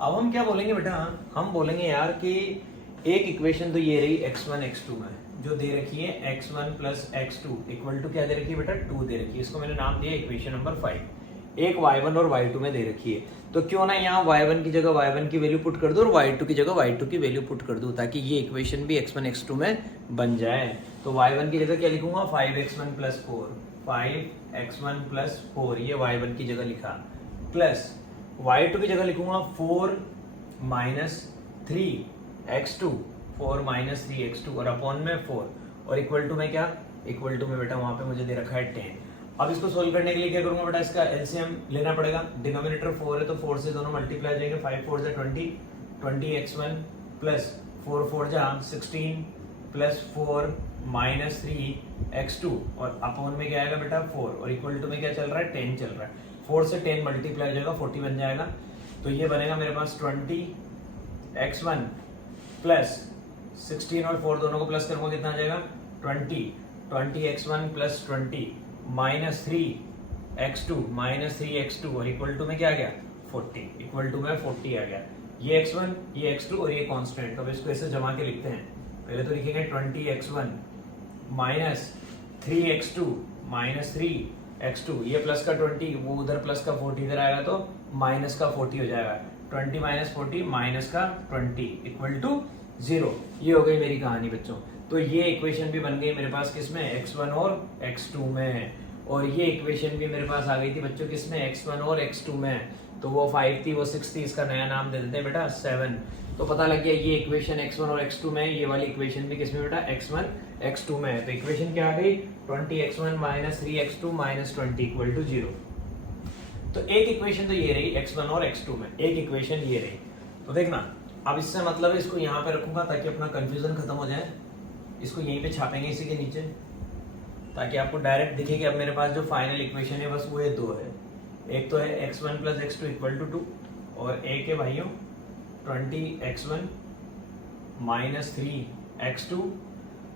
अब हम क्या बोलेंगे बेटा, हम बोलेंगे यार कि एक इक्वेशन तो ये रही x1 x2 में जो दे रखी है, x1 + x2 इक्वल टू क्या दे रखी है बेटा, 2 दे रखी है। इसको मैंने नाम दिया इक्वेशन नंबर 5। एक y1 और y2 में दे रखी है, तो क्यों ना यहाँ y1 की जगह y1 की वैल्यू पुट कर दो और y2 की जगह y2 की वैल्यू पुट कर दो, ताकि ये इक्वेशन भी x1 x2 में बन जाए। तो y1 की जगह क्या लिखूंगा, 5x1 + 4, 5x1 + 4 ये y1 की जगह लिखा, प्लस y2 की जगह लिखूंगा 4 - 3x2, 4 - 3x2 और अपॉन में 4, और इक्वल टू में क्या, इक्वल टू में बेटा वहां पे मुझे दे रखा है 10। अब इसको सोल्व करने के लिए क्या करूंगा बेटा, इसका एलसीएम लेना पड़ेगा। डिनोमिनेटर 4 है तो 4 से दोनों मल्टीप्लाई जाएंगे, 5 4 = 20, 20x1 + 4 4 = 16 + 4 - 3x2 और अपॉन में क्या आएगा बेटा 4, और इक्वल टू में क्या चल रहा है, 10 चल रहा है। 4 से 10 मल्टीप्लाई हो जाएगा, 40 बन जाएगा। तो ये बनेगा मेरे पास 20x1 + 16 और 4 दोनों को प्लस करूंगा, कितना आ जाएगा 20x1 + 20 - 3x2 - 3x2 और इक्वल टू में क्या आ गया 40, इक्वल टू में 40 आ गया। ये x1 ये x2 और ये कांस्टेंट। अब इसको ऐसे जमा के लिखते हैं। पहले तो लिखेंगे 20x1 - 3x2 - 3x2, ये प्लस का 20 वो उधर प्लस का 40 इधर आएगा तो माइनस का 40 हो जाएगा। 20 - 40 माइनस का 20 इक्वल टू 0। ये हो गई मेरी कहानी बच्चों। तो ये इक्वेशन भी बन गई मेरे पास किसमें, x1 और x2 में, और ये इक्वेशन भी मेरे पास आ गई थी बच्चों किसमें, x1 और x2 में। तो वो 5 थी, वो 6 थी, इसका नया नाम दे देते हैं बेटा 7। तो पता लग गया ये इक्वेशन x1 और x2 में, ये वाली इक्वेशन भी किसमें बेटा, x1 x2 में है। तो इक्वेशन क्या आ गई, 20x1 - 3x2 - 20 इक्वल टू 0। तो एक इक्वेशन तो ये रही x1 और x2 में, एक इक्वेशन ये रही। तो देखना, अब इससे मतलब इसको यहाँ पे रखूंगा ताकि अपना कंफ्यूजन खत्म हो जाए। इसको यहीं पे छापेंगे इसी के नीचे, ताकि आपको डायरेक्ट दिखे कि अब मेरे पास जो फाइनल इक्वेशन है बस वो ये दो है। एक तो है x1 + x2 इक्वल टू 2, और एक है भाइयों 20x1 - 3x2,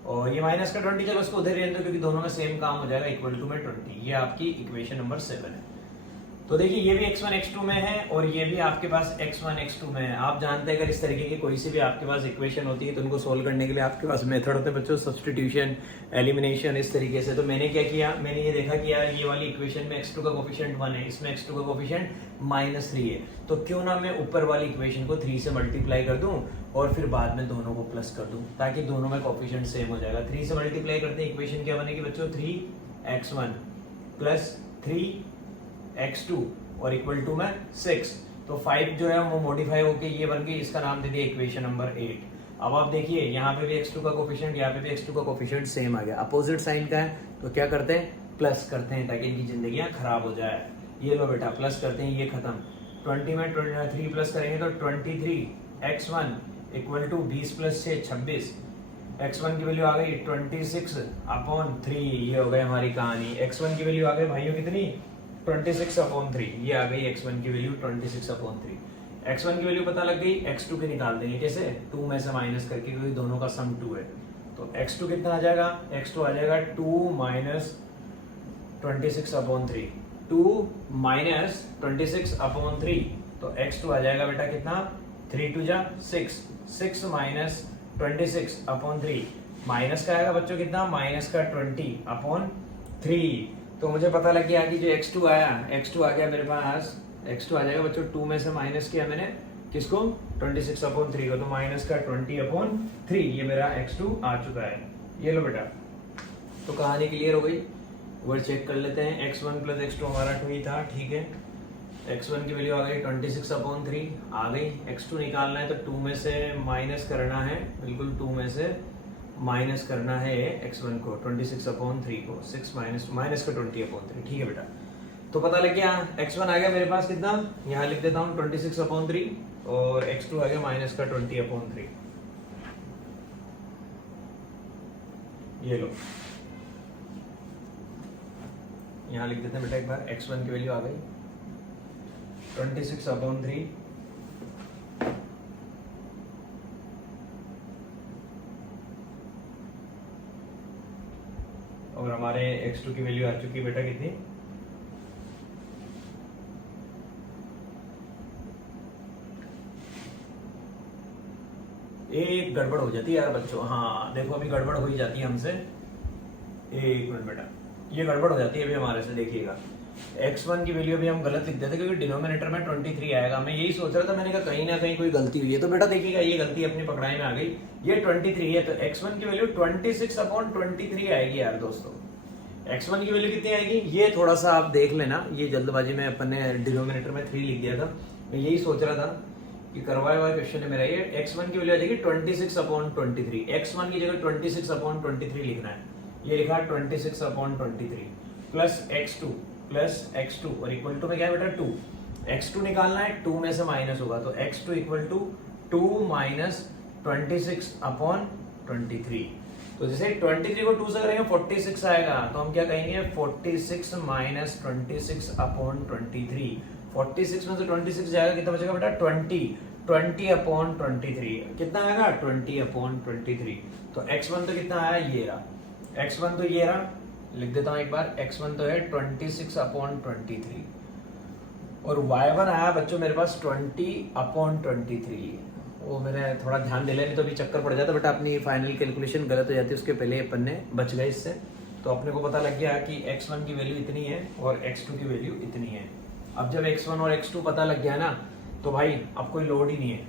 और ये माइनस का 20 चलो उसको उधर रहने दो क्योंकि दोनों में सेम काम हो जाएगा, इक्वल टू में 20। ये आपकी इक्वेशन नंबर 7 है। तो देखिए ये भी x1 x2 में है और ये भी आपके पास x1 x2 में है। आप जानते हैं अगर इस तरीके की कोई सी भी आपके पास इक्वेशन होती है तो उनको सोल्व करने के लिए आपके पास मेथड होते हैं बच्चों, सब्स्टिट्यूशन, एलिमिनेशन, इस तरीके से। तो मैंने क्या किया, मैंने ये देखा कि यार ये वाली इक्वेशन में x2 का कोफिशिएंट 1 है, इसमें x2 का कोफिशिएंट -3 है, तो क्यों ना मैं ऊपर वाली इक्वेशन को 3 से मल्टीप्लाई कर दूं और फिर बाद में दोनों को प्लस कर दूं, ताकि दोनों में कोफिशिएंट सेम हो जाएगा। 3 से मल्टीप्लाई करते हैं, इक्वेशन क्या बनेगी बच्चों, 3x1 + 3x2 और इक्वल टू में 6। तो 5 जो है वो मॉडिफाई होके ये बन गई, इसका नाम दे दिया इक्वेशन नंबर 8। अब आप देखिए यहाँ पे भी x2 का कोफिशिएंट, यहाँ पे भी x2 का कोफिशिएंट सेम आ गया। अपोजिट साइन का है तो क्या करते हैं, प्लस करते हैं ताकि इनकी जिंदगियां खराब हो जाए। ये लो बेटा प्लस करते हैं, ये खत्म। 20 में 3 प्लस करेंगे तो 23x1 इक्वल टू 20 + 6 26। x1 की वैल्यू आ गई 26/3, ये हो गई हमारी कहानी। x1 की वैल्यू आ गई भाइयों कितनी, 26/3, ये आ गई x1 की वैल्यू 26/3। x1 की वैल्यू पता लग गई, x2 की निकाल देंगे कैसे, 2 में से माइनस करके क्योंकि दोनों का सम 2 है। तो x2 कितना आ जाएगा, x2 आ जाएगा 2 - 26/3। 2 माइनस 26/3, तो x2 आ जाएगा बेटा कितना, 3 2 जा 6, 6 माइनस 26/3, माइनस का आएगा बच्चों कितना, माइनस का 20/3। तो मुझे पता लग गया कि जो x2 आया, x2 आ गया मेरे पास, x2 आ जाएगा बच्चों 2 में से माइनस किया मैंने किसको, 26/3 को, तो माइनस का 20/3, ये मेरा x2 आ चुका है। ये लो बेटा, तो कहानी क्लियर हो गई। वर्ड चेक कर लेते हैं, x1 प्लस x2 हमारा 2 ही था, ठीक है। x1 की वैल्यू आ गई 26/3 आ गई, x2 निकालना है तो 2 में से माइनस करना है, बिल्कुल 2 में से माइनस करना है x1 को, 26/3 को, 6 माइनस का 20/3, ठीक है बेटा। तो पता लग गया, x1 आ गया मेरे पास कितना, यहाँ लिख देता हूँ 26/3, और x2 आ गया माइनस का 20/3। ये लो, यहाँ लिख देते हैं बेटा एक बार, x1 की वैल्यू आ गई 26/3 और हमारे x2 की वैल्यू आ चुकी है बेटा कितनी, एक गड़बड़ हो जाती है यार बच्चों, हाँ देखो अभी गड़बड़ हो ही जाती है हमसे, एक मिनट बेटा, ये गड़बड़ हो जाती है अभी हमारे से, देखिएगा x1 की वैल्यू अभी हम गलत लिख देते क्योंकि डिनोमिनेटर में 23 आएगा, मैं यही सोच रहा था, मैंने कहा कहीं ना कहीं कोई गलती हुई है, तो बेटा देखिएगा ये गलती अपनी पकड़ाई में आ गई, ये 23 है, तो x1 की वैल्यू 26/23 आएगी यार दोस्तों। x1 की वैल्यू कितनी आएगी, ये थोड़ा सा आप देख लेना, ये जल्दबाजी में अपन ने डिनोमिनेटर में 3 लिख दिया था, मैं यही सोच रहा था कि करवाया हुआ क्वेश्चन है मेरा, ये x1 की वैल्यू आ जाएगी 26/23, x1 की जगह 26/23 लिखना है, ये लिखा 26/23 प्लस x2 और इक्वल टू में क्या है बेटा 2, x2 निकालना है, 2 में से माइनस होगा, तो x2 इक्वल टू 2 माइनस 26/23, तो जैसे 23 को 2 से करेंगे 46 आएगा, तो हम क्या कहेंगे 46 माइनस 26/23, 46 में से 26 जाएगा, कितना बचेगा बेटा 20/23, कितना आएगा 20/23, तो x1 तो कितना आया, ये रहा x1, तो ये रहा, लिख देता हूं एक बार, x1 तो है 26/23 और y1 आया बच्चों मेरे पास 20/23, वो मैंने थोड़ा ध्यान दे लिया, नहीं तो अभी चक्कर पड़ जाता, बट अपनी फाइनल कैलकुलेशन गलत हो जाती है, उसके पहले अपन ने बच गए इससे, तो अपने को पता लग गया कि x1 की वैल्यू इतनी है और x2 की वैल्यू इतनी है। अब जब x1 और x2 पता लग गया ना, तो भाई अब कोई लोड ही नहीं है,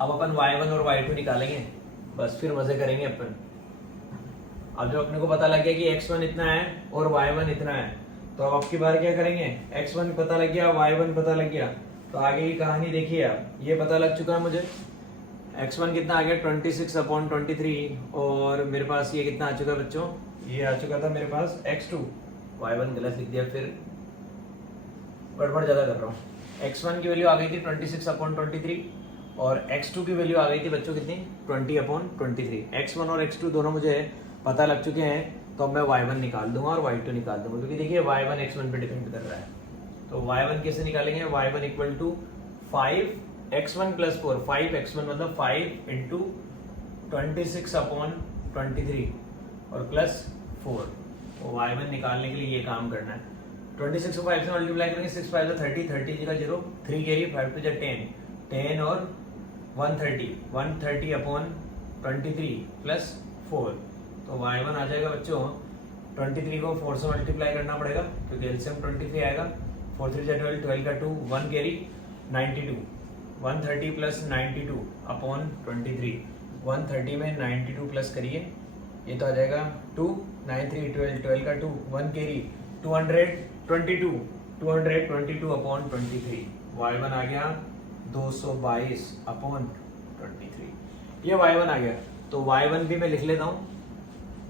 अब अपन y1 और y2 निकालेंगे, बस फिर मजे करेंगे अपन। अब जब अपने को पता लग गया कि x1 इतना है और y1 इतना है, तो अब आपकी बार क्या करेंगे, x1 पता लग गया, y1 पता लग गया, तो आगे की कहानी देखिए आप, ये पता लग चुका है मुझे, x1 कितना आ गया 26/23 और मेरे पास ये कितना आ चुका है बच्चों, ये आ चुका था मेरे पास x2, y1 गलत लिख दिया, फिर गड़बड़ ज्यादा कर रहा हूँ, x1 की वैल्यू आ गई थी 26/23 और x2 की वैल्यू आ गई थी बच्चों कितनी 20/23, x1 और x2 दोनों मुझे पता लग चुके हैं, तो अब मैं y1 निकाल दूंगा और y2 निकाल दूंगा, क्योंकि देखिए y1 x1 पे डिपेंड कर रहा है, तो y1 कैसे निकालेंगे, y1 equal to 5x1 plus 4, 5x1 मतलब 5 इंटू 26/23 और प्लस 4, तो y1 निकालने के लिए ये काम करना है, 26 को 5 से मल्टीप्लाई करेंगे, 6 5 30, 30 का 0, 3 कैरी, 5 2 10, 10 और 130/23 प्लस 4, तो y1 आ जाएगा बच्चों, 23 को 4 से मल्टीप्लाई करना पड़ेगा क्योंकि एलसीएम 23 आएगा, 4 3 12, 12 का 2, 1 कैरी 92, 130 प्लस 92/23, 130 में 92 प्लस करिए, ये तो आ जाएगा 2, 9 3 12, 12 का 2, 1 कैरी 222/23, y1 आ गया 222/23, ये y1 आ गया, तो y1 भी मैं लिख लेता हूँ,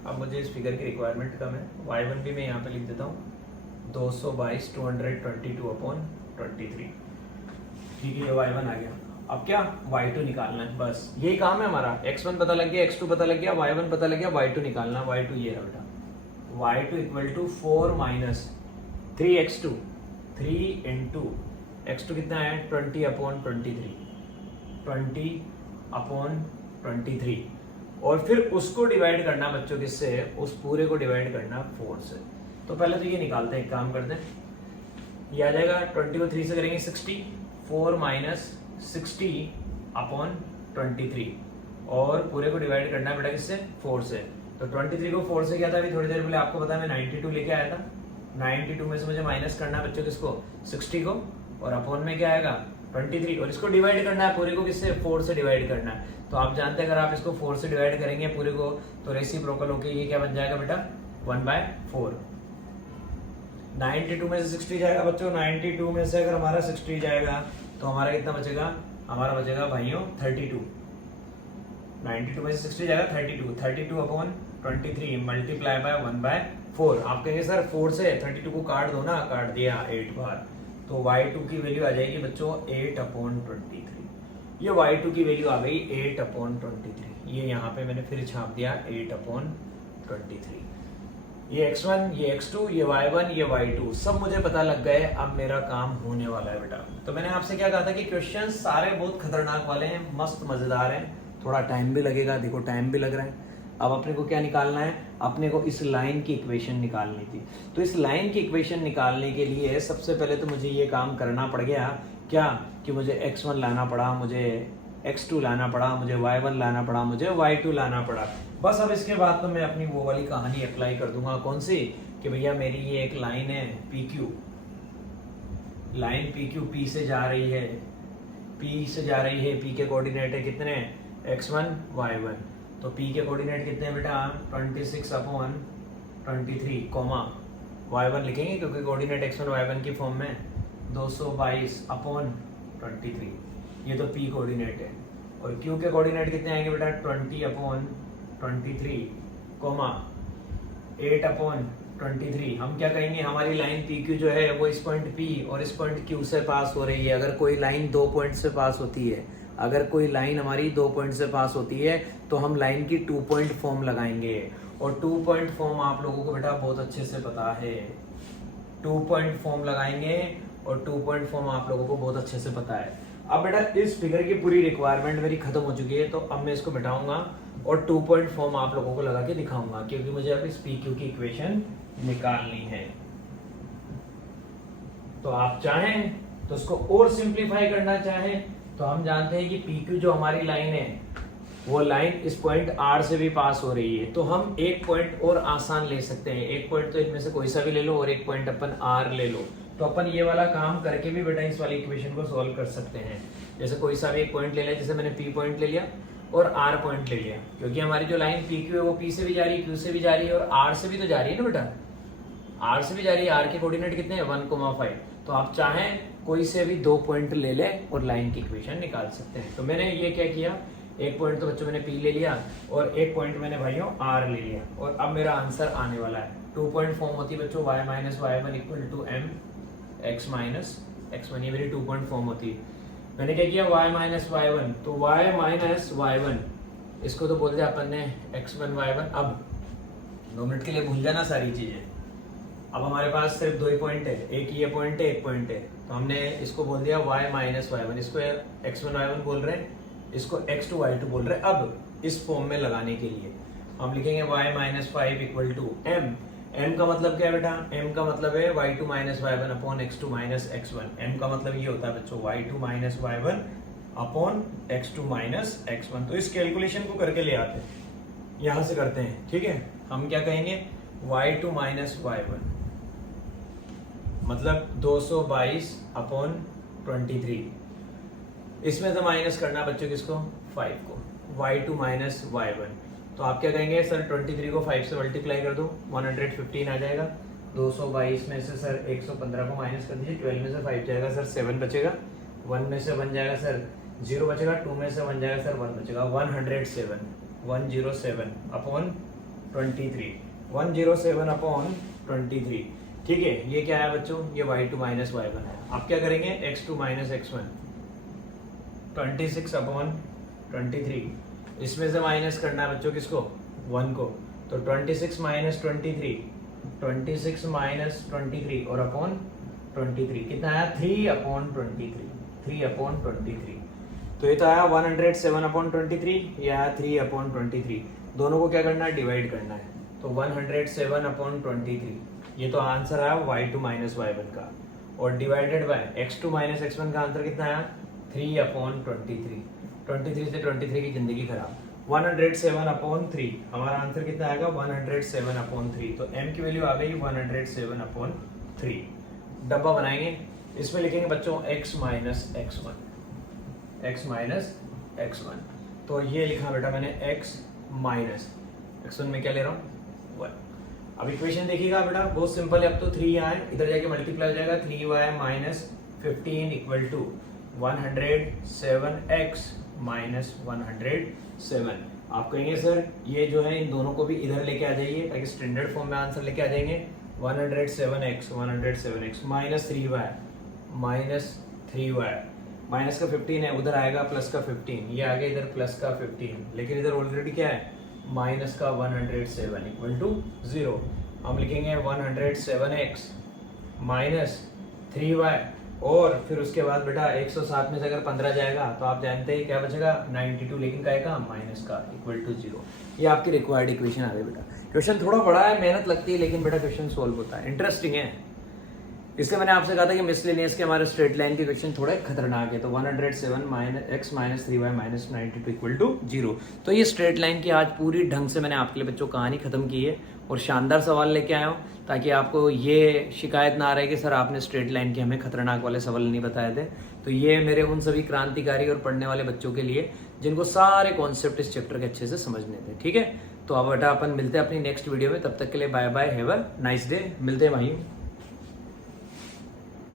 अब मुझे इस फिगर की रिक्वायरमेंट कम है, y1 भी मैं यहाँ पे लिख देता हूँ 222/23, ठीक है, ये y1 आ गया। अब क्या y2 निकालना है, बस यही काम है हमारा, x1 पता लग गया, x2 पता लग गया, y1 पता लग गया, y2 निकालना, y2 ये रहा बेटा, y2 equal to 4 minus 3x2, 3 into x2 कितना है 20/23 और फिर उसको डिवाइड करना बच्चों किससे, उस पूरे को डिवाइड करना 4 से, तो पहले तो ये निकालते हैं, एक काम करते हैं, ये आ जाएगा 20 को 3 से करेंगे 60, 4 माइनस 60 अपॉन 23 और पूरे को डिवाइड करना है बेटा किससे, 4 से। तो 23 को 4 से क्या था, अभी थोड़ी देर पहले आपको पता है मैं 92 लेके आया था, 92 में से मुझे माइनस करना है बच्चों किसको, 60 को, और अपॉन में क्या आएगा 23, और इसको डिवाइड करना है पूरे को किससे, 4 से डिवाइड करना है। तो आप जानते हैं अगर आप इसको 4 से डिवाइड करेंगे पूरे को तो रेसिप्रोकल होके ये क्या बन जाएगा बेटा, 1/4। 92 में से 60 जाएगा बच्चों, 92 में से अगर हमारा 60 जाएगा तो हमारा कितना बचेगा, हमारा बचेगा भाइयों 32। 92 में से 60 जाएगा 32 अपॉन 23 मल्टीप्लाई बाय 1/4। आप कहेंगे सर 4 से 32 को काट दो ना, काट दिया 8 बार, तो y2 की वैल्यू आ जाएगी बच्चों 8/23। ये y2 की वैल्यू आ गई 8/23। ये यहाँ पे मैंने फिर छाप दिया 8/23। ये x1, ये x2, ये y1, ये y2 सब मुझे पता लग गए। अब मेरा काम होने वाला है बेटा। तो मैंने आपसे क्या कहा था कि क्वेश्चन सारे बहुत खतरनाक वाले हैं, मस्त मजेदार हैं, थोड़ा टाइम भी लगेगा, देखो टाइम भी लग रहा है। अब अपने को क्या निकालना है, अपने को इस लाइन की इक्वेशन निकालनी थी। तो इस लाइन की इक्वेशन निकालने के लिए सबसे पहले तो मुझे ये काम करना पड़ गया क्या, कि मुझे x1 लाना पड़ा, मुझे x2 लाना पड़ा, मुझे y1 लाना पड़ा, मुझे y2 लाना पड़ा। बस अब इसके बाद तो मैं अपनी वो वाली कहानी अप्लाई कर दूंगा, कौन सी, कि भैया मेरी ये एक लाइन है PQ, लाइन PQ P से जा रही है, P से जा रही है, P के कोऑर्डिनेट है कितने, x1 y1। तो P के कोऑर्डिनेट कितने हैं बेटा, 26/23 कॉमा y1 लिखेंगे क्योंकि कोऑर्डिनेट x1 y1 की फॉर्म में 222/23। ये तो P कोऑर्डिनेट है। और Q के कोऑर्डिनेट कितने आएंगे बेटा, 20/23 कॉमा 8/23। हम क्या कहेंगे, हमारी लाइन PQ जो है वो इस पॉइंट P और इस पॉइंट Q से पास हो रही है। अगर कोई लाइन 2 पॉइंट से पास होती है, अगर कोई लाइन हमारी 2 पॉइंट से पास होती है तो हम लाइन की 2 पॉइंट फॉर्म लगाएंगे। और 2 पॉइंट फॉर्म आप लोगों को बेटा बहुत अच्छे से पता है, 2 पॉइंट फॉर्म लगाएंगे और 2 पॉइंट फॉर्म आप लोगों को बहुत अच्छे से पता है। अब बेटा इस फिगर की पूरी रिक्वायरमेंट मेरी खत्म हो चुकी है, तो अब मैं इसको बिठाऊंगा और 2 पॉइंट फॉर्म आप लोगों को लगा के दिखाऊंगा, क्योंकि मुझे अब इस PQ की इक्वेशन निकालनी है। तो आप चाहें तो इसको और सिंप्लीफाई करना चाहें तो हम जानते हैं कि PQ जो हमारी लाइन है वो लाइन इस पॉइंट R से भी पास हो रही है, तो हम एक पॉइंट और आसान ले सकते हैं। एक पॉइंट तो इनमें से कोई सा भी ले लो और एक पॉइंट अपन R ले लो, तो अपन ये वाला काम करके भी बेटा इस वाली इक्वेशन को सॉल्व कर सकते हैं। जैसे कोई सा भी एक पॉइंट ले लिया, जैसे मैंने P पॉइंट ले लिया और R पॉइंट ले लिया, क्योंकि हमारी जो लाइन PQ है वो P से भी जा रही है, Q से भी जा रही है और R से भी तो जा रही है ना बेटा, R से भी जा रही है। R के कोऑर्डिनेट कितने हैं, 1,5। तो आप चाहें कोई से भी 2 पॉइंट ले ले और लाइन की इक्वेशन निकाल सकते हैं। तो मैंने ये क्या किया, एक पॉइंट तो बच्चों मैंने P ले लिया और एक पॉइंट मैंने भाइयों R ले लिया, और अब मेरा आंसर आने वाला है। 2 पॉइंट फॉर्म होती है बच्चों y minus y1 equal to m x minus x1, ये मेरी 2 पॉइंट फॉर्म होती है। मैंने क्या किया, y माइनस y1, तो y माइनस y1 इसको तो बोल दिया अपन ने x1 y1। अब 2 मिनट के लिए भूल जाना सारी चीजें। अब हमारे पास सिर्फ 2 ही पॉइंट है, एक ये पॉइंट है, एक पॉइंट है, तो हमने इसको बोल दिया y माइनस y1, इसको x1 y1 बोल रहे हैं, इसको x2 y2 बोल रहे हैं। अब इस फॉर्म में लगाने के लिए हम लिखेंगे y minus 5 equal to m। m का मतलब क्या है बेटा, m का मतलब है y2 minus y1 upon x2 minus x1। m का मतलब ये होता है बच्चों y2 minus y1 upon x2 minus x1। तो इस कैलकुलेशन को करके ले आते हैं, यहां से करते हैं, ठीक है। हम क्या कहेंगे, y2 माइनस y1 मतलब 222/23। इसमें तो माइनस करना बच्चों किसको, 5 को, y2 माइनस y1। तो आप क्या कहेंगे सर, 23 को 5 से मल्टीप्लाई कर दो, 115 आ जाएगा। 222 में से सर 115 को माइनस कर दीजिए, 12 में से 5 जाएगा सर 7 बचेगा, 1 में से 1 जाएगा सर 0 बचेगा, 2 में से 1 जाएगा सर 1 बचेगा। 107 107/23, 107/23, ठीक है। ये क्या है बच्चों, ये y2 माइनस y1 है। आप क्या करेंगे, x2 माइनस x1 26/23, इसमें से माइनस करना है बच्चों किसको, 1 को। तो 26 माइनस 23, 26 माइनस 23 और अपॉन 23 कितना आया, 3/23, 3/23। तो ये तो आया 107/23, ये आया 3/23। दोनों को क्या करना है, डिवाइड करना है। तो 107/23 ये तो आंसर आया y2 माइनस y1 का, और divided by x2 minus x1 का आंसर कितना आया 3/23। 23 से 23 की जिंदगी खराब। 107/3 हमारा आंसर कितना आएगा 107/3। तो m की वैल्यू आ गई 107/3। डब्बा बनाएंगे, इसमें लिखेंगे बच्चों x माइनस x1। तो ये लिखा बेटा मैंने x माइनस x1 में क्या ले रहा हूँ 1। अब इक्वेशन देखिएगा बेटा, बहुत सिंपल है। अब तो 3 यहाँ है, इधर जाके मल्टीप्लाई हो जाएगा 3y minus 15 equal to 107x minus 107। आप कहेंगे सर ये जो है इन दोनों को भी इधर लेके आ जाइए ताकि स्टैंडर्ड फॉर्म में आंसर लेके आ जाएंगे। 107x माइनस 3y माइनस का 15 है, उधर आएगा प्लस का 15, ये आगे इधर प्लस का 15, लेकिन इधर ऑलरेडी क्या है माइनस का 107 इक्वल टू 0। हम लिखेंगे 107x माइनस 3y, और फिर उसके बाद बेटा 107 में से अगर 15 जाएगा तो आप जानते हैं क्या बचेगा 92, लेकिन क्या आएगा माइनस का इक्वल टू 0। ये आपकी रिक्वायर्ड इक्वेशन आ गई बेटा। क्वेश्चन थोड़ा बड़ा है, मेहनत लगती है, लेकिन बेटा क्वेश्चन सोल्व होता है, इंटरेस्टिंग है। इसलिए मैंने आपसे कहा था कि मिसलेनियस के हमारे स्ट्रेट लाइन के क्वेश्चन थोड़े खतरनाक है। तो 107 minus x minus 3y minus 92 equal to 0। तो ये स्ट्रेट लाइन की आज पूरी ढंग से मैंने आपके लिए बच्चों कहानी खत्म की है, और शानदार सवाल लेके आया हूँ ताकि आपको ये शिकायत ना आ रहे कि सर आपने स्ट्रेट लाइन के हमें खतरनाक वाले सवाल नहीं बताए थे। तो ये मेरे उन सभी क्रांतिकारी और पढ़ने वाले बच्चों के लिए जिनको सारे कॉन्सेप्ट इस चैप्टर के अच्छे से समझने थे। ठीक है, तो अब बेटा अपन मिलते हैं अपनी नेक्स्ट वीडियो में, तब तक के लिए bye bye, have a nice day. मिलते हैं भाई।